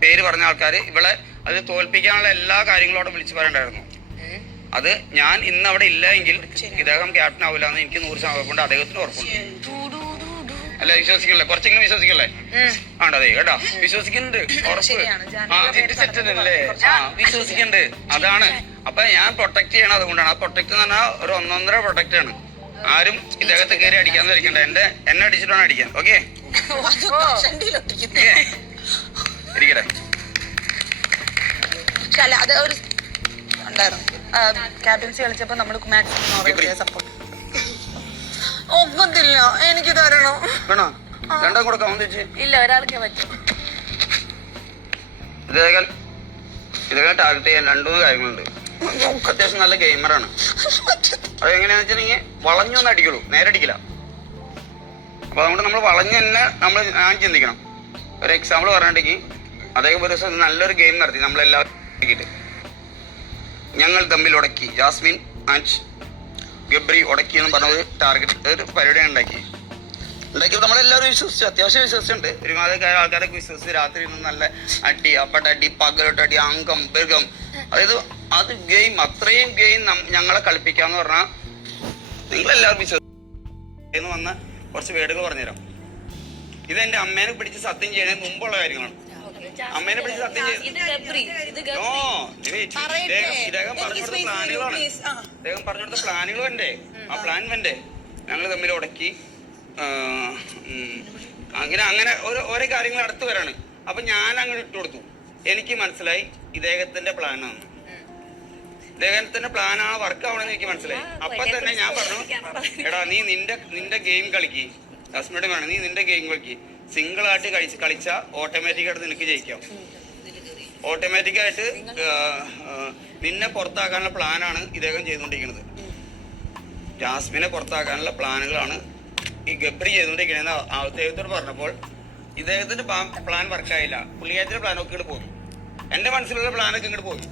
പേര് പറഞ്ഞ ആൾക്കാർ ഇവിടെ അത് തോൽപ്പിക്കാനുള്ള എല്ലാ കാര്യങ്ങളോടും വിളിച്ചു പറയണ്ടായിരുന്നു. അത് ഞാൻ ഇന്ന് അവിടെ ഇല്ല എങ്കിൽ ഇദ്ദേഹം ക്യാപ്റ്റൻ ആവില്ല എന്ന് എനിക്ക് 100% കൊണ്ട് അദ്ദേഹത്തിന് ഉറപ്പുണ്ട്. അല്ല വിശ്വസിക്കല്ലേ, കുറച്ചെങ്കിലും വിശ്വസിക്കല്ലേ? ആണ്ടതെ കേട്ടാ, വിശ്വസിക്കുന്നുണ്ട്, ഉറപ്പ്. വിശ്വസിക്കുന്നുണ്ട്, അതാണ്. അപ്പൊ ഞാൻ പ്രൊട്ടക്ട് ചെയ്യണം, അതുകൊണ്ടാണ്. ആ പ്രൊട്ടക്ട് എന്ന് പറഞ്ഞാൽ ഒരു 1.5 പ്രൊട്ടക്ട് ആണ്. ആരും ഇദ്ദേഹത്തെ കയറി അടിക്കാന്ന് വരിക്കണ്ട, എന്നെ അടിച്ചിട്ടാണ് അടിക്കാൻ. ഓക്കെ ഇരിക്കട്ടെ. അത് ഒരു ഉണ്ടായിരുന്നു ക്യാപ്റ്റൻസി കളിച്ചപ്പോ നമ്മള് മാക്സിമം സപ്പോർട്ട് ഒക്കത്തില്ല. എനിക്ക് തരണം. വേണോ? രണ്ടാം കൊടുക്കാം ഒന്നിച്ച്. ഇല്ല, ഒരാൾക്കേ പറ്റും. ഇതൊക്കെ ടാർഗറ്റ് ചെയ്യാൻ 2-3 കാര്യങ്ങളുണ്ട്. അത്യാവശ്യം നല്ല ഗെയിമറാണ്. അത് എങ്ങനെയാന്ന് വെച്ചിട്ടുണ്ടെങ്കിൽ വളഞ്ഞൊന്നും അടിക്കുള്ളൂ, നേരെ അടിക്കില്ല. അപ്പൊ അതുകൊണ്ട് നമ്മൾ വളഞ്ഞ് തന്നെ ഞാൻ ചിന്തിക്കണം. ഒരു എക്സാമ്പിൾ പറഞ്ഞിട്ടുണ്ടെങ്കിൽ, അദ്ദേഹം ഒരു ദിവസം നല്ലൊരു ഗെയിം നടത്തി. നമ്മളെല്ലാവരും ഞങ്ങൾ തമ്മിൽ ഉടക്കി, ജാസ്മിൻ ആൻഡ് ഗബ്രി ഉടക്കി എന്ന് പറഞ്ഞ ഒരു ടാർഗറ്റ്, ഒരു പരിപാടി ഉണ്ടാക്കിയപ്പോൾ നമ്മളെല്ലാവരും വിശ്വസിച്ചു, അത്യാവശ്യം വിശ്വസിച്ചുണ്ട്. ഒരുമാതിരി ആൾക്കാരൊക്കെ വിശ്വസിച്ച് രാത്രി നിന്ന് നല്ല അടി, അപ്പട്ടടി, പകലോട്ടടി, അംഗം ബൃഗം. അതായത് അത് ഗെയിം, അത്രയും ഗെയിം ഞങ്ങളെ കളിപ്പിക്കാന്ന് പറഞ്ഞാൽ നിങ്ങളെല്ലാവരും വിശ്വസിന്ന് വന്ന കുറച്ച് വേർഡുകൾ പറഞ്ഞുതരാം. ഇത് എന്റെ അമ്മേനെ പിടിച്ച് സത്യം ചെയ്യുന്നതിന് മുമ്പുള്ള കാര്യങ്ങളാണ്. അമ്മേനെ പിടിച്ച് സത്യം ചെയ്ത് ഇദ്ദേഹം പറഞ്ഞെടുത്ത പ്ലാനുകളാണ്. ഇദ്ദേഹം പറഞ്ഞെടുത്ത പ്ലാനുകൾ വേണ്ടേ? ആ പ്ലാൻ വേണ്ടേ? ഞങ്ങൾ തമ്മിൽ ഉടക്കി, അങ്ങനെ ഓരോ കാര്യങ്ങൾ അടുത്ത് വരാണ്. അപ്പൊ ഞാൻ അങ്ങനെ ഇട്ടുകൊടുത്തു. എനിക്ക് മനസ്സിലായി ഇദ്ദേഹത്തിന്റെ പ്ലാനാണ്, ഇദ്ദേഹത്തിന്റെ പ്ലാനാണ് വർക്ക് ആവണമെന്ന് എനിക്ക് മനസ്സിലായി. അപ്പൊ തന്നെ ഞാൻ പറഞ്ഞു, എടാ നീ നിന്റെ ഗെയിം കളിക്ക്. ഹസ്ബൻഡ് പറഞ്ഞു, നീ നിന്റെ ഗെയിം കളിക്ക്. സിംഗിൾ ആയിട്ട് കളിച്ചാൽ ഓട്ടോമാറ്റിക്കായിട്ട് നിനക്ക് ജയിക്കാം. ഓട്ടോമാറ്റിക്കായിട്ട് നിന്നെ പുറത്താക്കാനുള്ള പ്ലാനാണ് ഇദ്ദേഹം ചെയ്തുകൊണ്ടിരിക്കുന്നത്. ജാസ്മിനെ പുറത്താക്കാനുള്ള പ്ലാനുകളാണ് ഈ ഗബ്രി ചെയ്തുകൊണ്ടിരിക്കുന്നത്. അദ്ദേഹത്തോട് പറഞ്ഞപ്പോൾ ഇദ്ദേഹത്തിന്റെ പ്ലാൻ വർക്കായില്ല. പുള്ളിയാറ്റിന്റെ പ്ലാനൊക്കെ ഇങ്ങോട്ട് പോയി, എന്റെ മനസ്സിലുള്ള പ്ലാനൊക്കെ ഇങ്ങോട്ട് പോയി.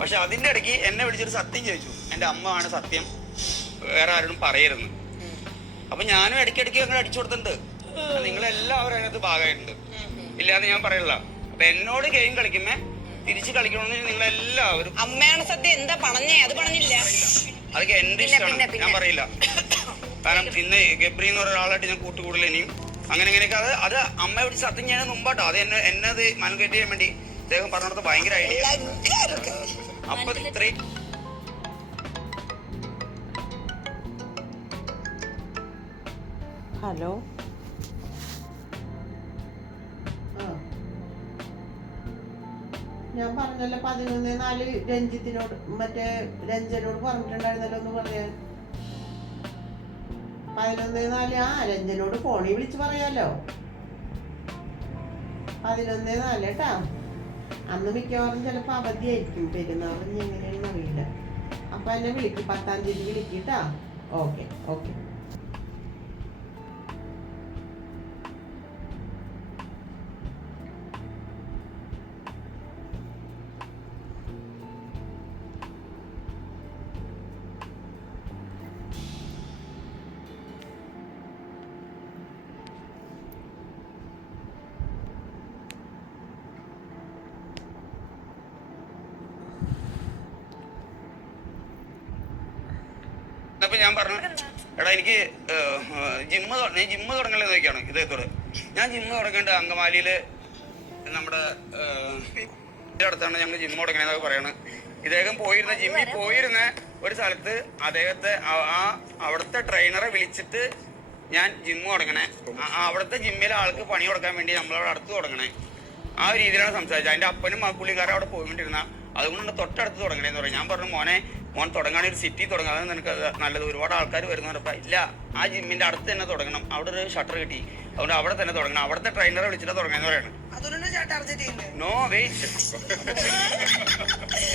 പക്ഷെ അതിന്റെ ഇടയ്ക്ക് എന്നെ വിളിച്ചൊരു സത്യം ചോദിച്ചു. എന്റെ അമ്മ ആണ് സത്യം, വേറെ ആരോടും പറയരുത്. അപ്പൊ ഞാനും ഇടയ്ക്കിടയ്ക്ക് അങ്ങനെ അടിച്ചു കൊടുത്തിട്ടുണ്ട്. നിങ്ങളെല്ലാവരും അതിനകത്ത് ഭാഗമായിട്ടുണ്ട്, ഇല്ലാന്ന് ഞാൻ പറയില്ല. അപ്പൊ എന്നോട് ഗെയിം കളിക്കുമ്പോ തിരിച്ച് കളിക്കണമെന്ന് നിങ്ങളെല്ലാവരും. അമ്മയാണ് സദ്യ എന്താ പറഞ്ഞേ? അത് പറഞ്ഞില്ല. അതൊക്കെ എന്റെ ഇഷ്ടമാണ്, ഞാൻ പറയില്ല. കാരണം ഇന്ന് ഗബ്രി എന്ന് പറയുന്ന ഒരാളായിട്ട് ഞാൻ കൂട്ടുകൂടില്ല ഇനിയും. അങ്ങനെ ഇങ്ങനെയൊക്കെ അത് അമ്മയെ പിടിച്ച് സത്യം ചെയ്യാൻ മുമ്പാട്ടോ. അത് എന്നത് മനകേറ്റ് ചെയ്യാൻ വേണ്ടി അദ്ദേഹം പറഞ്ഞത് ഭയങ്കര ഐഡിയ. അപ്പൊ ഇത്രയും ഹലോ, ഞാൻ പറഞ്ഞല്ലോ 11:04 രഞ്ജിത്തിനോട് മറ്റേ രഞ്ജനോട് പറഞ്ഞിട്ടുണ്ടായിരുന്നല്ലോ ഒന്ന് പറയാൻ. 11:04 രഞ്ജനോട് ഫോണിൽ വിളിച്ച് പറയാലോ. 11:04 കേട്ടാ. അന്ന് മിക്കവാറും ചിലപ്പോൾ അവധിയായിരിക്കും, പെരുന്നാളും എങ്ങനെയാണെന്ന് അറിയില്ല. അപ്പൊ എന്നെ വിളിക്കും, 10-ാം തീയതി വിളിക്കിട്ടാ. Okay okay. അപ്പൊ ഞാൻ പറഞ്ഞു, എടാ എനിക്ക് ജിമ്മ് തുടങ്ങലെന്ന് നോക്കിയാണ് ഇദ്ദേഹത്തോട്. ഞാൻ ജിമ്മ് തുടങ്ങേണ്ട അങ്കമാലിയില് നമ്മുടെ അടുത്താണ് ഞങ്ങൾ ജിമ്മ് തുടങ്ങണെന്നൊക്കെ പറയാണ്. ഇദ്ദേഹം പോയിരുന്ന ജിമ്മിൽ പോയിരുന്ന ഒരു സ്ഥലത്ത് അദ്ദേഹത്തെ അവിടുത്തെ ട്രെയിനറെ വിളിച്ചിട്ട് ഞാൻ ജിമ്മ് തുടങ്ങണേ, അവിടുത്തെ ജിമ്മിലെ ആൾക്ക് പണി കൊടുക്കാൻ വേണ്ടി നമ്മളവിടെ അടുത്ത് തുടങ്ങണേ, ആ ഒരു രീതിയിലാണ് സംസാരിച്ചത്. അതിന്റെ അപ്പനും ആ പുള്ളിക്കാരും അവിടെ പോയിക്കൊണ്ടിരുന്ന, അതുകൊണ്ട് തൊട്ടടുത്ത് തുടങ്ങണേന്ന് പറയും. ഞാൻ പറഞ്ഞു, മോൻ തുടങ്ങാണെങ്കിൽ ഒരു സിറ്റി തുടങ്ങാം, അത് നിനക്ക് നല്ലത്, ഒരുപാട് ആൾക്കാർ വരുന്നവരപ്പം ഇല്ല, ആ ജിമ്മിന്റെ അടുത്ത് തന്നെ തുടങ്ങണം, അവിടെ ഒരു ഷട്ടർ കിട്ടി, അതുകൊണ്ട് അവിടെ തന്നെ തുടങ്ങണം, അവിടുത്തെ ട്രെയിനറെ വിളിച്ചിട്ട് തുടങ്ങാന്ന് പറയണം. നോ വെയിറ്റ്,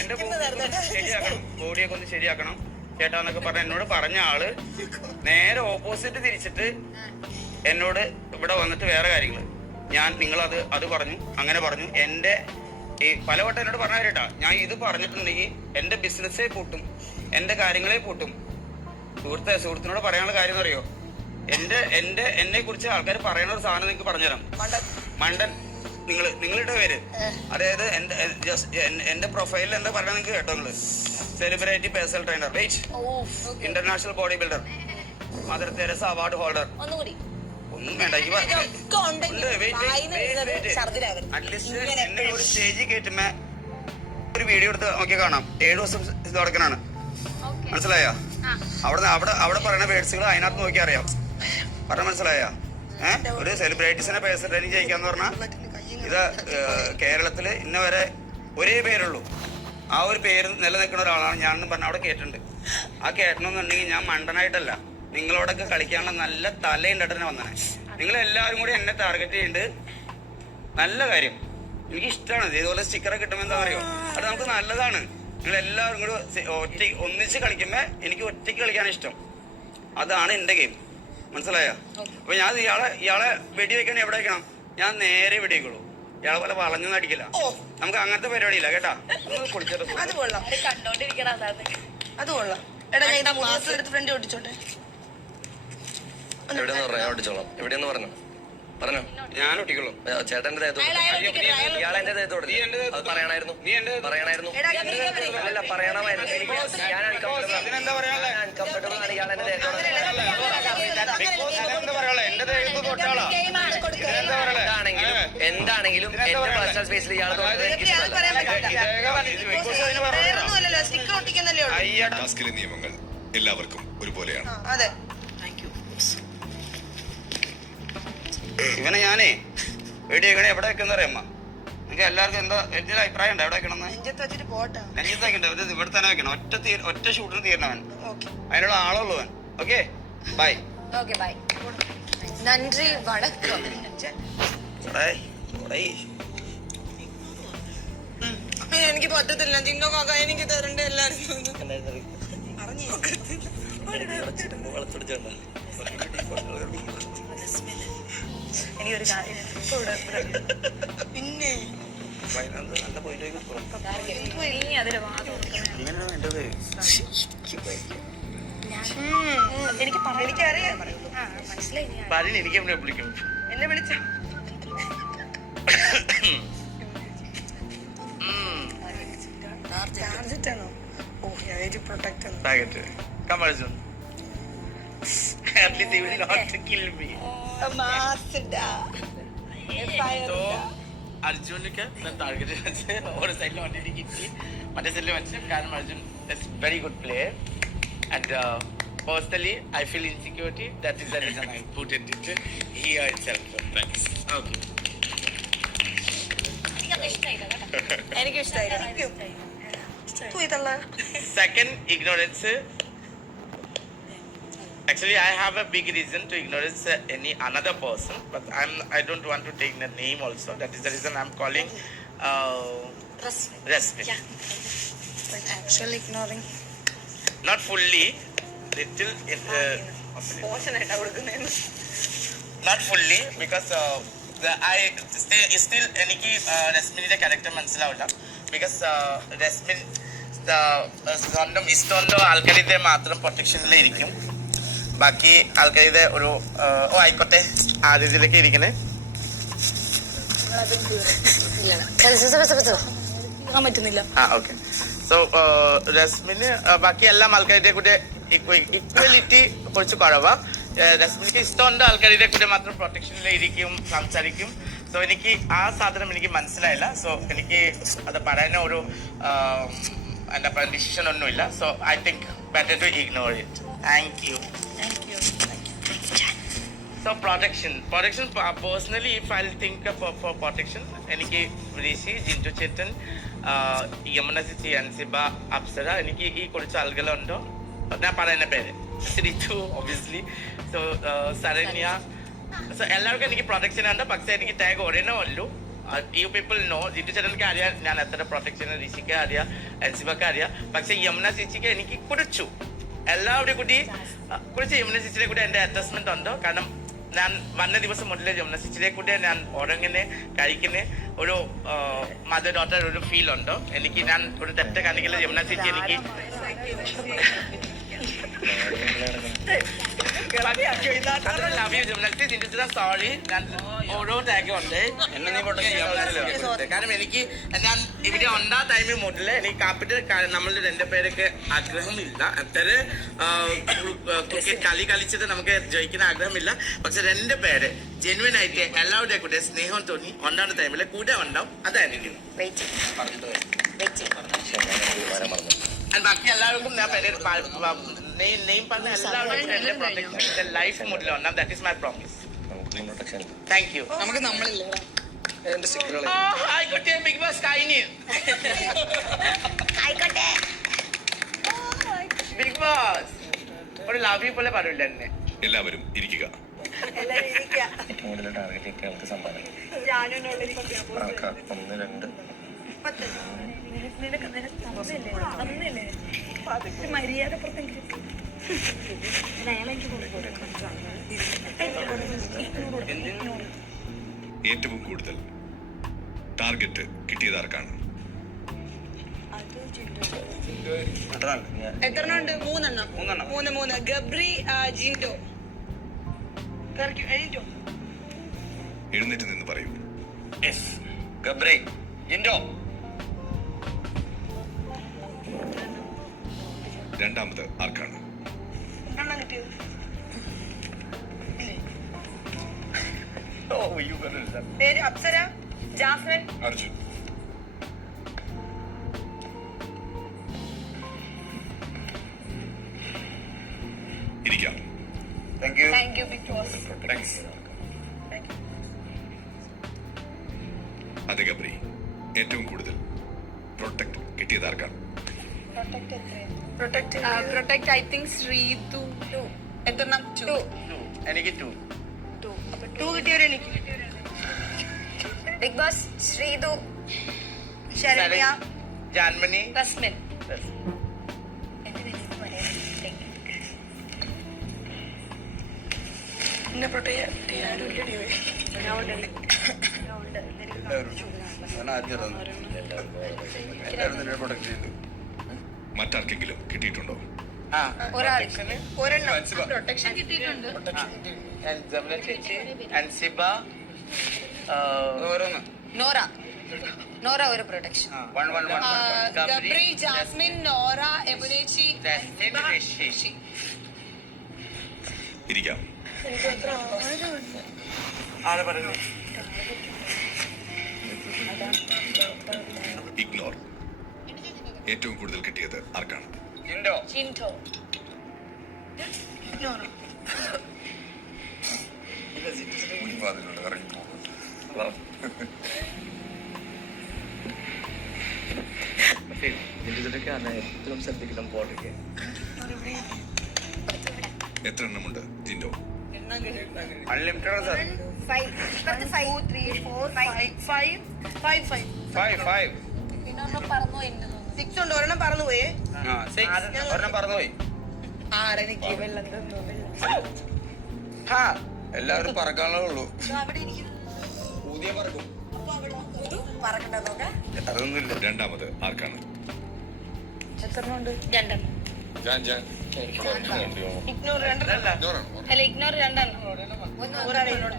എന്റെ ശരിയാക്കണം, ബോഡിയൊക്കെ ഒന്ന് ശരിയാക്കണം ചേട്ടാന്നൊക്കെ പറഞ്ഞ എന്നോട് പറഞ്ഞ ആള് നേരെ ഓപ്പോസിറ്റ് തിരിച്ചിട്ട് എന്നോട് ഇവിടെ വന്നിട്ട് വേറെ കാര്യങ്ങള്, നിങ്ങളത് അത് പറഞ്ഞു, അങ്ങനെ പറഞ്ഞു. എന്റെ ഈ പലവട്ടം എന്നോട് പറഞ്ഞ കേട്ടാ, ഞാൻ ഇത് പറഞ്ഞിട്ടുണ്ടെങ്കിൽ എന്റെ ബിസിനസ്സേ പൂട്ടും, എന്റെ കാര്യങ്ങളെ പൂട്ടും. സുഹൃത്തിനോട് പറയാനുള്ള കാര്യം എന്ന് അറിയോ, എന്നെ കുറിച്ച് ആൾക്കാർ പറയുന്ന ഒരു സാധനം നിങ്ങൾക്ക് പറഞ്ഞുതരാം. മണ്ടൻ നിങ്ങളുടെ പേര്, അതായത് എന്റെ പ്രൊഫൈലിൽ എന്താ പറയുക നിങ്ങൾക്ക് കേട്ടോ, നിങ്ങള് celebrity personal trainer, wait, international body builder, mother Teresa award holder, ഒന്നും വേണ്ട. അറ്റ്ലീസ്റ്റ് എന്നെ ഒരു സ്റ്റേജിൽ കയറ്റുമ്പോ ഒരു വീഡിയോ എടുത്ത് നോക്കി കാണാം. 7 ദിവസം ഇത് തുടക്കനാണ്, മനസ്സിലായോ? അവിടെ പറയുന്ന വേർഡ്സുകൾ അതിനകത്ത് നോക്കി അറിയാം, പറഞ്ഞ മനസ്സിലായോ? ഒരു സെലിബ്രിറ്റീസിനെ പേഴ്സണൽ ട്രെയിനിങ് ചെയ്യിക്കാന്ന് പറഞ്ഞാൽ ഇത് കേരളത്തില് ഇന്ന വരെ ഒരേ പേരുള്ളൂ, ആ ഒരു പേര് നിലനിൽക്കുന്ന ഒരാളാണ് ഞാനെന്ന് പറഞ്ഞ അവിടെ കേട്ടിട്ടുണ്ട്. ആ കേട്ടണമെന്നുണ്ടെങ്കിൽ ഞാൻ മണ്ടനായിട്ടല്ല, നിങ്ങളോടൊക്കെ കളിക്കാനുള്ള നല്ല തലയുണ്ടായിട്ട് വന്നേ. നിങ്ങളെല്ലാവരും കൂടി എന്നെ ടാർഗറ്റ് ചെയ്യുന്നുണ്ട്, നല്ല കാര്യം, എനിക്ക് ഇഷ്ടമാണ്. ഇതുപോലെ സ്റ്റിക്കറൊക്കെ കിട്ടുമ്പോൾ എന്താ പറയുക, അത് നമുക്ക് നല്ലതാണ്. നിങ്ങളെല്ലാവരും കൂടി ഒന്നിച്ച് കളിക്കുമ്പോൾ എനിക്ക് ഒറ്റയ്ക്ക് കളിക്കാൻ ഇഷ്ടം, അതാണ് എൻ്റെ ഗെയിം, മനസ്സിലായോ? അപ്പൊ ഞാൻ ഇയാളെ വെടി വെക്കണേ എവിടെ വെക്കണം, ഞാൻ നേരെ വെടി വെക്കുള്ളൂ, ഇയാളെ പോലെ വളഞ്ഞൊന്നും അടിക്കില്ല. നമുക്ക് അങ്ങനത്തെ പരിപാടിയില്ല കേട്ടാ. എവിടെയെന്ന് പറഞ്ഞു ഞാൻ ഒട്ടിക്കുള്ളൂ. ചേട്ടന്റെ ഇയാളെന്റെ ദേഹത്തോട് പറയണായിരുന്നു, അല്ല പറയണമായിരുന്നു. ഞാൻ അൺകംഫർട്ടബിൾ ആണ് ഇയാളെന്റെ ദേഹത്തോട്. എന്താണെങ്കിലും എന്റെ പേഴ്സണൽ സ്പേസിൽ ഇയാളെ ടാസ്കിലെ നിയമങ്ങൾ എല്ലാവർക്കും ഒരുപോലെയാണ്. ഇവനെ ഞാനേ വെടി വെക്കണേ എവിടെ വെക്കുന്ന അറിയാമ്മ, നിങ്ങൾക്ക് എല്ലാവർക്കും എന്താ എന്റെ അഭിപ്രായം ഉണ്ട്? എവിടെ വെക്കണം? നെഞ്ചത്ത് വെക്കണ്ട, ഇവിടെ തന്നെ വെക്കണം. ഒറ്റ ഷൂട്ടിന് തീരണവൻ, അതിനുള്ള ആളുള്ളവൻ. Okay, by. നന്ദി, വണക്കം. എനിക്ക് പറ്റത്തില്ല ജിങ്കോ കാക്ക, എനിക്ക് തരണ്ട എല്ലാരും. എനിക്കൊരു കാര്യം പിന്നെ അതിന് വാദം വേണ്ടത് എനിക്കറിയാം. പറഞ്ഞു എനിക്ക് എവിടെ വിളിക്കും എന്നെ വിളിച്ചോ. target. Come Arjun. At least they will not kill me. So അർജുനക്ക് ഞാൻ ടാർഗറ്റ് വെച്ച് ഒരു സൈഡിൽ വണ്ടിയിട്ട് കിട്ടി മറ്റേ സൈഡിൽ വെച്ച് കാരണം Arjun is very good player and personally I feel insecurity that is the reason I put it here itself. Thanks. Okay. എനിക്ക് ഇഷ്ടമായി. Second, ignorance. Actually, I have a big reason to ignorance any another person, but I don't want to take the name also. That is the reason I'm calling Rasmin. Yeah. But actually ignoring. Not fully, little. Not fully because I still എനിക്ക് റസ്മിനിന്റെ character മനസ്സിലാവില്ല because Resmin സ്വന്തം ഇഷ്ടമുണ്ടോ ആൾക്കാരിതെ മാത്രം പ്രൊട്ടക്ഷനിലേ ഇരിക്കും. ബാക്കി ആൾക്കാരിത് ഒരു ആയിക്കോട്ടെ ആ രീതിയിലേക്ക് ഇരിക്കണേ. പറ്റുന്നില്ല. ഓക്കെ. സോ റസ്മിന് ബാക്കി എല്ലാ ആൾക്കാരുടെ കൂടെ ഇക്വാലിറ്റി കുറച്ച് കുറവാ. റസ്മിനിക്ക് ഇഷ്ടമുണ്ട് ആൾക്കാരുടെ കൂടെ മാത്രം പ്രൊട്ടക്ഷനിൽ ഇരിക്കും സംസാരിക്കും. സോ എനിക്ക് ആ സാധനം എനിക്ക് മനസ്സിലായില്ല. സോ എനിക്ക് അത് പറയാൻ ഒരു എന്താ പറയുക ഡിസിഷൻ ഒന്നുമില്ല. So I think better to ignore it. Thank you. So protection personally if I'll think for protection എനിക്ക് ഋഷി ജിൻറ്റു ചേട്ടൻ യമുന ചേച്ചി അൻസിബ അപ്സര എനിക്ക് ഈ കുറച്ച് ആളുകളുണ്ടോ ഞാൻ പറയുന്ന പേര് Sreethu obviously. So Saranya. So എല്ലാവർക്കും എനിക്ക് പ്രൊട്ടക്ഷൻ ഉണ്ട്. പക്ഷേ എനിക്ക് ടാഗ് ഒരെണ്ണേ ഉള്ളൂ. You people know. ജിൻറ്റു ചേട്ടനക്ക് അറിയാം ഞാൻ എത്ര പ്രൊട്ടക്ഷൻ. ഋഷിക്ക് അറിയാം, അൻസിബക്ക് അറിയാം. പക്ഷേ യമുന ചേച്ചിക്ക് എനിക്ക് കുറിച്ചു എല്ലാവരുടെ കൂടി കുറിച്ച് യമുന ചേച്ചിയുടെ കൂടെ എൻ്റെ അറ്റാച്ച്മെന്റ് ഉണ്ട്. കാരണം ഞാൻ വന്ന ദിവസം മുതലേ യമുന ചേച്ചിയുടെ കൂടെ ഞാൻ ഉറങ്ങുന്നേ കഴിക്കുന്നേ ഒരു മദർ ഡോട്ടർ ഒരു ഫീൽ ഉണ്ട് എനിക്ക്. ഞാൻ ഒരു തെറ്റ് കാണിക്കില്ല. യമുന ചേച്ചി എനിക്ക് ലവ് യു യമുന ചേച്ചി. ജിൻറ്റു സോറി ഞാൻ ഓരോ ടാഗും ഉണ്ട് കാരണം എനിക്ക് ഞാൻ ഇവിടെ ഉണ്ടാ ടൈമിൽ മുതലേ എനിക്ക് കാപ്പിട്ട് നമ്മളുടെ രണ്ട് പേരൊക്കെ ആഗ്രഹമില്ല. അത്ര ക്രിക്കറ്റ് കളിച്ചിട്ട് നമുക്ക് ജയിക്കുന്ന ആഗ്രഹമില്ല. പക്ഷെ രണ്ട് പേര് ജെന്യുവൻ ആയിട്ട് എല്ലാവരുടെ കൂടെ സ്നേഹം തോന്നി ഉണ്ടാകുന്ന ടൈമിൽ കൂടെ ഉണ്ടാവും. അതായിരിക്കും. ബാക്കി എല്ലാവർക്കും ഞാൻ നെയിം പറഞ്ഞ എല്ലാവരും എന്റെ പ്രൊട്ടക്ഷൻ ലൈഫ് മുതലുണ്ടാവും. That is my promise. Thank you. നമുക്ക് നമ്മളില്ല. ആയിക്കോട്ടെ. ബിഗ് ബോസ് കഴിഞ്ഞ് ബിഗ് ബോസ് ഒരു ലവ് യു പോലെ പറയില്ല എന്നെ. എല്ലാവരും ഇരിക്കുക. മര്യാദ ഏറ്റവും കൂടുതൽ ടാർഗറ്റ് കിട്ടിയത് ആർക്കാണ്? എത്ര ഉണ്ട്? മൂന്ന്. ഗബ്രി, ജിൻഡോ. എഴുന്നേറ്റ് നിന്ന് പറയൂ. ഗബ്രി, ജിൻഡോ. രണ്ടാമത് ആർക്കാണ്? പേര് അപ്സര, ജാസ്മിൻ, അർജുൻ. ഇരിക്കാം. Thank you Bigg Boss. അതെ ഗബ്രി, ഏറ്റവും കൂടുതൽ പ്രൊട്ടക്ട് കിട്ടിയത് ആർക്കാണ്? Protect I think Sreethu. എത്രണ്ണം? 2. എനിക്ക് 2 കിട്ടിയവരെനിക്ക്. Bigg Boss Sreethu, Saranya, Jaanmoni, Resmin. മറ്റാർക്കെങ്കിലും കിട്ടിയിട്ടുണ്ടോ? ഒരാൾ പ്രൊട്ടക്ഷൻ കിട്ടിയിട്ടുണ്ട്. അൻസിബ ഓരോന്ന് നോറ ഒരു പ്രൊട്ടക്ഷൻ. ഗബ്രി, ജാസ്മിൻ, നോറ, എമുനേച്ചി, ഇരിക്കാം. ആളെ പറയുന്നു ഇഗ്നോർ. ഏറ്റവും കൂടുതൽ കിട്ടിയത് ആർക്കാണ്? ജിൻഡോ. മുൻവാതിലൂടെ ഇറങ്ങി പോകും. ഏറ്റവും ശ്രദ്ധിക്കണം പോട്ടൊക്കെ. എത്ര എണ്ണമുണ്ട് ജിൻഡോ? Unlimited sir. 5 6 ഉണ്ട്. ഒരെണ്ണം പറന്നുപോയേ. ഒരെണ്ണം പറന്നുപോയി. ആരെനിക്ക് വെള്ളം തന്നു. എല്ലാവരും പറക്കാനുള്ളേ ഉള്ളൂ. പുതിയ പറക്കും. അതൊന്നുമില്ല. രണ്ടാമത് ആർക്കാണ്? ഇഗ്നോർ 2 അല്ല, ഇഗ്നോർ 2 ഒരാളെ എന്നോട്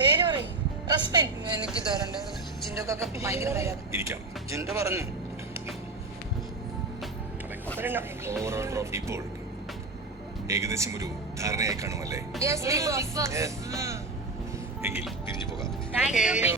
പേര് പറയും. റസ്മിൻ. എനിക്ക് തോന്നുന്നുണ്ട് ജിൻഡോക്കൊക്കെ ഭയങ്കര പേരാണ്. ഇരിക്കാം. ജിൻഡോ പറഞ്ഞു. ഇപ്പോൾ ഏകദേശം ഒരു ധാരണയായി കാണുമല്ലേ? Yes big boss. എങ്കിൽ പിരിഞ്ഞു പോകാം. Thank you.